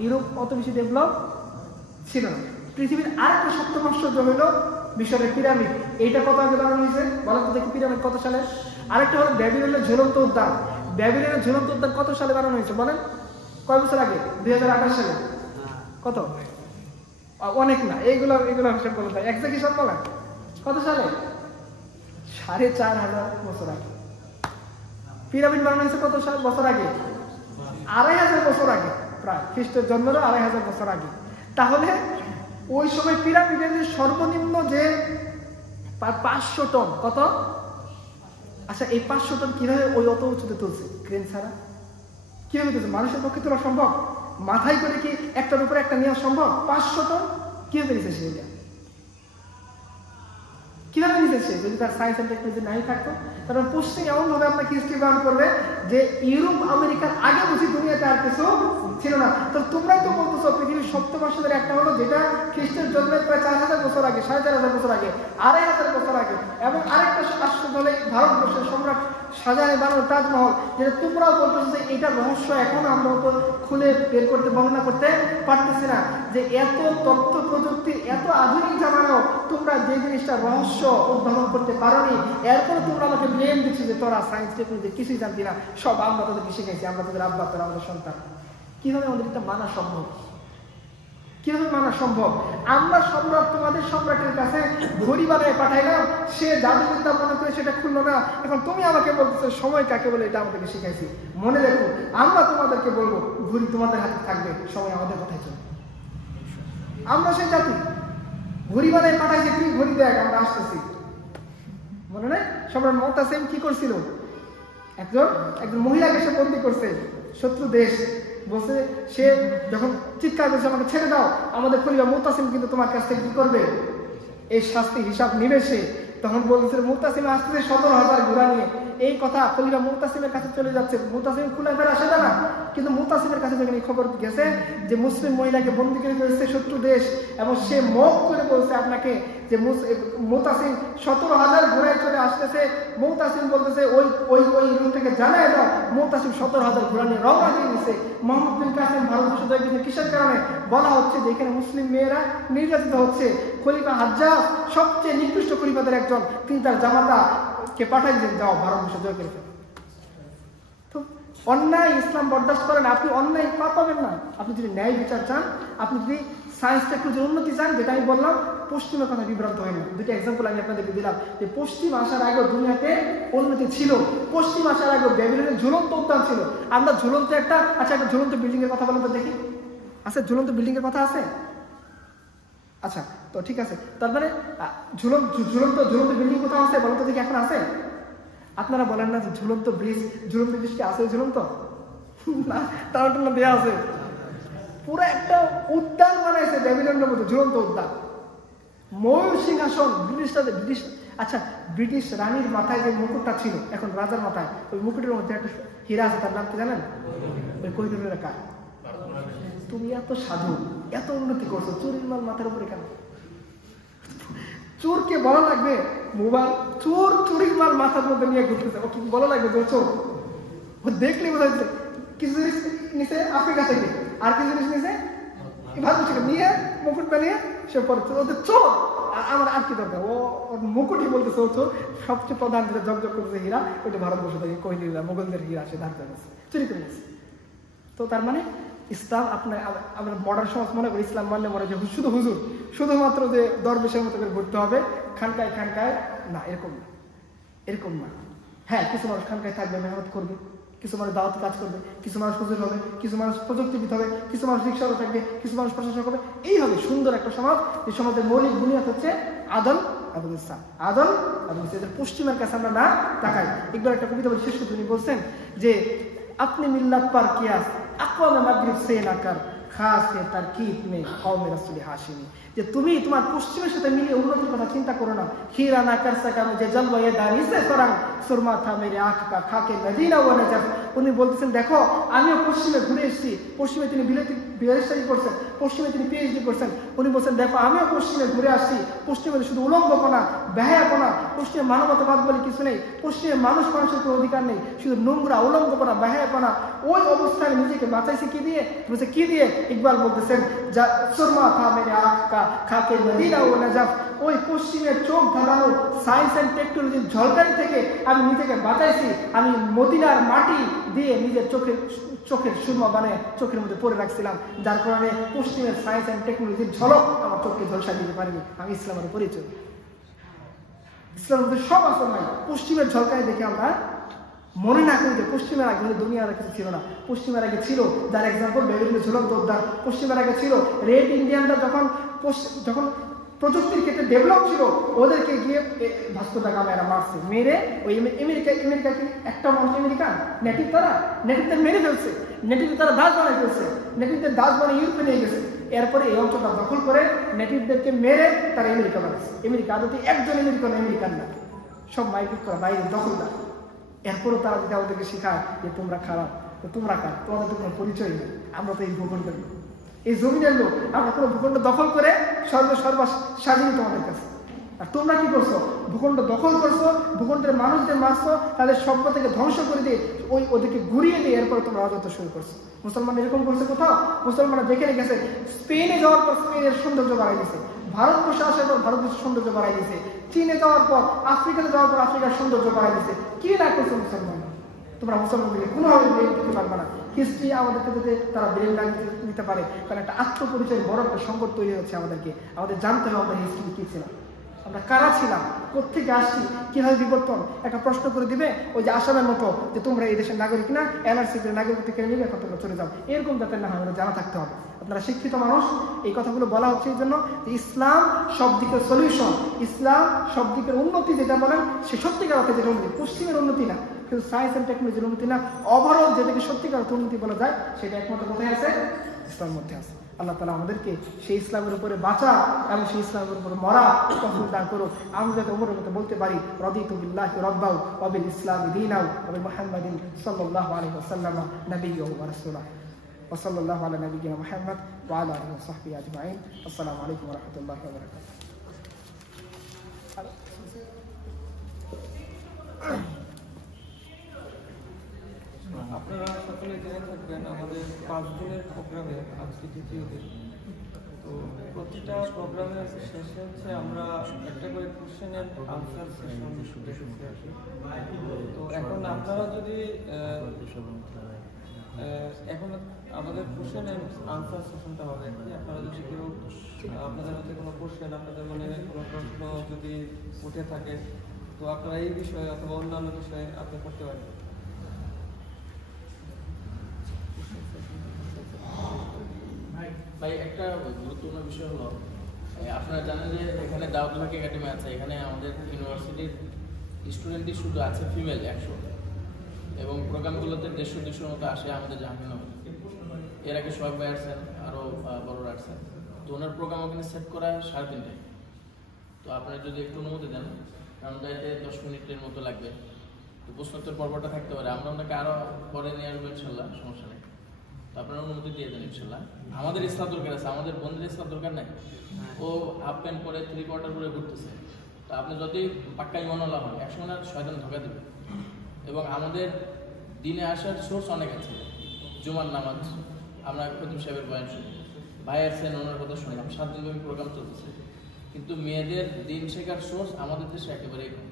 ইউরোপ অত বেশি ডেভেলপ ছিল না। পৃথিবীর আরেকটা সপ্তম আশ্চর্য হলো মিশরের পিরামিড। এইটা কত আগে বানানো হয়েছে? বলেন তো দেখি, পিরামিড কত সালে? আরেকটা হলো ব্যাবিলনের ঝুলন্ত উদ্যান। ব্যাবিলনের ঝুলন্ত উদ্যান কত সালে বানানো হয়েছে? বলেন, কয় বছর আগে? 2028 সালে। কত? অনেক না, এইগুলো হিসাব করতে হয়, এক্সাক্টলি সব বলেন কত সালে? 4500 বছর আগে। পিরামিড বানানো হয়েছে কত বছর আগে? 2500 বছর আগে, প্রায় খ্রিস্টের জন্মেরও 2500 বছর আগে। তাহলে ওই সময় পিরামিডের সর্বনিম্ন যে 500 টন, কত? আচ্ছা, এই 500 টন কিভাবে ওই অত উঁচুতে তুলছে? ক্রেন ছাড়া কিভাবে তুলছে? মানুষের পক্ষে তোলা সম্ভব? মাথায় করে কি একটার উপরে একটা নেওয়া সম্ভব? 500 টন কিভাবে নিছে? সেটা কিভাবে নিছে? দেশে যদি তার সায়েন্স অ্যান্ড টেকনোলজি নাই থাকতো, কারণ পশ্চিম এমনভাবে আপনাকে হিস্ট্রি গ্রহণ করবে যে ইউরোপ আমেরিকার আগে বুঝি দুনিয়াতে আর কিছু ছিল না। তো তোমরাই তো বলতেছো পৃথিবীর সপ্তম আসলের একটা হলো যেটা খ্রিস্টের জন্মের প্রায় 4000 বছর আগে, 4500 বছর আগে, 2500 বছর আগে, এবং আরেকটা আশ্চর্য হলে ভারতবর্ষের সম্রাট শাহজাহানের বানানো তাজমহল, যেটা তোমরাও বলতেছো যে এটা রহস্য এখনো আমরা খুলে বের করতে বর্ণনা করতে পারতেছি না, যে এত তথ্য প্রযুক্তি এত আধুনিক জামানাও তোমরা যে জিনিসটা রহস্য উদ্ভাবন করতে পারোনি, এরপরে তোমরা আমাকে ব্লেম দিচ্ছ যে তোরা সায়েন্স টেকনোলজি কিছুই জানতি না, সব আমরা তোদেরকে শিখেছি, আমরা তোদের আব্বা, তোরা আমাদের সন্তান। কিভাবে আমাদের এটা মানা সম্ভব? কিভাবে মানা সম্ভব? আমরা সম্রাট, তোমাদের সম্রাটের কাছে ঘড়ি বানায় পাঠাইলাম, সে জাদুবিদ্যা মনে করে সেটা খুললো না, এখন তুমি আমাকে বলতেছো সময় কাকে বলে এটা আমাদেরকে শিখাইছি। মনে রেখো, আমরা তোমাদেরকে বলবো ঘড়ি তোমাদের হাতে থাকবে, সময় আমাদের কথাই চলবে। আমরা সেই জাতি, ঘড়ি বানায় পাঠাইছি, তুই ঘড়ি দেখ, আমরা আসতেছি। মনে নেই সম্রাট মুতাসিম কি করছিল? একজন মহিলাকে সে বন্দী করছে, শত্রু দেশ, বলছে সে যখন চিৎকার করছে আমাকে ছেড়ে দাও, আমাদের খলিফা মুতাসিম কিন্তু তোমার কাছ থেকে কি করবে, এই শাস্তি হিসাব নিবে সে। তখন বলছে মুতাসিম আসতেছে 17,000 ঘোড়া নিয়ে, এই কথা খলিফা মুতাসিমের কাছে চলে যাচ্ছে। মুতাসিম খুলে ফেরা সেটা না, কিন্তু মুতাসিমের কাছে যখন এই খবর গেছে যে মুসলিম মহিলাকে বন্দী করে ফেলছে শত্রু দেশ, এবং সে মুখ করে বলছে আপনাকে যে মুতাসিম 17,000 ঘোড়ায় চলে আসতেছে। মুতাসিম বলতেছে ওই রুম থেকে জানায় দাও। মুতাসিম 17,000 ঘোড়া নিয়ে রওনা দিয়ে দিচ্ছে। মোহাম্মদ বিন কাসিম ভারতবর্ষ জয় করেছেন কিসের কারণে? বলা হচ্ছে যে এখানে মুসলিম মেয়েরা নির্যাতিত হচ্ছে। খলিফা হাজ্জাজ সবচেয়ে নিকৃষ্ট খলিফাদের একজন, তিনি তার জামাতাকে পাঠাই দিলেন, যাও ভারতবর্ষ জয় করে ফেলো। তো অন্যায় ইসলাম বরদাস্ত করেন, আপনি অন্যায় পাবেন না। আপনি যদি ন্যায় বিচার চান, আপনি যদি সায়েন্স টেকনোলজির উন্নতি চান, যেটা আমি বললাম, পশ্চিমের কথা বিভ্রান্ত হয় না। দুটো এক্সাম্পল আমি আপনাদেরকে দিলাম যে পশ্চিম আসার আগে দুনিয়াতে উন্নতি ছিল। পশ্চিম আসার আগে ব্যাবিলনের ঝুলন্ত উদ্যান ছিল। আমরা ঝুলন্ত একটা ঝুলন্ত বিল্ডিং এর কথা বলেন তো দেখি, আছে ঝুলন্ত বিল্ডিং এর কথা আছে? আচ্ছা, তো ঠিক আছে, তার মানে ঝুলন্ত বিল্ডিং কোথাও আছে বলেন তো দেখি, এখন আছে? আপনারা বলেন না যে ঝুলন্ত ব্রিজ কি আছে? ঝুলন্ত না, তার দেওয়া আছে। পুরো একটা উদ্যান বানাইছে ব্যাবিলনের মধ্যে, ঝুলন্ত উদ্যান। ময়ূর সিংহাসন ব্রিটিশ রানীর মাথায় যে মুকুটটা ছিল, এখন রাজার মাথায় ওই মুকুটের মধ্যে একটা হীরা আছে, তার নাম কি জানেন? ওই কোহিনূরের কাজ। তুমি এত সাধু, এত উন্নতি করছো, চুরির মাল মাথার উপরে কেন? চোরকে বলা লাগবে মোবাইল চোর, চুরির মাল মাথার মধ্যে নিয়ে ঘুরতেছে, ও কি বলা লাগবে যে চোর? ও দেখলে বোঝা যাচ্ছে কিছু জিনিস নিচে আফ্রিকা থেকে, আর কিছু জিনিস নিচে ভারত থেকে নিয়ে মুকুট বানিয়ে সে পড়ছে, ওদের চোর। আমার আর কি দরকার? ওর মুকুটই বলতেছে ও চোর। সবচেয়ে প্রধান যেটা জগজগ করতেছে হীরা, ওইটা ভারতবর্ষ থেকে কোহিনূর মোগলদের হীরা সে ধার করে চুরি করে গেছে। তো তার মানে ইসলাম, আমরা মডার্ন সমাজ মনে করি ইসলাম মানলে মনে যে শুধু হুজুর, শুধুমাত্র যে দরবেশের মতো করে ঘুরতে হবে খানকায় না, এরকম না। হ্যাঁ, কিছু মানুষ খানকায় থাকবে, মেহনত করবে, কিছু মানুষ দাওয়াত কাজ করবে, কিছু মানুষ হুজুর হবে, কিছু মানুষ প্রযুক্তিবিদ হবে, কিছু মানুষ রিক্সাওয়ালা থাকবে, কিছু মানুষ প্রশাসক হবে। এই হবে সুন্দর একটা সমাজ। এই সমাজের মৌলিক বুনিয়াদ হচ্ছে আদল ইসলাম। পশ্চিমের কাছে আমরা না তাকাই। একবার একটা কবিতা বলে শেষ করতে উনি বলছেন যে আপনি মিল্লাত পার কিয়াস আকওয়ামে মাগরিব সে না কর খাস হে তারকিব মে কওমে রাসূল হাশিমি, যে তুমি তোমার পশ্চিমের সাথে মিলিয়ে উন্নতির কথা চিন্তা করো না। हीरा ना कर सका मुझे जलवा ये दारी से तरंग सुरमा था मेरे आंख का खाके मदीना व नजफ। উনি বলতেছেন দেখো আমিও পশ্চিমে ঘুরে এসেছি। পশ্চিমে তিনি বিএসসি করছেন, পশ্চিমে তিনি পিএইচডি করছেন। উনি বলছেন দেখো আমিও পশ্চিমে ঘুরে আসছি। পশ্চিমে শুধু উলঙ্গপনা, বেহায়াপনা, পশ্চিমে মানবতাবাদ বলে কিছু নেই, পশ্চিমে মানুষের কোনো অধিকার নেই, শুধু নোংরা, উলঙ্গপনা, বেহায়াপনা। ওই অবস্থায় নিজেকে বাঁচাইছে কি দিয়ে? বলছে কি দিয়ে? ইকবাল বলতেছেন যা সুরমা থা মেরে আঁখ কা খাকে মদিনা ও নজফ। ওই পশ্চিমের চোখ ধাঁধানো সায়েন্স অ্যান্ড টেকনোলজির ঝলকানি থেকে আমি নিজেকে বাঁচাইছি। আমি মদিনার মাটি দিয়ে নিজের চোখের সুরমা বানায় চোখের মধ্যে পরে রাখছিলাম, যার কারণে পশ্চিমের সায়েন্স অ্যান্ড টেকনোলজির ঝলক আমার চোখকে ঝলসা দিতে পারিনি। আমি ইসলামের পরিচয়, ইসলামের মধ্যে সব আসল নাই। পশ্চিমের ঝলকানি দেখে আমরা মনে না করি যে পশ্চিমের আগে দুনিয়ার কিছু ছিল না। পশ্চিমের আগে ছিল, যার এক্সাম্পল বেবিলনের ঝুলন্ত উদ্যান। পশ্চিমের আগে ছিল রেড ইন্ডিয়ানরা যখন প্রযুক্তির ক্ষেত্রে ডেভেলপ ছিল, ওদেরকে গিয়ে ভাস্কো দা গামা এরা মারছে, মেরে ওই আমেরিকা একটা মানুষ আমেরিকান নেটিভদের মেরে ফেলছে, নেটিভ তারা দাস বানাই ফেলছে, নেটিভদের দাস বানিয়ে ইউরোপে নিয়ে গেছে। এরপরে এই অঞ্চলটা দখল করে নেটিভদেরকে মেরে তারা আমেরিকা বানাচ্ছে। আমেরিকা আদতে একজন আমেরিকান না, সব মাইগ্রেট করা বাইরে দখলদার। এরপরও তারা যদি আমাদেরকে শেখায় যে তোমরা খারাপ, তো তোমরা কার, তোমাদের তো কোনো পরিচয় নেই, আমরা তো এই ভূখণ্ডের লোক, এই জমিনের লোক, আমরা কোনো ভূখণ্ড দখল করে সর্বা স্বাধীন তোমাদের কাছে। আর তোমরা কি করছো? ভূখণ্ড দখল করছো, ভূখণ্ডের মানুষদের মারছো, তাদের সভ্য থেকে ধ্বংস করে দিয়ে ওদেরকে ঘুরিয়ে দিয়ে এরপর তোমরা রাজত্ব শুরু করছো। মুসলমান এরকম করছে কোথাও? মুসলমানরা দেখে গেছে স্পেনে যাওয়ার পর স্পেনের সৌন্দর্য বাড়াই দিয়েছে, ভারতবর্ষে আসার পর ভারতবর্ষের সৌন্দর্য বাড়াই দিয়েছে, চীনে যাওয়ার পর আফ্রিকাতে যাওয়ার পর আফ্রিকার সৌন্দর্য বাড়াই দিয়েছে। কি না করছে মুসলমান? তোমরা মুসলমানদেরকে কোনোভাবে ব্রেন দিতে পারবে না। হিস্ট্রি আমাদেরকে যদি তারা ব্রেন নিতে পারে, তাহলে একটা আত্মপরিচয় বড় একটা সংকট তৈরি হচ্ছে। আমাদের জানতে হবে আমাদের হিস্ট্রি কি ছিল, আমরা কারা ছিলাম, কোথেকে আসছি, কিভাবে বিবর্তন। একটা প্রশ্ন করে দিবে ওই যে আসামের মতো যে তোমরা এই দেশের নাগরিক না, এনআরসি নাগরিকত্ব কেড়ে নিবে, এখন তোমরা চলে যাও, এরকম যাতে না হয় আমরা জানা থাকতে হবে। আপনারা শিক্ষিত মানুষ, এই কথাগুলো বলা হচ্ছে এই জন্য যে ইসলাম সব দিকের সলিউশন, ইসলাম সব দিকের উন্নতি যেটা বলেন সে সত্যিকার অর্থে যেটা উন্নতি, পশ্চিমের উন্নতি না, কিন্তু সায়েন্স অ্যান্ড টেকনোলজির উন্নতি না, ওভারঅল যেটাকে সত্যিকার অর্থে উন্নতি বলা যায় সেটা একমাত্র কোথায় আছে? ইসলামের মধ্যে আছে। আল্লাহ তাআলা আমাদেরকে সেই ইসলামের উপরে বাঁচা এবং সেই ইসলামের উপরে মরা তৌফিক দান করুন। আমরা যাতে ওমরের মতো বলতে পারি রাদিতু বিল্লাহি রাব্বাও ওয়া বিল ইসলামি দীনাও ওয়া বি মুহাম্মাদিন সাল্লাল্লাহু আলাইহি ওয়াসাল্লাম নাবিয়্যাহু ওয়া রাসূলাহ ওয়া সাল্লাল্লাহু আলা নাবিয়্যিনা মুহাম্মদ ওয়া আলা আলিহি ওয়া সাহবিহি আজমাইন। আসসালামু আলাইকুম ওয়া রাহমাতুল্লাহি ওয়া বারাকাতুহু। আপনারা সকলে জেনে থাকবেন আমাদের 5 দিনের প্রোগ্রামে আজকে দ্বিতীয় দিন। তো প্রতিটা প্রোগ্রামের শেষে হচ্ছে আমরা একটা করে কোশ্চেন এন্ড আনসার সেশন রেখেছি আর কি। তো এখন আপনারা যদি এখন আমাদের কোশ্চেন এন্ড আনসার সেশনটা হবে আর কি। আপনারা যদি কেউ আপনাদের মধ্যে কোনো কোশ্চেন, আপনাদের মনে কোনো প্রশ্ন যদি উঠে থাকে, তো আপনারা এই বিষয়ে অথবা অন্যান্য বিষয়ে আপনি করতে পারেন। ভাই, একটা গুরুত্বপূর্ণ বিষয় হলো, আপনারা জানেন যে এখানে দাউদ হক একাডেমি আছে, এখানে আমাদের ইউনিভার্সিটির স্টুডেন্টই শুধু আছে ফিমেল 100, এবং প্রোগ্রামগুলোতে 150-200 মতো আসে আমাদের জাহাঙ্গীরনগর। এর আগে সোহাগ ভাই আসছেন, আরও বড়রা আসছেন। তো ওনার প্রোগ্রাম ওখানে সেট করা 3:30টায়। তো আপনারা যদি একটু অনুমতি দেন, কারণ তাইতে 10 মিনিটের মতো লাগবে, তো প্রশ্নোত্তর পর্বটা থাকতে পারে। আমরা ওনাকে আরও পরে নিয়ে আসবো ইনশাল্লাহ, সমস্যা নেই। তো আপনারা অনুমতি দিয়ে দেন ইনশাল্লাহ। আমাদের ইসলাম দরকার আছে, আমাদের বন্ধুদের ইসলাম দরকার নাই। ও হাফ প্যান্ট পরে 3/4 করে ঘুরতেছে। তো আপনি যতই পাক্কাই মনোলা হন, একসময় না শয়তান ধোকা দেবে। এবং আমাদের দিনে আসার সোর্স অনেক আছে, জুমার নামাজ, আমরা খতিব সাহেবের বয়ান শুনি, ভাই আসছেন ওনার কথা শুনলাম, 7 দিনব্যাপী প্রোগ্রাম চলতেছে। কিন্তু মেয়েদের দিন শেখার সোর্স আমাদের দেশে একেবারেই কম।